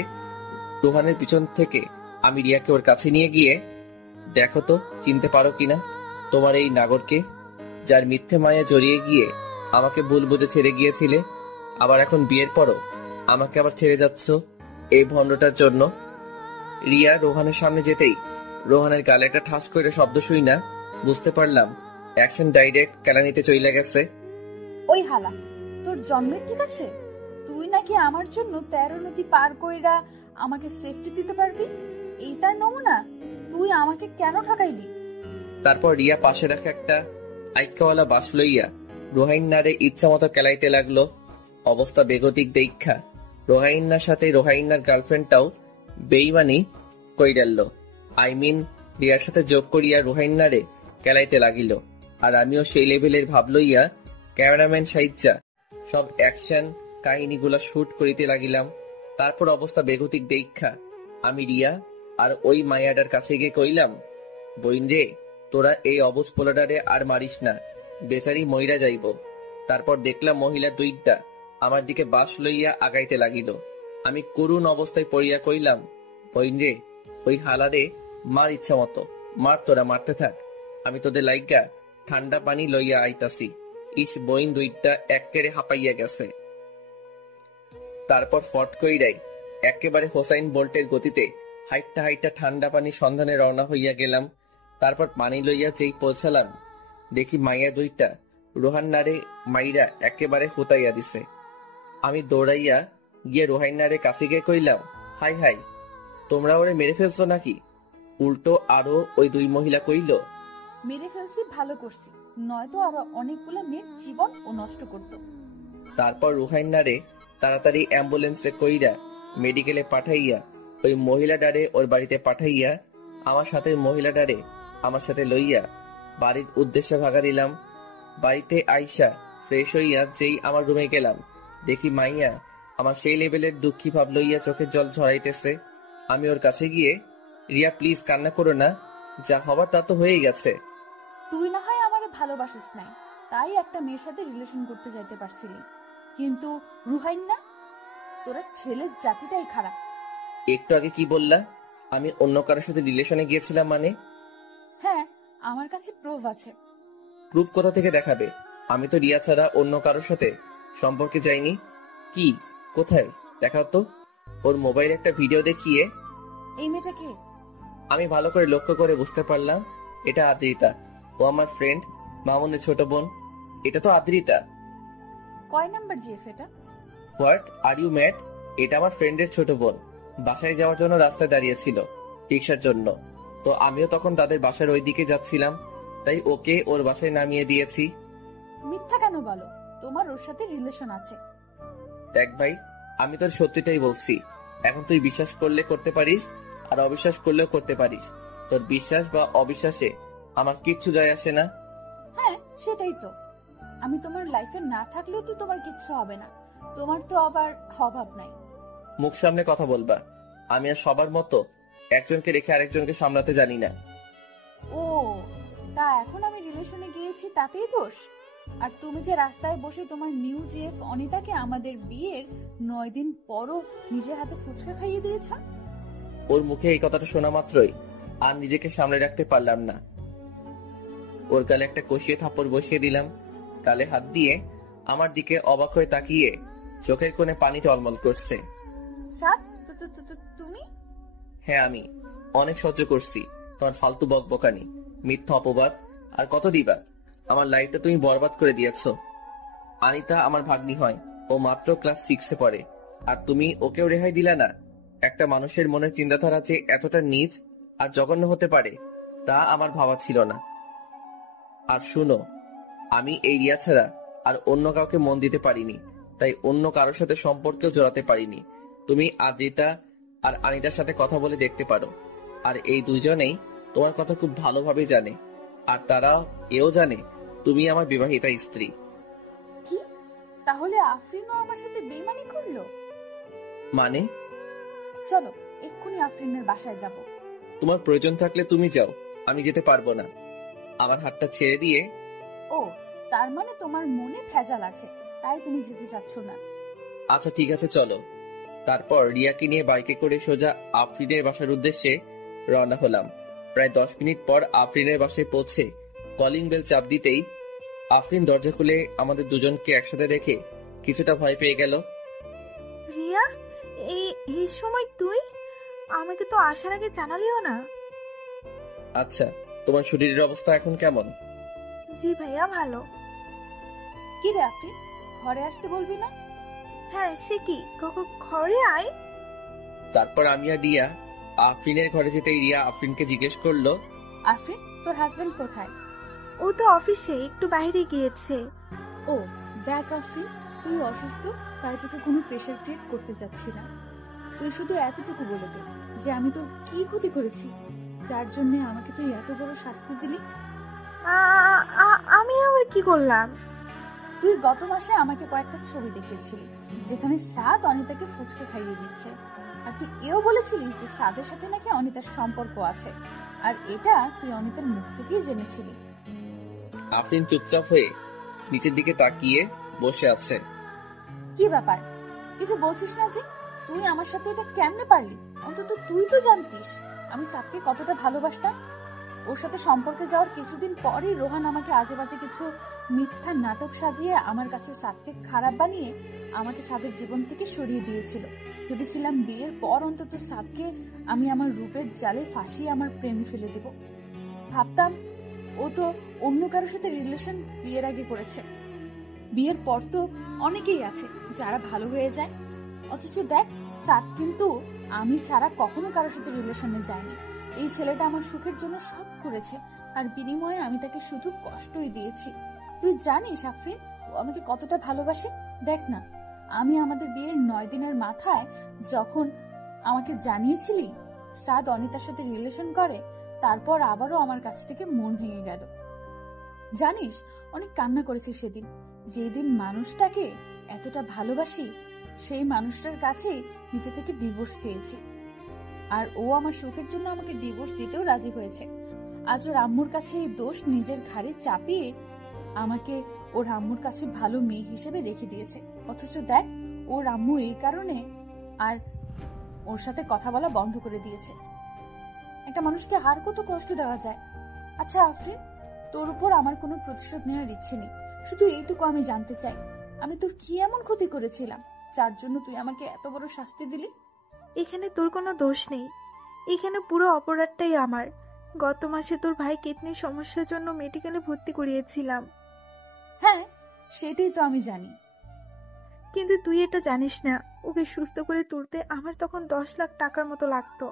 রোহানের পিছন থেকে আমি রিয়াকে ওর কাছে নিয়ে গিয়ে, দেখো তো চিনতে পারো কিনা তোমার এই নাগরকে, যার মিথ্যে মায়া জড়িয়ে গিয়ে আমাকে ভুল বুঝে ছেড়ে গিয়েছিলে, আবার এখন বিয়ের পরও আমাকে আবার ছেড়ে যাচ্ছ এই ভণ্ডটার জন্য। রিয়া রোহানের সামনে যেতেই রোহানের গালে একটা ঠাস করে শব্দ শুই না বুঝতে পারলাম অ্যাকশন ডাইরেক্ট কেলানিতে চইলা গেছে। ওই হালা, তোর জন্মের ঠিক আছে? তুই নাকি আমার জন্য 13 নদী পার কইরা আমাকে সেফটি দিতে পারবি, এই তার নমুনা? তুই আমাকে কেন ঠকাইলি? তারপর রিয়া পাশে রাখা একটা আইক্কাওয়ালা বাস লইয়া রোহাইন্নারে ইচ্ছা মতো কেলাইতে লাগলো। অবস্থা বেগতিক দেখা রোহাইন্নার সাথে রোহাইন্নার গার্লফ্রেন্ডটাও বেইমানি কইরাল। রিয়ার সাথে যোগ করিয়া রোহাইন্নারে কেলাইতে লাগিল। আর আমিও সেই লেভেলের ভাব লইয়া ক্যামেরাম্যান সাইজ্জা সব অ্যাকশন কাহিনীগুলা শুট করিতে লাগিলাম। তারপর অবস্থা বেগতিক দেখা আমি রিয়া আর ওই মায়াডার কাছে গিয়ে কইলাম, বইন রে, তোরা এই অবস পোলাডারে আর মারিস না, বেচারি মইরা যাইব। তারপর দেখলাম মহিলা দুইটা আমার দিকে বাস লইয়া আগাইতে লাগিল। আমি করুণ অবস্থায় পড়িয়া কইলাম, বইন রে, ওই হালারে মার ইচ্ছা মতো মার, তোরা মারতে থাক, আমি তোদের লাইগা ঠান্ডা পানি লইয়া আইতাছি। ইস, বইন দুইটা একেবারে হাঁপাইয়া গেছে। তারপর ফট কইরাই একেবারে হোসাইন বোল্টের গতিতে হাইটটা হাইটটা ঠান্ডা পানির সন্ধানে রওনা হইয়া গেলাম। তারপর পানি লইয়া যেই পৌঁছালাম দেখি মাইয়া দুইটা রোহান্নারে মাইরা একেবারে হুতাইয়া দিছে। আমি দৌড়াইয়া গিয়ে রোহান্নারে কাছে গিয়ে কইলাম, হাই হাই, তোমরা ওরে মেরে ফেলছো নাকি? উল্টো আরো ওই দুই মহিলা কইল, মেরে ফেলছি ভালো করছি, নয়তো আরো অনেকগুলো মেয়ের জীবন ও নষ্ট করতো। তারপর রুহাইনারে তাড়াতাড়ি অ্যাম্বুলেন্সে কইরা মেডিকেলে পাঠাইয়া ওই মহিলাটারে ওর বাড়িতে পাঠাইয়া আমার সাথে মহিলাটারে আমার সাথে লইয়া বাড়ির উদ্দেশ্যে ভাগা দিলাম। বাড়িতে আইসা ফ্রেশ হইয়া যেই আমার রুমে গেলাম, দেখি মাইয়া আমার সেই লেভেলের দুঃখী ভাব লইয়া চোখের জল ঝরাইতেছে। আমি ওর কাছে গিয়ে, রিয়া প্লিজ কান্না করো না, যা হবার তা তো হয়েই গেছে। তুই না হয় আমারে ভালোবাসিস নাই, তাই একটা মেয়ের সাথে রিলেশন করতে যাইতে পারছিলি, কিন্তু রুহাইন না, তোরা ছেলের জাতিটাই খারাপ। একটু আগে কি বললা? আমি অন্য কারোর সাথে রিলেশনে গিয়েছিলাম মানে? হ্যাঁ, আমার কাছে প্রুফ আছে। প্রুফ কোথা থেকে দেখাবে? আমি তো রিয়া ছাড়া অন্য কারোর সাথে সম্পর্কে যাইনি। কি, কোথায় দেখাও তো। ওর মোবাইল একটা ভিডিও দেখিয়ে। এই মেয়েটা কে? আমি ভালো করে লক্ষ্য করে বুঝতে পারলাম এটা আদ্রিতা। ও আমার ফ্রেন্ড মামুনের ছোট বোন। এটা তো আদ্রিতা। কয় নাম্বার জিএফ এটা? What are you mad? এটা আমার ফ্রেন্ডের ছোট বোন। বাসায় যাওয়ার জন্য রাস্তায় দাঁড়িয়েছিল রিক্সার জন্য, তো আমিও তখন তাদের বাসার ওই দিকে যাচ্ছিলাম, তাই ওকে ওর বাসায় নামিয়ে দিয়েছি। মিথ্যা কেন বলো? তোমার ওর সাথে রিলেশন আছে। দেখ ভাই, আমি তোর সত্যিটাই বলছি। এখন তুই বিশ্বাস করলে করতে পারিস, আর অবিশ্বাস করলেও করতে পারিস। তোর বিশ্বাস বা অবিশ্বাসে আমার কিচ্ছু যায় আসে না। হ্যাঁ, সেটাই তো। আমি তোমার লাইফে না থাকলেও তো তোমার কিচ্ছু হবে না। তোমার তো আবার অভাব নাই। মুখ সামনে কথা বলবা। আমি আর সবার মতো একজনকে রেখে আরেকজনকে সামলাতে জানি না। ও, তা এখন আমি রিলেশনে গিয়েছি তাতেই দোষ? আর তুমি যে রাস্তায় বসে তোমার নিউ জিএফ অনিতাকে আমাদের বিয়ের 9 দিন পরও নিজের হাতে ফুচকা খাইয়ে দিয়েছ। ওর মুখে এই কথাটা শোনা মাত্রই আর নিজেকে সামলে রাখতে পারলাম না। ওর গালে একটা কষিয়ে থাপ্পড় বসিয়ে দিলাম। গালে হাত দিয়ে আমার দিকে অবাক হয়ে তাকিয়ে চোখের কোণে পানি টলমল করছে। তুমি? হ্যাঁ, আমি অনেক সহ্য করছি তোমার ফালতু বকবকানি, মিথ্যা অপবাদ, আর কত দিবা। আমার লাইফটা তুমি বরবাদ করে দিয়েছ। আনিতা আমার ভাগ্নি হয়, ও মাত্র ক্লাস 6-এ পড়ে, আর তুমি ওকেও রেহাই দিলা না। একটা মানুষের মনের চিন্তাধারা যে এতটা নীচ আর জঘন্য হতে পারে তা আমার ভাবা ছিল না। আর শুনো, আমি এই রিয়া ছাড়া আর অন্য কাউকে মন দিতে পারিনি, তাই অন্য কারোর সাথে সম্পর্কেও জড়াতে পারিনি। তুমি আদ্রিতা আর আনিতার সাথে কথা বলে দেখতে পারো, আর এই দুইজনেই তোমার কথা খুব ভালোভাবে জানে, আর তারা এও জানে তুমি আমার বিবাহিতা স্ত্রী। কি? তাহলে আফরিনও আমার সাথে বেইমানি করলো? মানে? চলো এক্ষুনি আফরিনের বাসায় যাব। তোমার প্রয়োজন থাকলে তুমি যাও, আমি যেতে পারবো না। আমার হাতটা ছেড়ে দিয়ে। ও, তার মানে তোমার মনে ভেজাল আছে, তাই তুমি যেতে চাচ্ছ না। আচ্ছা ঠিক আছে, চলো। তারপর রিয়াকে নিয়ে বাইকে করে সোজা আফরিনের বাসার উদ্দেশ্যে রওনা হলাম। প্রায় 10 মিনিট পর আফরিনের বাসায় পৌঁছে কলিং বেল চাপ দিতেই আফরিন দরজা খুলে আমাদের দুজনকে একসাথে দেখে কিছুটা ভয় পেয়ে গেল। রিয়া, এই সময় তুই? আমাকে তো আসার আগে জানালিও না। আচ্ছা, তোমার শরীরের অবস্থা এখন কেমন? জি ভাইয়া, ভালো। কি রে আফরিন, ঘরে আসতে বলবি না? হ্যাঁ, সে কি, ঘরে আয়। তারপর আমি আর রিয়া আফরিনের ঘরে যেতেই রিয়া আফরিনকে জিজ্ঞেস করলো, আফরিন, তোর হাজবেন্ড কোথায়? ও তো অফিসে একটু বাইরে গিয়েছে। ও দেখ আফরিন, তুই অসুস্থ, তাই তোকে কোনো প্রেশার ক্রিয়েট করতে চাচ্ছি না। তুই শুধু এতটুকু বলে দে যে আমি তোর কি ক্ষতি করেছি যার জন্য আমাকে তুই এত বড় শাস্তি দিলি। আমি আবার কি করলাম? তুই গত মাসে আমাকে কয়েকটা ছবি দেখিয়েছিলি যেখানে সাদ অনিতাকে ফুচকা খাইয়ে দিচ্ছে, আর তুই এও বলেছিলি যে সাদের সাথে নাকি অনিতার সম্পর্ক আছে, আর এটা তুই অনিতার মুখ থেকেই জেনেছিলি। আফরিন চুপচাপ হয়ে নিচের দিকে তাকিয়ে বসে আছে। কি ব্যাপার, কিছু বলছিস না যে? তুই আমার সাথে এটা কেমনে পারলি? অন্তত তুই তো জানতিস আমি সাদকে কতটা ভালোবাসতাম। ওর সাথে সম্পর্কে যাওয়ার কিছুদিন পরই রোহান আমাকে আজে বাজে কিছু মিথ্যা নাটক সাজিয়ে আমার কাছে সাদকে খারাপ বানিয়ে আমাকে সাদের জীবন থেকে সরিয়ে দিয়েছিল। ভেবেছিলাম বিয়ের পর অন্তত সাদকে আমি আমার রূপের জালে ফাঁসিয়ে আমার প্রেমে ফেলে দেব। ভাবতাম ও তো অন্য কারোর সাথে রিলেশন বিয়ের আগে করেছে, বিয়ের পর তো অনেকেই আছে যারা ভালো হয়ে যায়। অথচ দেখ, সাদ কিন্তু আমি ছাড়া কখনো কারোর সাথে রিলেশনে যাইনি। এই ছেলেটা আমার সুখের জন্য সব করেছে, আর বিনিময়ে আমি তাকে শুধু কষ্টই দিয়েছি। তুই জানিস আফরিন, ও আমাকে কতটা ভালোবাসে। দেখ না, আমি আমাদের বিয়ের 9 দিনের মাথায় যখন আমাকে জানিয়েছিলি সাদ অনিতার সাথে রিলেশন করে, তারপর আবারও আমার কাছ থেকে মন ভেঙে গেল। জানিস, অনেক কান্না করেছি সেদিন। যেদিন মানুষটাকে এতটা ভালোবাসি, সেই মানুষটার কাছেই নিজে থেকে ডিভোর্স চেয়েছি, আর ও আমার সুখের জন্য আমাকে ডিভোর্স দিতেও রাজি হয়েছে। আজ ওর আম্মুর কাছে এই দোষ নিজের ঘাড়ে চাপিয়ে আমাকে ওর আম্মুর কাছে ভালো মেয়ে হিসেবে রেখে দিয়েছে। অথচ দেখ, ওর আম্মু এই কারণে আর ওর সাথে কথা বলা বন্ধ করে দিয়েছে। একটা মানুষকে আর কত কষ্ট দেওয়া যায়। আচ্ছা আফরিন, তোর উপর আমার কোনো প্রতিশোধ নেওয়ার ইচ্ছে নেই। শুধু এইটুকু আমি জানতে চাই, আমি তোর কি এমন ক্ষতি করেছিলাম যার জন্য তুই আমাকে এত বড় শাস্তি দিলি? এখানে তোর কোনো দোষ নেই, এখানে পুরো অপরাধটাই আমার। গত মাসে তোর ভাই কিডনির সমস্যার জন্য মেডিকেলে ভর্তি করিয়েছিলাম। হ্যাঁ, সেটাই তো আমি জানি। কিন্তু তুই এটা জানিস না, ওকে সুস্থ করে তুলতে আমার তখন 10 লাখ টাকার মতো লাগতো।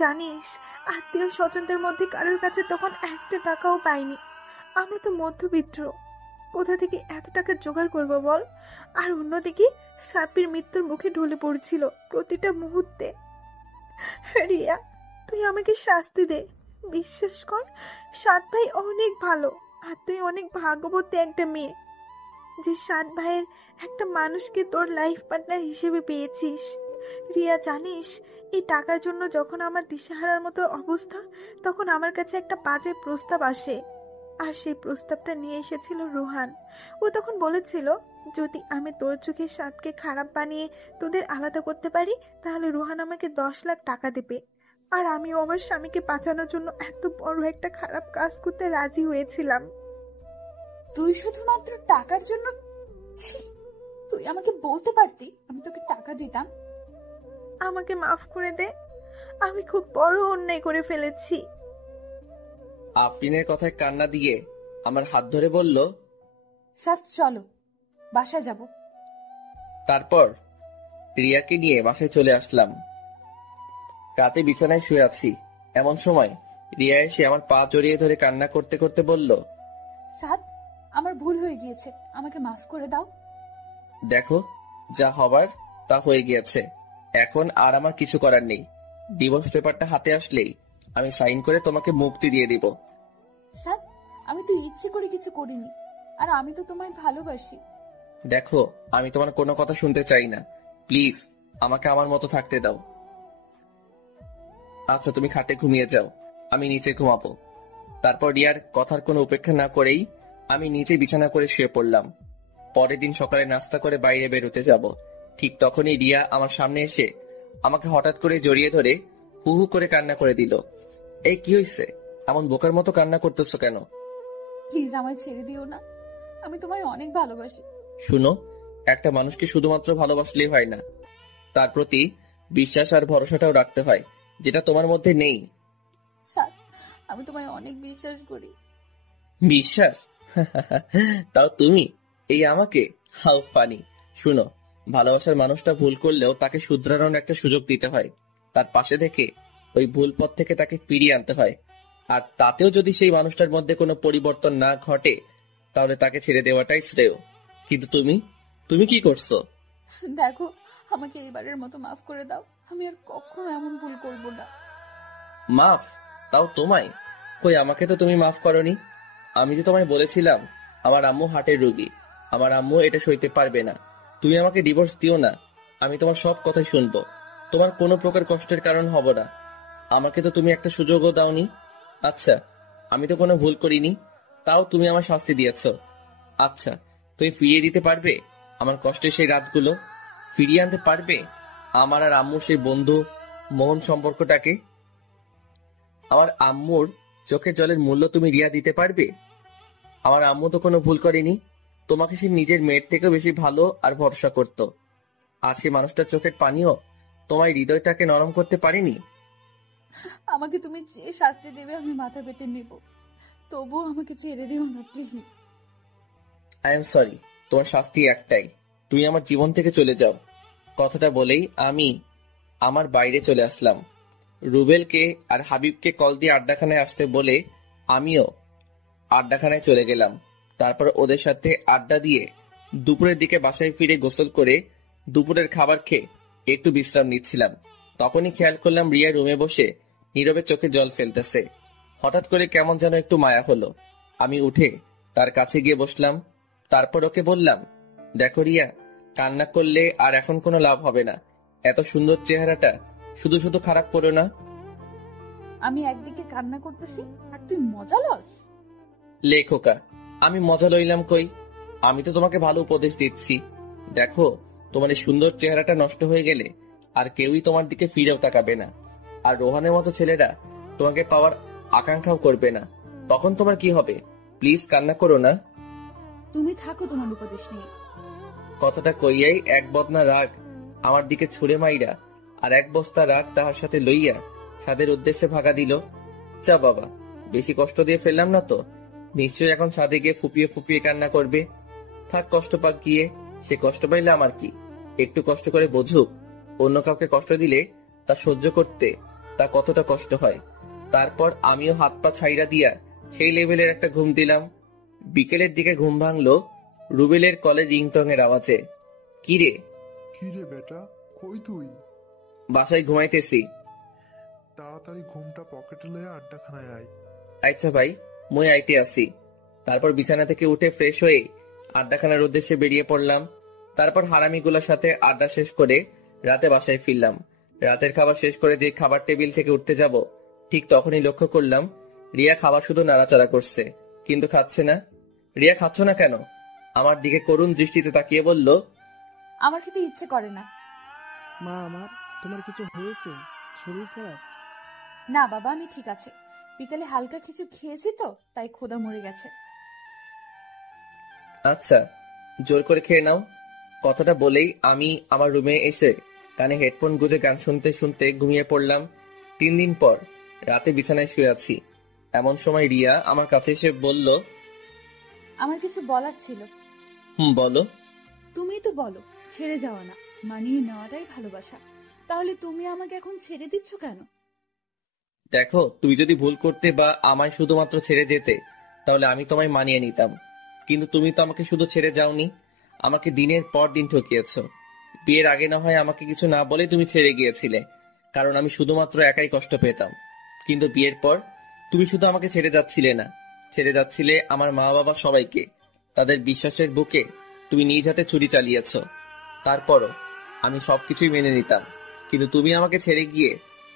জানিস, আত্মীয় স্বজনদের মধ্যে কারোর কাছে তখন 1 টাকাও পাইনি। আমরা তো মধ্যবিত্ত, কোথা থেকে এত টাকা জোগাড় করবো বল? আর অন্যদিকে সাব্বির মৃত্যুর মুখে ঢলে পড়ছিল প্রতিটা মুহূর্তে। রিয়া, তুই আমাকে শাস্তি দে। বিশ্বাস কর, সাত ভাই অনেক ভালো, আর তুই অনেক ভাগ্যবতী একটা মেয়ে যে 7 ভাইয়ের একটা মানুষকে তোর লাইফ পার্টনার হিসেবে পেয়েছিস। রিয়া, জানিস, এই টাকার জন্য যখন আমার দিশাহারার মতো অবস্থা, তখন আমার কাছে একটা বাজে প্রস্তাব আসে। আর সেই প্রস্তাবটা নিয়ে এসেছিল রোহান। ও তখন বলেছিল, যদি আমি তোর চোখে সাতকে খারাপ বানিয়ে তোদের আলাদা করতে পারি, তাহলে রোহান আমাকে 10 লাখ টাকা দেবে। আর আমিও আমার স্বামীকে বাঁচানোর জন্য এত বড় একটা খারাপ কাজ করতে রাজি হয়েছিলাম। তুই শুধুমাত্র টাকার জন্য? তুই আমাকে বলতে পারতি, আমি তোকে টাকা দিতাম। আমাকে মাফ করে দে, আমি খুব বড় অন্যায় করে ফেলেছি। আফরিনের কথায় কান্না দিয়ে আমার হাত ধরে বলল, সাত, চলো বাসায় যাব। তারপর রিয়াকে নিয়ে বাসায় চলে আসলাম। রাতে বিছানায় শুয়ে আছি, এমন সময় রিয়া এসে আমার পা জড়িয়ে ধরে কান্না করতে করতে বলল, সাত, আমার ভুল হয়ে গিয়েছে, আমাকে মাফ করে দাও। দেখো, যা হবার তা হয়ে গিয়েছে, এখন আর আমার কিছু করার নেই। ডিভোর্স পেপারটা হাতে আসলেই আমি সাইন করে তোমাকে মুক্তি দিয়ে দিব। স্যার, আমি তো ইচ্ছে করে কিছু করিনি, আর আমি তো তোমায় ভালোবাসি। দেখো, আমি তোমার কোনো কথা শুনতে চাই না, প্লিজ আমাকে আমার মতো থাকতে দাও। আচ্ছা, তুমি খাটে ঘুমিয়ে যাও, আমি নিচে ঘুমাবো। তারপর রিয়ার কথার কোনো উপেক্ষা না করেই আমি নিচে বিছানা করে শুয়ে পড়লাম। পরের দিন সকালে নাস্তা করে বাইরে বেরোতে যাব, ঠিক তখনই রিয়া আমার সামনে এসে আমাকে হঠাৎ করে জড়িয়ে ধরে হু হু করে কান্না করে দিল। এই কি হয়েছে? এমন বোকার মতো কান্না করতেছো কেন? প্লিজ আমায় ছেড়ে দিও না, আমি তোমায় অনেক ভালোবাসি। শুনো, একটা মানুষকে শুধুমাত্র ভালোবাসলেই হয় না, তার প্রতি বিশ্বাস আর ভরসাটাও রাখতে হয়, যেটা তোমার মধ্যে নেই। স্যার, আমি তোমায় অনেক বিশ্বাস করি। বিশ্বাস? তাও তুমি এই আমাকে? How funny. শুনো, ভালোবাসার মানুষটা ভুল করলেও তাকে শুধরানোর একটা সুযোগ দিতে হয়, তার পাশে থেকে ওই ভুল পথ থেকে তাকে ফিরিয়ে আনতে হয়। আর তাতেও যদি সেই মানুষটার মধ্যে কোনো পরিবর্তন না ঘটে, তাহলে তাকে ছেড়ে দেওয়াটাই শ্রেয়। কিন্তু তুমি কি করছো? দেখো, আমাকে এবারের মতো মাফ করে দাও, আমি আর কখনো এমন ভুল করব না। মাফ? তাও তোমায়? কই, আমাকে তো তুমি মাফ করনি। আমি তো তোমায় বলেছিলাম আমার আম্মু হার্টের রোগী, আমার আম্মু এটা সইতে পারবে না। তুমি আমাকে ডিভোর্স দিও না, আমি তোমার সব কথাই শুনবো, তোমার কোনো প্রকার কষ্টের কারণ হব না। আমাকে তো তুমি একটা সুযোগও দাওনি। আচ্ছা, আমি তো কোনো ভুল করিনি, তাও তুমি আমার শাস্তি দিয়েছ। আচ্ছা, তুমি ফিরিয়ে দিতে পারবে আমার কষ্টের সেই রাতগুলো? ফিরিয়ে আনতে পারবে আমার আর আম্মুর সেই বন্ধু মোহন সম্পর্কটাকে? আমার আম্মুর চোখের জলের মূল্য তুমি রিয়া দিতে পারবে? আমার আম্মু তো কোনো ভুল করেনি, তোমাকে সে নিজের মেয়ের থেকেও বেশি ভালো আর ভরসা করত। আর সে মানুষটার চোখের পানিও তোমার হৃদয়টাকে নরম করতে পারেনি। আমাকে তুমি যে শাস্তি দেবে আমি মাথা পেতে নিব, তবুও আমাকে ছেড়ে দিও না প্লিজ। আই এম সরি, তোমার শাস্তি একটাই, তুমি আমার জীবন থেকে চলে যাও। কথাটা বলেই আমি আমার বাইরে চলে আসলাম। রুবেলকে আর হাবিবকে কল দিয়ে আড্ডাখানায় আসতে বলে আমিও আড্ডাখানায় চলে গেলাম। তারপর ওদের সাথে আড্ডা দিয়ে দুপুরের দিকে বাসায় ফিরে গোসল করে দুপুরের খাবার খেয়ে একটু বিশ্রাম নিচ্ছিলাম। তখনই খেয়াল করলাম রিয়া রুমে বসে নীরবে চোখে জল ফেলতেছে। হঠাৎ করে কেমন যেন একটু মায়া হলো। আমি উঠে তার কাছে গিয়ে বসলাম। তারপর ওকে বললাম, দেখো রিয়া, কান্না করলে আর এখন কোনো লাভ হবে না। এত সুন্দর চেহারাটা শুধু শুধু খারাপ করো না। আমি একদিকে কান্না করতেছি আর তুই মজা লস? লেখোকা, আমি মজা লইলাম কই? আমি তো তোমাকে ভালো উপদেশ দিচ্ছি। দেখো, তোমার এই সুন্দর চেহারাটা নষ্ট হয়ে গেলে আর কেউই তোমার দিকে ফিরেও তাকাবে না। আর রোহানের মতো ছেলেরা তোমাকে পাওয়ার আকাঙ্ক্ষাও করবে না। তখন তোমার কি হবে? প্লিজ কান্না করো না। তুমি থাকো তোমার উপদেশ নিয়ে। কথাটা কইয়াই এক বদনা রাগ আমার দিকে ছুড়ে মাইরা আর এক বস্তা রাগ তাহার সাথে লইয়া ছাদের উদ্দেশ্যে ভাগা দিল। চা বাবা, বেশি কষ্ট দিয়ে ফেললাম না তো? নিশ্চয়ই এখন ছাদে গিয়ে ফুপিয়ে ফুপিয়ে কান্না করবে। থাক, কষ্ট পাক গিয়ে। সে কষ্ট পাইলে আমার কি? একটু কষ্ট করে বুঝুক। অন্য কাউকে কষ্ট দিলে তা সহ্য করতে তা কতটা কষ্ট হয়। তারপর আমিও হাত পা ছাইরা দিয়া সেই লেভেলের একটা ঘুম দিলাম। বিকেলের দিকে ঘুম ভাঙলো রুবেলের কলের রিংটং এর আওয়াজে। কিরে বেটা, কই তুই? বাসায় ঘুমাইতেছি। তাড়াতাড়ি ঘুমটা পকেটে লয়ে আড্ডাখানায় আয়। আচ্ছা ভাই, মই আইতে আসি। তারপর বিছানা থেকে উঠে ফ্রেশ হয়ে আড্ডাখানার উদ্দেশ্যে বেরিয়ে পড়লাম। তারপর হারামিগুলোর সাথে আড্ডা শেষ করে রাতে বাসায় ফিরলাম। রাতের খাবার শেষ করে যে খাবার টেবিল থেকে উঠতে যাব, ঠিক তখনই লক্ষ্য করলাম রিয়া খাবার শুধু নাড়াচাড়া করছে, কিন্তু খাচ্ছে না। রিয়া, খাচ্ছ না কেন? আমার দিকে করুণ দৃষ্টিতে তাকিয়ে বলল, আমার খেতে ইচ্ছে করে না। মা, আমার তোমার কিছু হয়েছে? শরীর খারাপ? না বাবা, আমি ঠিক আছে। বিকালে হালকা কিছু খেয়েছি তো, তাই ক্ষুধা মরে গেছে। আচ্ছা, জোর করে খেয়ে নাও। কথাটা বলেই আমি আমার রুমে এসে কানে হেডফোন গুঁজে গান শুনতে শুনতে ঘুমিয়ে পড়লাম। 3 দিন পর রাতে বিছানায় শুয়ে আছি। এমন সময় রিয়া আমার কাছে এসে বলল, আমার কিছু বলার ছিল। বলো। তুমিই তো বলো, ছেড়ে যাওয়া না, মানিয়ে নেওয়াটাই ভালোবাসা। তাহলে তুমি আমাকে এখন ছেড়ে দিচ্ছ কেন? দেখো, তুই যদি ভুল করতে বা আমায় শুধুমাত্র ছেড়ে যেতে, তাহলে আমি তোমায় মানিয়ে নিতাম। কিন্তু তুমি তো আমাকে শুধু ছেড়ে যাওনি, আমাকে দিনের পর দিন ঠকিয়েছ। বিয়ের আগে না হয় আমাকে কিছু না বলে তুমি ছেড়ে গিয়েছিলে, কারণ আমি শুধুমাত্র একাই কষ্ট পেতাম। কিন্তু বিয়ের পর তুমি শুধু আমাকে ছেড়ে যাচ্ছিলে না, ছেড়ে যাচ্ছিলে আমার মা বাবা সবাইকে। তাদের বিশ্বাসের বুকে তুমি নিজ হাতে ছুরি চালিয়েছ। তারপরও আমি সবকিছুই মেনে নিতাম, কিন্তু তুমি আমাকে ছেড়ে গিয়ে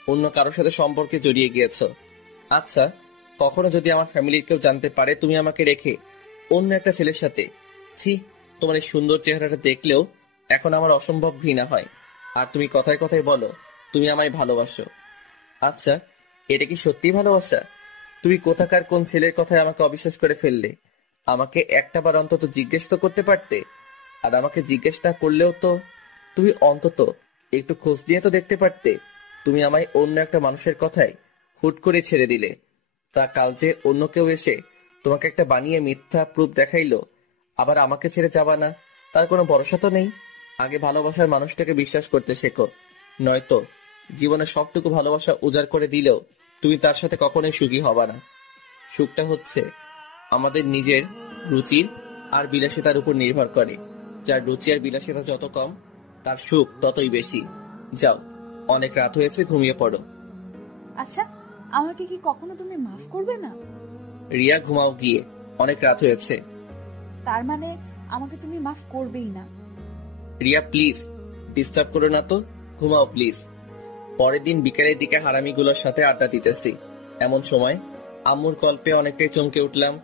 অন্য কারোর সাথে সম্পর্কে জড়িয়ে গিয়েছ। আচ্ছা, কখনো যদি আমার ফ্যামিলির কেউ জানতে পারে তুমি আমাকে রেখে অন্য একটা ছেলের সাথে, ছি, তোমার এই সুন্দর চেহারাটা দেখলেও এখন আমার অসম্ভব ঘৃণা হয়। আর তুমি কথায় কথায় বলো তুমি আমায় ভালোবাসো। আচ্ছা, এটা কি সত্যি ভালোবাসা? তুমি কোথাকার কোন ছেলের কথায় আমাকে অবিশ্বাস করে ফেললে? আমাকে একটা বার অন্তত জিজ্ঞেস তো করতে পারতে। আর আমাকে জিজ্ঞেস না করলেও তো তুমি অন্তত একটু খোঁজ নিয়ে তো দেখতে পারতে। তুমি আমায় অন্য একটা মানুষের কথায় হুট করে ছেড়ে দিলে। তা কাল যে অন্য কেউ এসে তোমাকে একটা বানিয়ে মিথ্যা প্রুফ দেখাইলো, আবার আমাকে ছেড়ে যাবা না, তার কোনো ভরসা তো নেই। আগে ভালোবাসার মানুষটাকে বিশ্বাস করতে শেখো, নয়তো জীবনে সবটুকু ভালোবাসা উজাড় করে দিলেও তুমি তার সাথে কখনোই সুখী হবা না। সুখটা হচ্ছে আমাদের নিজের রুচির আর বিলাসিতার উপর নির্ভর করে। যার রুচি আর বিলাসিতা যত কম, তার সুখ ততই বেশি। যাও, অনেক রাত হয়েছে, ঘুমিয়ে পড়ো। আচ্ছা, আমাকে কি কখনো তুমি মাফ করবে না? রিয়া, ঘুমাও গিয়ে, অনেক রাত হয়েছে। তার মানে আমাকে তুমি মাফ করবেই না? রিয়া প্লিজ, ডিস্টার্ব করো না তো, ঘুমাও প্লিজ। পরের দিন বিকেলের দিকে হারামিগুলোর সাথে আড্ডা দিতেছি। এমন সময় আম্মুর কল পেয়ে অনেকটাই চমকে উঠলাম।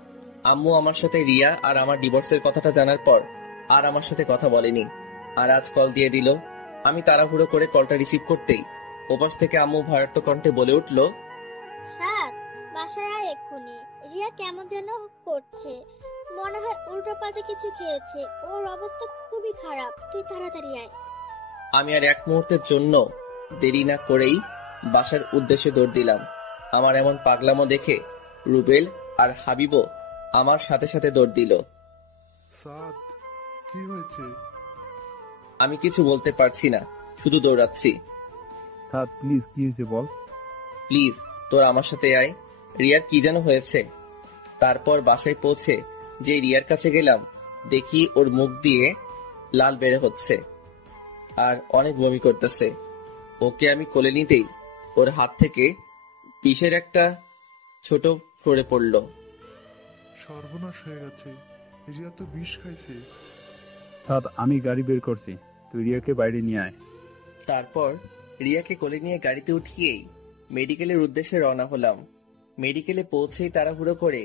আম্মু আমার সাথে রিয়া আর আমার ডিভোর্সের কথাটা জানার পর আর আমার সাথে কথা বলেনি, আর আজ কল দিয়ে দিল। আমি তাড়াহুড়ো করে কলটা রিসিভ করতেই ওপাশ থেকে আম্মু ভয়ার্থ কণ্ঠে বলে উঠল, সাত, বাসায় আয় এক্ষুনি। রিয়া কেমন যেন করছে, মনে হয় উল্টো পাল্টা কিছু খেয়েছে। ওর অবস্থা খুবই খারাপ, তুই তাড়াতাড়ি আয়। আমি আর এক মুহূর্তের জন্য দেরি না করেই বাসার উদ্দেশ্যে দৌড় দিলাম। আমার এমন পাগলামো দেখে রুবেল আর হাবিবও আমার সাথে সাথে দৌড় দিল। সাদ, কি হয়েছে? আমি কিছু বলতে পারছি না, শুধু দৌড়াচ্ছি। সাদ প্লিজ কি হয়েছে বল। প্লিজ তোর আমার সাথে আয়। রিয়ার কি যেন হয়েছে। তারপর বাসায় পৌঁছে যে রিয়ার কাছে গেলাম, দেখি ওর মুখ দিয়ে লাল বেড়ে হচ্ছে আর অনেক বমি করতেছে। ওকে আমি কোলে নিতেই ওর হাত থেকে বিষের একটা ছোট সরে পড়ল। সর্বনাশ হয়ে গেছে, রিয়া তো বিষ খাইছে। সাদ আমি গাড়ি বের করছি, তুই রিয়াকে বাইরে নিয়ে আয়। তারপর রিয়াকে কোলে নিয়ে গাড়িতে উঠিয়েই মেডিকেলের উদ্দেশ্যে রওনা হলাম। মেডিকেলে পৌঁছেই তাড়াহুড়ো করে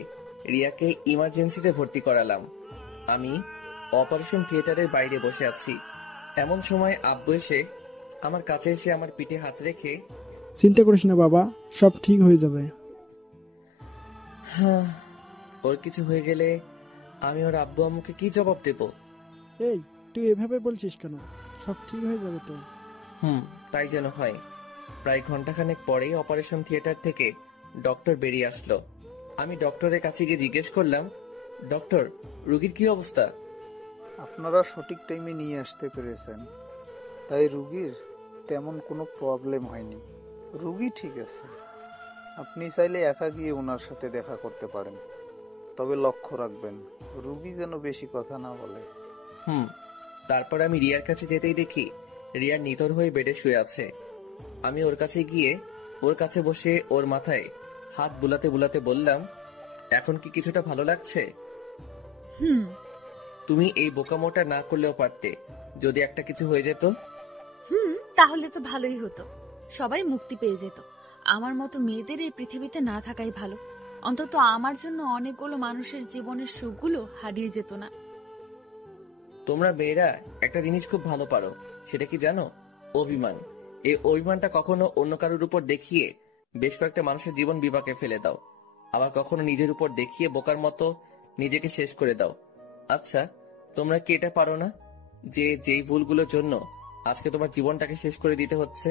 রিয়াকে ইমার্জেন্সিতে ভর্তি করালাম। আমি অপারেশন থিয়েটারের বাইরে বসে আছি। এমন সময় আব্বু এসে আমার কাছে এসে আমার পিঠে হাত রেখে, চিন্তা করিস না বাবা, সব ঠিক হয়ে যাবে। হ্যাঁ, ওর কিছু হয়ে গেলে আমি ওর আব্বু আম্মুকে কি জবাব দেব? এই তুই এভাবে বলছিস কেন? সব ঠিক হয়ে যাবে তো। তাই যেন হয়। প্রায় ঘন্টাখানেক পরেই অপারেশন থিয়েটার থেকে ডক্টর বেরিয়ে আসলো। আমি ডক্টরের কাছে গিয়ে জিজ্ঞেস করলাম, ডক্টর, রোগীর কি অবস্থা? আপনারা সঠিক টাইমে নিয়ে আসতে পেরেছেন, তাই রুগীর তেমন কোনো প্রবলেম হয়নি। রুগী ঠিক আছে। আপনি চাইলে একা গিয়ে ওনার সাথে দেখা করতে পারেন, তবে লক্ষ্য রাখবেন রুগী যেন বেশি কথা না বলে। তারপর আমি রিয়ার কাছে যেতেই দেখি রিয়া নিথর হয়ে বেডে শুয়ে আছে। আমি ওর কাছে গিয়ে ওর কাছে বসে ওর মাথায় হাত বুলাতে বুলাতে বললাম, এখন কি কিছুটা ভালো লাগছে? তুমি এই বোকামোটা না করলেও পারতে, যদি একটা কিছু হয়ে যেত। তাহলে তো ভালোই হতো, সবাই মুক্তি পেয়ে যেত। আমার মতো মেয়েদের এই পৃথিবীতে না থাকাই ভালো। অন্তত আমার জন্য অনেকগুলো মানুষের জীবনের সুখগুলো হারিয়ে যেত না। তোমরা মেয়েরা একটা জিনিস খুব ভালো পারো, সেটা কি জানো? অভিমান। এই অভিমানটা কখনো অন্য কারোর উপর দেখিয়ে বেশ কয়েকটা মানুষের জীবন বিপাকে ফেলে দাও, আবার কখনো নিজের উপর দেখিয়ে বোকার মতো নিজেকে শেষ করে দাও। আচ্ছা, তোমরা কি এটা পারো না যে যেই ভুলগুলোর জন্য আজকে তোমার জীবনটাকে শেষ করে দিতে হচ্ছে,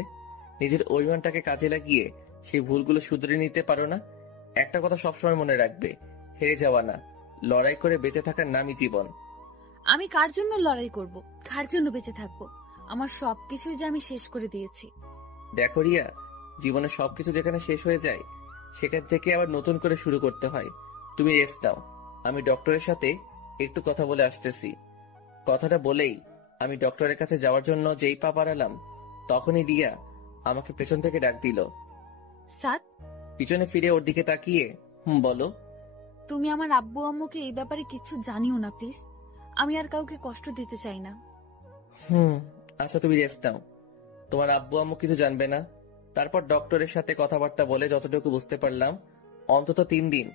নিজের অভিমানটাকে কাজে লাগিয়ে সেই ভুলগুলো শুধরে নিতে পারো না? একটা কথা সবসময় মনে রাখবে, হেরে যাওয়া না, লড়াই করে বেঁচে থাকার নামই জীবন। আমি কার জন্য লড়াই করব, কার জন্য বেঁচে থাকবো? আমার সবকিছুই যে আমি শেষ করে দিয়েছি। দেখো রিয়া, জীবনে সবকিছু যেখানে শেষ হয়ে যায় সেখান থেকে আবার নতুন করে শুরু করতে হয়। তুমি রেস্ট নাও, আমি ডক্টরের সাথে একটু কথা বলে আসতেছি। কথাটা বলেই আমি ডক্টরের কাছে যাওয়ার জন্য যেই পা বাড়ালাম, তখনই রিয়া আমাকে পেছন থেকে ডাক দিল। সাদ, পিছনে ফিরে ওর দিকে তাকিয়ে, বলো। তুমি আমার আব্বু আম্মুকে এই ব্যাপারে কিছু জানিও না প্লিজ। আমি আর কাউকে কষ্ট দিতে চাই না। আচ্ছা, তুমি রেস্ট নাও, তোমার আব্বু আম্মু কিছু জানবে না। তারপর ডক্টরের সাথে কথাবার্তা বলে যতটুকু বুঝতে পারলাম, অন্তত 3 দিন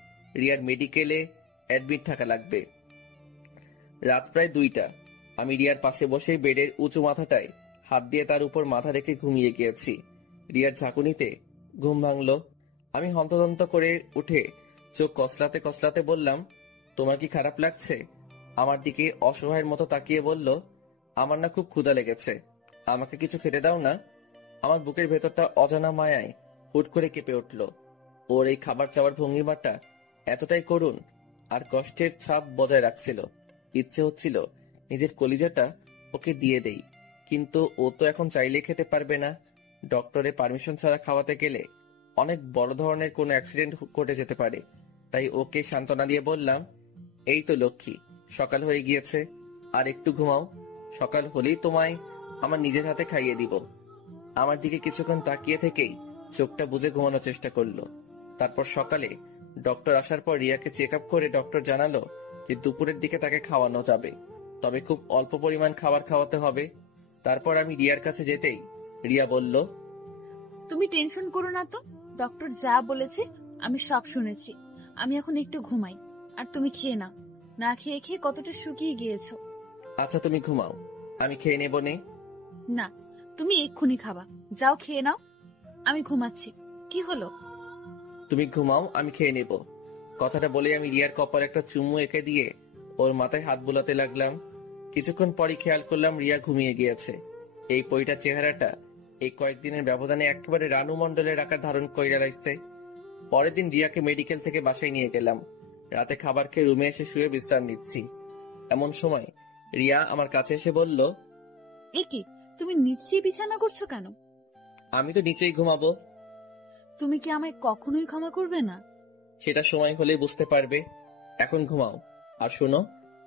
রিয়ার মেডিকেলে অ্যাডমিট থাকা লাগবে। রাত প্রায় 2টা। আমি রিয়ার পাশে বসে বেডের উঁচু মাথাটায় হাত দিয়ে তার উপর মাথা রেখে ঘুমিয়ে গিয়েছি। রিয়ার ঝাঁকুনিতে ঘুম ভাঙলো। আমি হন্তদন্ত করে উঠে চোখ কসলাতে কসলাতে বললাম, তোমার কি খারাপ লাগছে? আমার দিকে অসহায়ের মতো তাকিয়ে বলল, আমার না খুব ক্ষুধা লেগেছে, আমাকে কিছু খেতে দাও না। আমার বুকের ভেতরটা অজানা মায়ায় হুট করে কেঁপে উঠল। ওর এই খাবার চাওয়ার ভঙ্গিমাটা এতটাই করুণ আর কষ্টের ছাপ বজায় রাখছিল। ইচ্ছে হচ্ছিল নিজের কলিজাটা ওকে দিয়ে দেই, কিন্তু ও তো এখন চাইলে খেতে পারবে না। ডক্টরের পারমিশন ছাড়া খাওয়াতে গেলে অনেক বড় ধরনের কোনো অ্যাক্সিডেন্ট ঘটে যেতে পারে। তাই ওকে সান্ত্বনা দিয়ে বললাম, এই তো লক্ষ্মী, সকাল হয়ে গিয়েছে, আর একটু ঘুমাও, সকাল হলেই তোমায় আমার নিজের হাতে খাইয়ে দিব। আমার দিকে কিছুক্ষণ তাকিয়ে থেকেই চোখটা বুজে ঘুমানোর চেষ্টা করলো। তারপর সকালে ডক্টর আসার পর রিয়াকে চেক আপ করে ডক্টর জানালো যে দুপুরের দিকে তাকে খাওয়ানো যাবে, তবে খুব অল্প পরিমাণ খাবার খাওয়াতে হবে। তারপর আমি রিয়ার কাছে যেতেই রিয়া বলল, তুমি টেনশন করো না তো, ডক্টর যা বলেছে আমি সব শুনেছি। আমি এখন একটু ঘুমাই, আর তুমি খেয়ে নাও। না খেয়ে খেয়ে কতটা শুকিয়ে গিয়েছো। আচ্ছা, তুমি ঘুমাও, আমি খেয়ে নেব নে। না, তুমি এক্ষুনি খাবা, যাও খেয়ে নাও। আমি ঘুমাচ্ছি। কি হলো? তুমি ঘুমাও, আমি খেয়ে নেব। কথাটা বলে আমি রিয়ার কপালে একটা চুমু এঁকে দিয়ে ওর মাথায় হাত বুলাতে লাগলাম। কিছুক্ষণ পরই খেয়াল করলাম রিয়া ঘুমিয়ে গিয়েছে। এই পরিটার চেহারাটা এই কয়েকদিনের ব্যবধানে একেবারে রানু মণ্ডলের আকার ধারণ কইরা লাগছে। পরের দিন রিয়াকে মেডিকেল থেকে বাসায় নিয়ে গেলাম। রাতে খাবার খেয়ে রুমে এসে শুয়ে বিশ্রাম নিচ্ছি। এমন সময় রিয়া আমার কাছে এসে বলল, এ কি, তুমি নিচে বিছানা করছো কেন? আমি তো নিচেই ঘুমাবো। তুমি কি আমায় কখনোই ক্ষমা করবে না? সেটা সময় হলেই বুঝতে পারবে। এখন ঘুমাও। আর শোনো,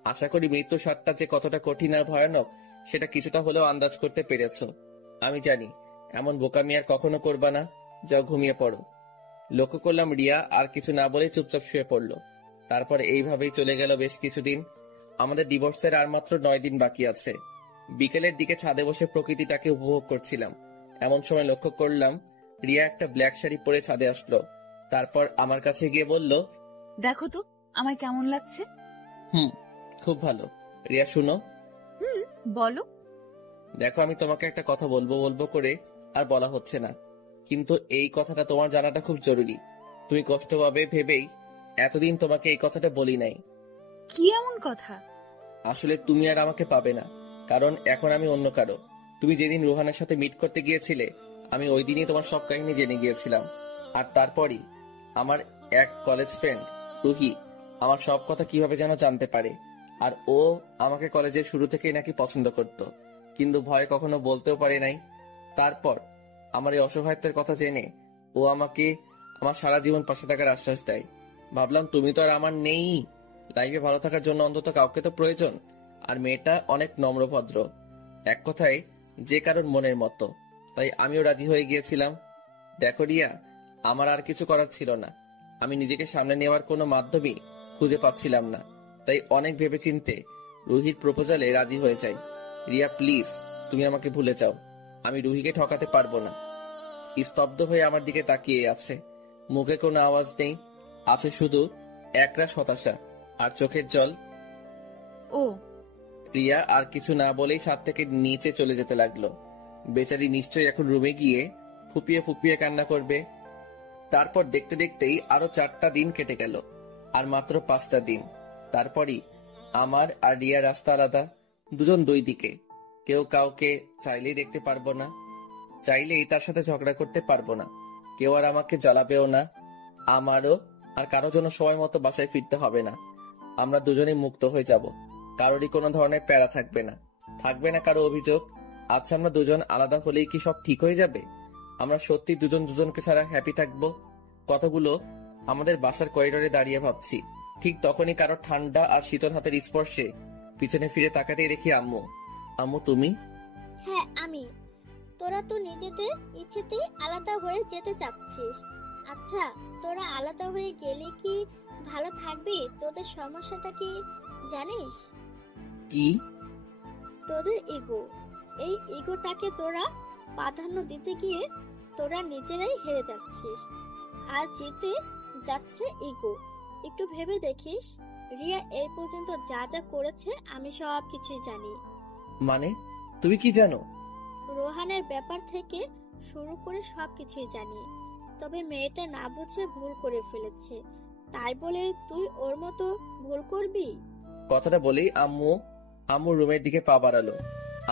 আশা করি মৃত্যুর স্বাদটা যে কতটা কঠিন আর ভয়ানক সেটা কিছুটা হলেও আন্দাজ করতে পেরেছো। আমি জানি এমন বোকামি আর কখনো করবা না। যাও ঘুমিয়ে পড়ো। লক্ষ্য করলাম রিয়া আর কিছু না বলে চুপচাপ শুয়ে পড়লো। তারপর এইভাবেই চলে গেল বেশ কিছুদিন। আমাদের ডিভোর্সের আর মাত্র 9 দিন বাকি আছে। বিকেলের দিকে ছাদে বসে প্রকৃতিটাকে উপভোগ করছিলাম। এমন সময় লক্ষ্য করলাম রিয়া একটা ব্ল্যাক শাড়ি পরে ছাদে আসলো। তারপর আমার কাছে গিয়ে বলল, দেখো তো আমায় কেমন লাগছে। খুব ভালো। রিয়া শুনো। বলো। দেখো, আমি তোমাকে একটা কথা বলবো বলবো করে আর বলা হচ্ছে না, কিন্তু এই কথাটা তোমার জানাটা খুব জরুরি। তুমি কষ্ট পাবে ভেবেই এতদিন তোমাকে এই কথাটা বলি নাই। কি এমন কথা? আসলে তুমি আর আমাকে পাবে না, কারণ এখন আমি অন্য কারো। তুমি যেদিন রোহানের সাথে মিট করতে গিয়েছিলে, আমি ওই দিনই তোমার সব কাহিনী জেনে গিয়েছিলাম। আর তারপরই আমার এক কলেজ ফ্রেন্ড রুহি আমার সব কথা কিভাবে যেন জানতে পারে। আর ও আমাকে কলেজের শুরু থেকেই নাকি পছন্দ করত, কিন্তু ভয় কখনো বলতেও পারে নাই। তারপর আমার এই অসহায়ত্বের কথা জেনে ও আমাকে আমার সারা জীবন পাশে থাকার আশ্বাস দেয়। ভাবলাম তুমি তো আর আমার নেই, লাইফে ভালো থাকার জন্য অন্তত কাউকে তো প্রয়োজন। আর মেয়েটা অনেক নম্রভদ্র, এক কথায় যে কারোর মনের মতো। তাই আমিও রাজি হয়ে গিয়েছিলাম। দেখো রিয়া, আমার আর কিছু করার ছিল না। আমি নিজেকে সামনে নেওয়ার কোনো মাধ্যমই খুঁজে পাচ্ছিলাম না। তাই অনেক ভেবেচিন্তে রুহির প্রপোজালে রাজি হয়ে যাই। রিয়া প্লিজ, তুমি আমাকে ভুলে যাও। আমি রুহিকে ঠকাতে পারবো না। স্তব্ধ হয়ে আমার দিকে তাকিয়ে আছে। মুখে কোনো আওয়াজ নেই, আছে শুধু একরাশ হতাশা আর চোখের জল। ও রিয়া আর কিছু না বলেই ছাদ থেকে নিচে চলে যেতে লাগলো। বেচারি নিশ্চয়ই এখন রুমে গিয়ে ফুপিয়ে ফুপিয়ে কান্না করবে। তারপর দেখতে দেখতেই আরো 4টা দিন কেটে গেল, আর মাত্র 5টা দিন। তারপরই আমার আর রিয়া রাস্তা আলাদা, দুজন দুই দিকে। কেউ কাউকে চাইলেই দেখতে পারবো না, চাইলেই তার সাথে ঝগড়া করতে পারবো না। কেউ আর আমাকে জ্বালাবেও না। আমারও আর কারো জন্য সময় মতো বাসায় ফিরতে হবে না। আমরা দুজনেই মুক্ত হয়ে যাব। কারোরই কোনো ধরনের প্যারা থাকবে না, থাকবে না কারো অভিযোগ। আচ্ছা, আমরা দুজন আলাদা হলেই কি সব ঠিক হয়ে যাবে? আমরা সত্যি দুজন দুজনকে ছাড়া হ্যাপি থাকবো? কতগুলো আমাদের বাসার করিডোরে দাঁড়িয়ে ভাবছি। ঠিক তখনই কারো ঠান্ডা আর শীতল হাতের স্পর্শে পিছনে ফিরে তাকাতেই দেখি আম্মু। আম্মু তুমি? হ্যাঁ আমি। তোরা তো নিজেদের ইচ্ছেতেই আলাদা হয়ে যেতে চাচ্ছিস। আচ্ছা, তোরা আলাদা হয়ে গেলে কি ভালো থাকবি? তোদের সমস্যাটা কি জানিস? কি? তোদের ইগো। এই ইগোটাকে তোরা প্রাধান্য দিতে গিয়ে তোরা নিজেরাই হেরে যাচ্ছিস, আর জিতে যাচ্ছে ইগো। একটু ভেবে দেখিস, রিয়া এই পর্যন্ত যা যা করেছে আমি সব কিছুই জানি। মানে তুমি কি জানো? রোহানের ব্যাপার থেকে শুরু করে সবকিছুই জানি। তবে মেয়েটা না বুঝে ভুল করে ফেলেছে, তাই বলে তুই ওর মতো ভুল করবি? কথাটা বলেই আম্মু রুমের দিকে পা বাড়ালো।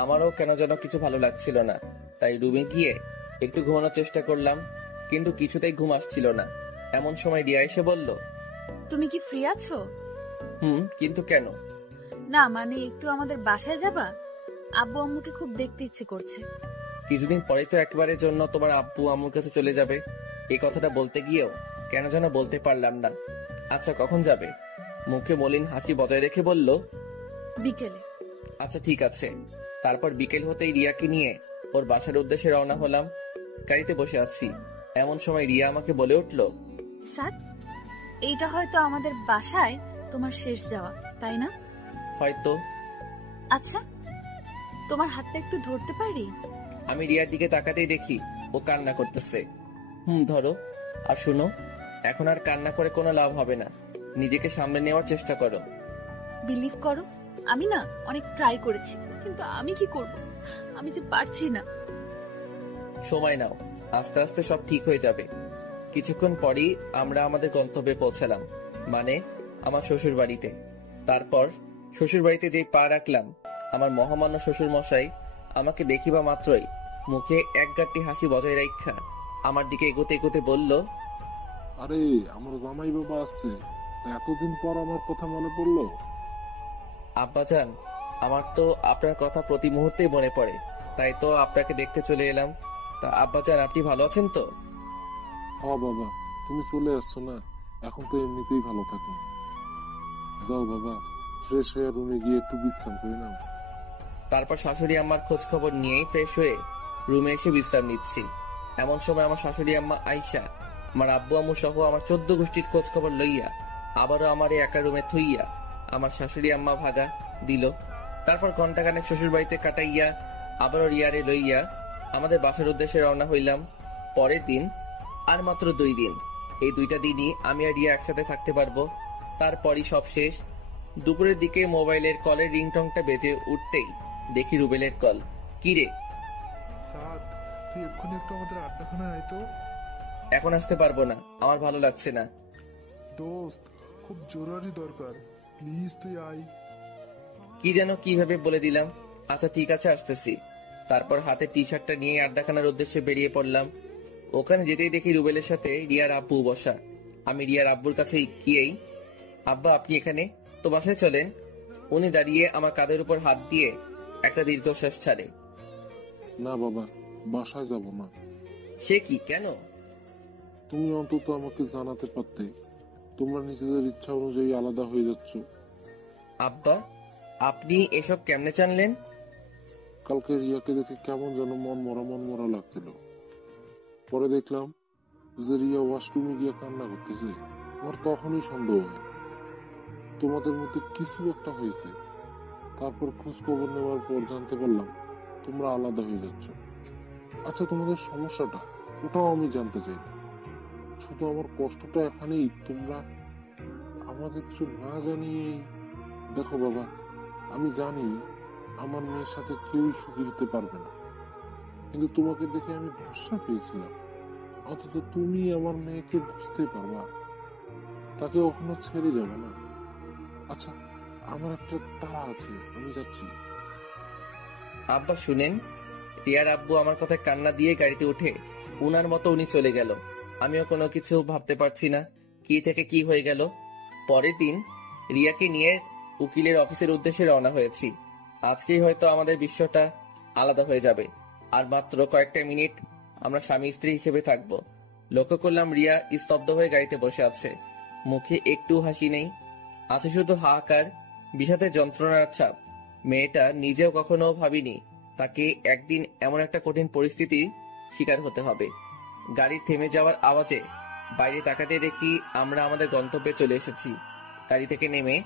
আমারও কেন যেন কিছু ভালো লাগছিল না, তাই রুমে গিয়ে একটু ঘুমানোর চেষ্টা করলাম, কিন্তু কিছুতেই ঘুম আসছিল না। এমন সময় রিয়া এসে বলল, তুমি কি ফ্রি আছো? কিন্তু কেন? না মানে একটু আমাদের বাসায় যাবা? আব্বু আম্মুকে খুব দেখতে ইচ্ছে করছে। কিছুদিন পরে তো একবারের জন্য তোমার আব্বু আম্মুর কাছে চলে যাবে। এই কথাটা বলতে গিয়েও কেন যেন বলতে পারলাম না। আচ্ছা, কখন যাবে? মুখে মলিন হাসি বজায় রেখে বলল, বিকেলে। আচ্ছা ঠিক আছে। তারপর বিকেল হতেই রিয়াকে নিয়ে ওর বাসার উদ্দেশ্যে রওনা হলাম। গাড়িতে বসে আছি, এমন সময় রিয়া আমাকে বলে উঠল, স্যার, এইটা হয়তো আমাদের বাসায় তোমার শেষ যাওয়া, তাই না? হয়তো। আচ্ছা, তোমার হাতটা একটু ধরতে পারি? আমি রিয়ার দিকে তাকাতেই দেখি ও কান্না করতেছে। ধরো। আর শুনো, এখন আর কান্না করে কোনো লাভ হবে না। নিজেকে সামনে নেওয়ার চেষ্টা করো। বিলিভ করো, আমি না অনেক ট্রাই করেছি, কিন্তু আমি কি করব, আমি যে পারছি না। সময় নাও, আস্তে আস্তে সব ঠিক হয়ে যাবে। কিছুক্ষণ পরেই আমরা আমাদের গন্তব্যে পৌঁছালাম, মানে আমার শ্বশুর বাড়িতে। তারপর শ্বশুর বাড়িতে যেই পা রাখলাম, আমার মহামান্য শ্বশুর মশাই আমাকে দেখিবা মাত্রই মুখে এক গাঁটটি হাসি বজায় রাখা আমার দিকে এগোতে এগোতে বলল, আরে আমার জামাই বাবা আসছে, এতদিন পর আমার কথা মনে পড়লো। আব্বাজান, আমার তো আপনার কথা প্রতি মুহূর্তেই মনে পড়ে, তাই তো আপনাকে দেখতে চলে এলাম। তা আব্বাজান আপনি ভালো আছেন তো? হ্যাঁ বাবা, তুমি চলে আসছো না, এখন তো এমনিতেই ভালো থাকো। যাও বাবা, ফ্রেশ হয়ে রুমে গিয়ে একটু বিশ্রাম করে নাও। তারপর শাশুড়ি আম্মার খোঁজ খবর নিয়েই ফ্রেশ হয়ে রুমে এসে বিশ্রাম নিচ্ছি। এমন সময় আমার শাশুড়ি আম্মা আইসা আমার আব্বু আম্মু সহ আমার 14 গোষ্ঠীর খোঁজ খবর লইয়া আবারও আমার একা রুমে থইয়া আমার শাশুড়ি আম্মা ভাগা দিল। তারপর ঘন্টাখানেক শ্বশুর বাড়িতে কাটাইয়া আবারও রিয়ারে লইয়া আমাদের বাসার উদ্দেশ্যে রওনা হইলাম। পরের দিন আর মাত্র 2 দিন, এই 2টা দিনই আমি আর রিয়া একসাথে থাকতে পারবো। তারপরই সব শেষ। দুপুরের দিকে মোবাইলের কলের রিংটংটা বেজে উঠতেই দেখি রুবেলের কল। কি রে? সাদ, তুই এক্ষুনি একটু আমাদের আড্ডাখানায় আয় তো। এখন আসতে পারবো না, আমার ভালো লাগছে না। দোস্ত, খুব জরুরি দরকার, প্লিজ তুই আয়। কি যেন কিভাবে বলে দিলাম। আচ্ছা ঠিক আছে, আসতেছি। তারপর হাতে টি শার্টটা নিয়ে আড্ডাখানার উদ্দেশ্যে বেরিয়ে পড়লাম। ওখানে যেতেই দেখি রুবেলের সাথে রিয়ার আব্বু বসা। আমি রিয়ার আব্বুর কাছে গিয়েই, আব্বা আপনি এখানে? তো বাসায় চলেন। উনি দাঁড়িয়ে আমার কাঁধের উপর হাত দিয়ে একটা দীর্ঘশ্বাস ছাড়ে। না বাবা, বাসায় যাব না। সে কি, কেন? তুমি অন্তত আমাকে জানাতে পারতে, তোমরা নিজেদের ইচ্ছা অনুযায়ী আলাদা হয়ে যাচ্ছ। আব্বা, আপনি এসব কেমনে জানলেন? কালকে রিয়াকে দেখে কেমন যেন মন মরা লাগছিল। পরে দেখলাম যে রিয়া ওয়াশরুমে গিয়ে কান্না করতেছে। আমার তখনই সন্দেহ হয় তোমাদের মধ্যে কিছু একটা হয়েছে। তারপর খোঁজ খবর নেওয়ার পর জানতে পারলাম তোমরা আলাদা হয়ে যাচ্ছ। আচ্ছা, তোমাদের সমস্যাটা ওটাও আমি জানতে চাই না। শুধু আমার কষ্টটা এখানেই, তোমরা আমাদের কিছু না জানিয়েই। দেখো বাবা, আমি জানি আমার মেয়ের সাথে কেউই সুখী হতে পারবে না, কিন্তু তোমাকে দেখে আমি ভরসা পেয়েছিলাম অন্তত তুমি আমার মেয়েকে বুঝতে পারবা, তাকে কখনো ছেড়ে যাবে না। আচ্ছা, আমার একটা তাড়া আছে, আমি যাচ্ছি। আব্বা শুনেন, রিয়ার আব্বু আমার কথায় কান্না দিয়ে গাড়িতে উঠে উনার মতো উনি চলে গেল। আমিও কোনো কিছু ভাবতে পারছি না কি থেকে কি হয়ে গেল। পরের দিন রিয়াকে নিয়ে উকিলের অফিসের উদ্দেশ্যে রওনা হয়েছি। আজকেই হয়তো আমাদের বিশ্বটা আলাদা হয়ে যাবে। আর মাত্র কয়েকটা মিনিট আমরা স্বামী স্ত্রী হিসেবে থাকবো। লক্ষ্য করলাম রিয়া স্তব্ধ হয়ে গাড়িতে বসে আছে, মুখে একটু হাসি নেই, আছে শুধু হাহাকার, বিষাদের যন্ত্রণার ছাপ। মেয়েটা নিজেও কখনো ভাবিনি তাকে একদিন এমন একটা কঠিন পরিস্থিতির শিকার হতে হবে। গাড়ি থেমে যাওয়ার আওয়াজে বাইরে তাকাতে দেখি আমরা আমাদের গন্তব্যে চলে এসেছি। গাড়ি থেকে নেমে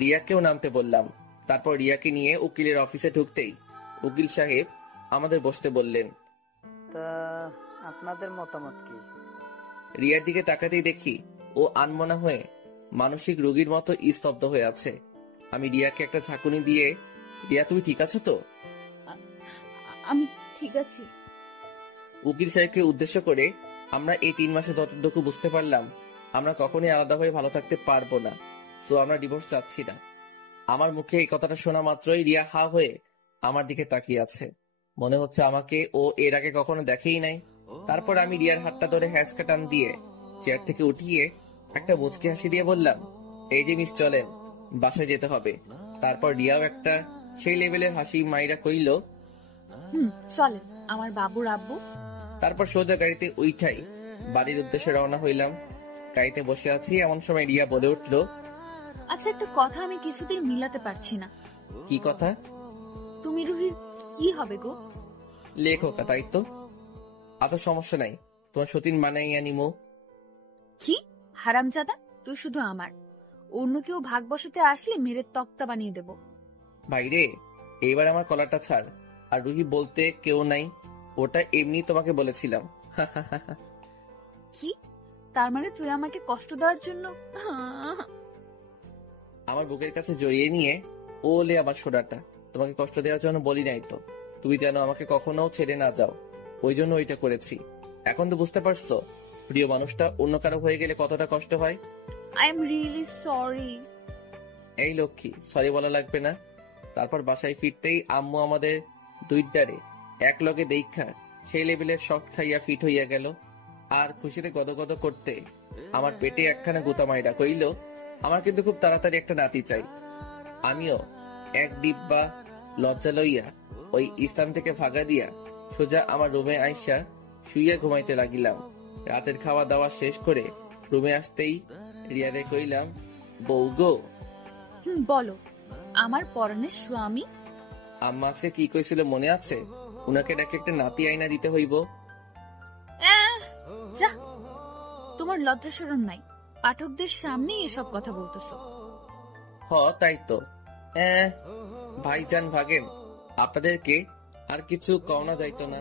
রিয়াকেও নামতে বললাম। তারপর রিয়াকে নিয়ে উকিলের অফিসে ঢুকতেই উকিল সাহেব আমাদের বসতে বললেন। তা আপনাদের মতামত কি? রিয়ার দিকে তাকাতেই দেখি ও আনমনা হয়ে মানসিক রোগীর মতো স্তব্ধ হয়ে আছে। আমি রিয়াকে একটা ঝাঁকুনি দিয়ে, রিয়া তুমি ঠিক আছো তো? আমি ঠিক আছি। উকিল সাহেবকে উদ্দেশ্য করে, আমরা এই 3 মাসে যতটুকু বুঝতে পারলাম আমরা কখনোই আলাদা হয়ে ভালো থাকতে পারবো না, সো আমরা ডিভোর্স চাচ্ছি না। আমার মুখে এই কথাটা শোনা মাত্রই রিয়া হা হয়ে আমার দিকে তাকিয়ে আছে। মনে হচ্ছে আমাকে ও এর আগে কখনো দেখেই নাই। তারপর আমি রিয়ার হাতটা ধরে হ্যাঁচকা টান দিয়ে চেয়ার থেকে উঠিয়ে একটা মুচকি হাসি দিয়ে বললাম, এই যে মিস চলেন, বাসায় যেতে হবে। তারপর রিয়াও একটা সেই লেভেলের হাসি মাইরা কইল, চলে আমার বাবুর আব্বু। তারপর সোজা গাড়িতে উঠাই বাড়ির উদ্দেশ্যে রওনা হইলাম। গাড়িতে বসে আছি এমন সময় রিয়া বলে উঠল, আচ্ছা একটা কথা আমি কিছুতেই মিলাতে পারছি না। কি কথা? তুমি রুহির কি হবে গো? লেখকা, তাই তো। আচ্ছা সমস্যা নাই, তোমার সতীন মানাইয়া নিমো। কি হারামজাদা, তুই শুধু আমার, অন্য কেউ ভাগ বসাতে আসলে মেরে তক্তা বানিয়ে দেব। ভাইরে, এইবার আমার কলারটা ছাড়। আর রুহি বলতে কেউ নাই, ওটা এমনি তোমাকে বলেছিলাম। কি তার মানে তুই আমাকে কষ্ট দেওয়ার জন্য? আমার বুকের কাছে জড়িয়ে নিয়ে ও ওলে আমার সোডাটা, তোমাকে কষ্ট দেওয়ার জন্য বলি নাই তো। তুমি যেন আমাকে কখনো ছেড়ে না যাও, ওই জন্য ওইটা করেছি। এখন তো বুঝতে পারছো প্রিয় মানুষটা অন্য কারো হয়ে গেলে কতটা কষ্ট হয়। I am really sorry. এই লক্ষ্মী, সরি বলা লাগবে না। তারপর বাসায় ফিরতেই আম্মু আমাদের দুইটারে এক লগে দেখা সেই লেভেলের শক খাইয়া ফিট হইয়া গেল। আর খুশিতে গদগদ করতে আমার পেটে একখানা গুতা মাইরা কইল, আমার কিন্তু খুব তাড়াতাড়ি একটা নাতি চাই। আমিও এক ডিব্বা লজ্জা লইয়া ওই স্থান থেকে ভাগা দিয়া সোজা আমার রুমে আইসা শুইয়া ঘুমাইতে লাগিলাম। রাতের খাওয়া দাওয়া শেষ করে রুমে আসতেই রিয়ারে কইলাম, বউ গো। বলো। আমার পরাণের স্বামী। আম্মা আছে কি কইছিল মনে আছে? উনাকে ডাকে একটা নাতি আইনা দিতে হইব। যা, তোমার লজ্জা শরম নাই? পাঠকদের সামনেই এসব কথা বলতেছো। তাই তো। ভাইজান ভাগেন, আপনাদেরকে আর কিছু কওনা যাইতো না?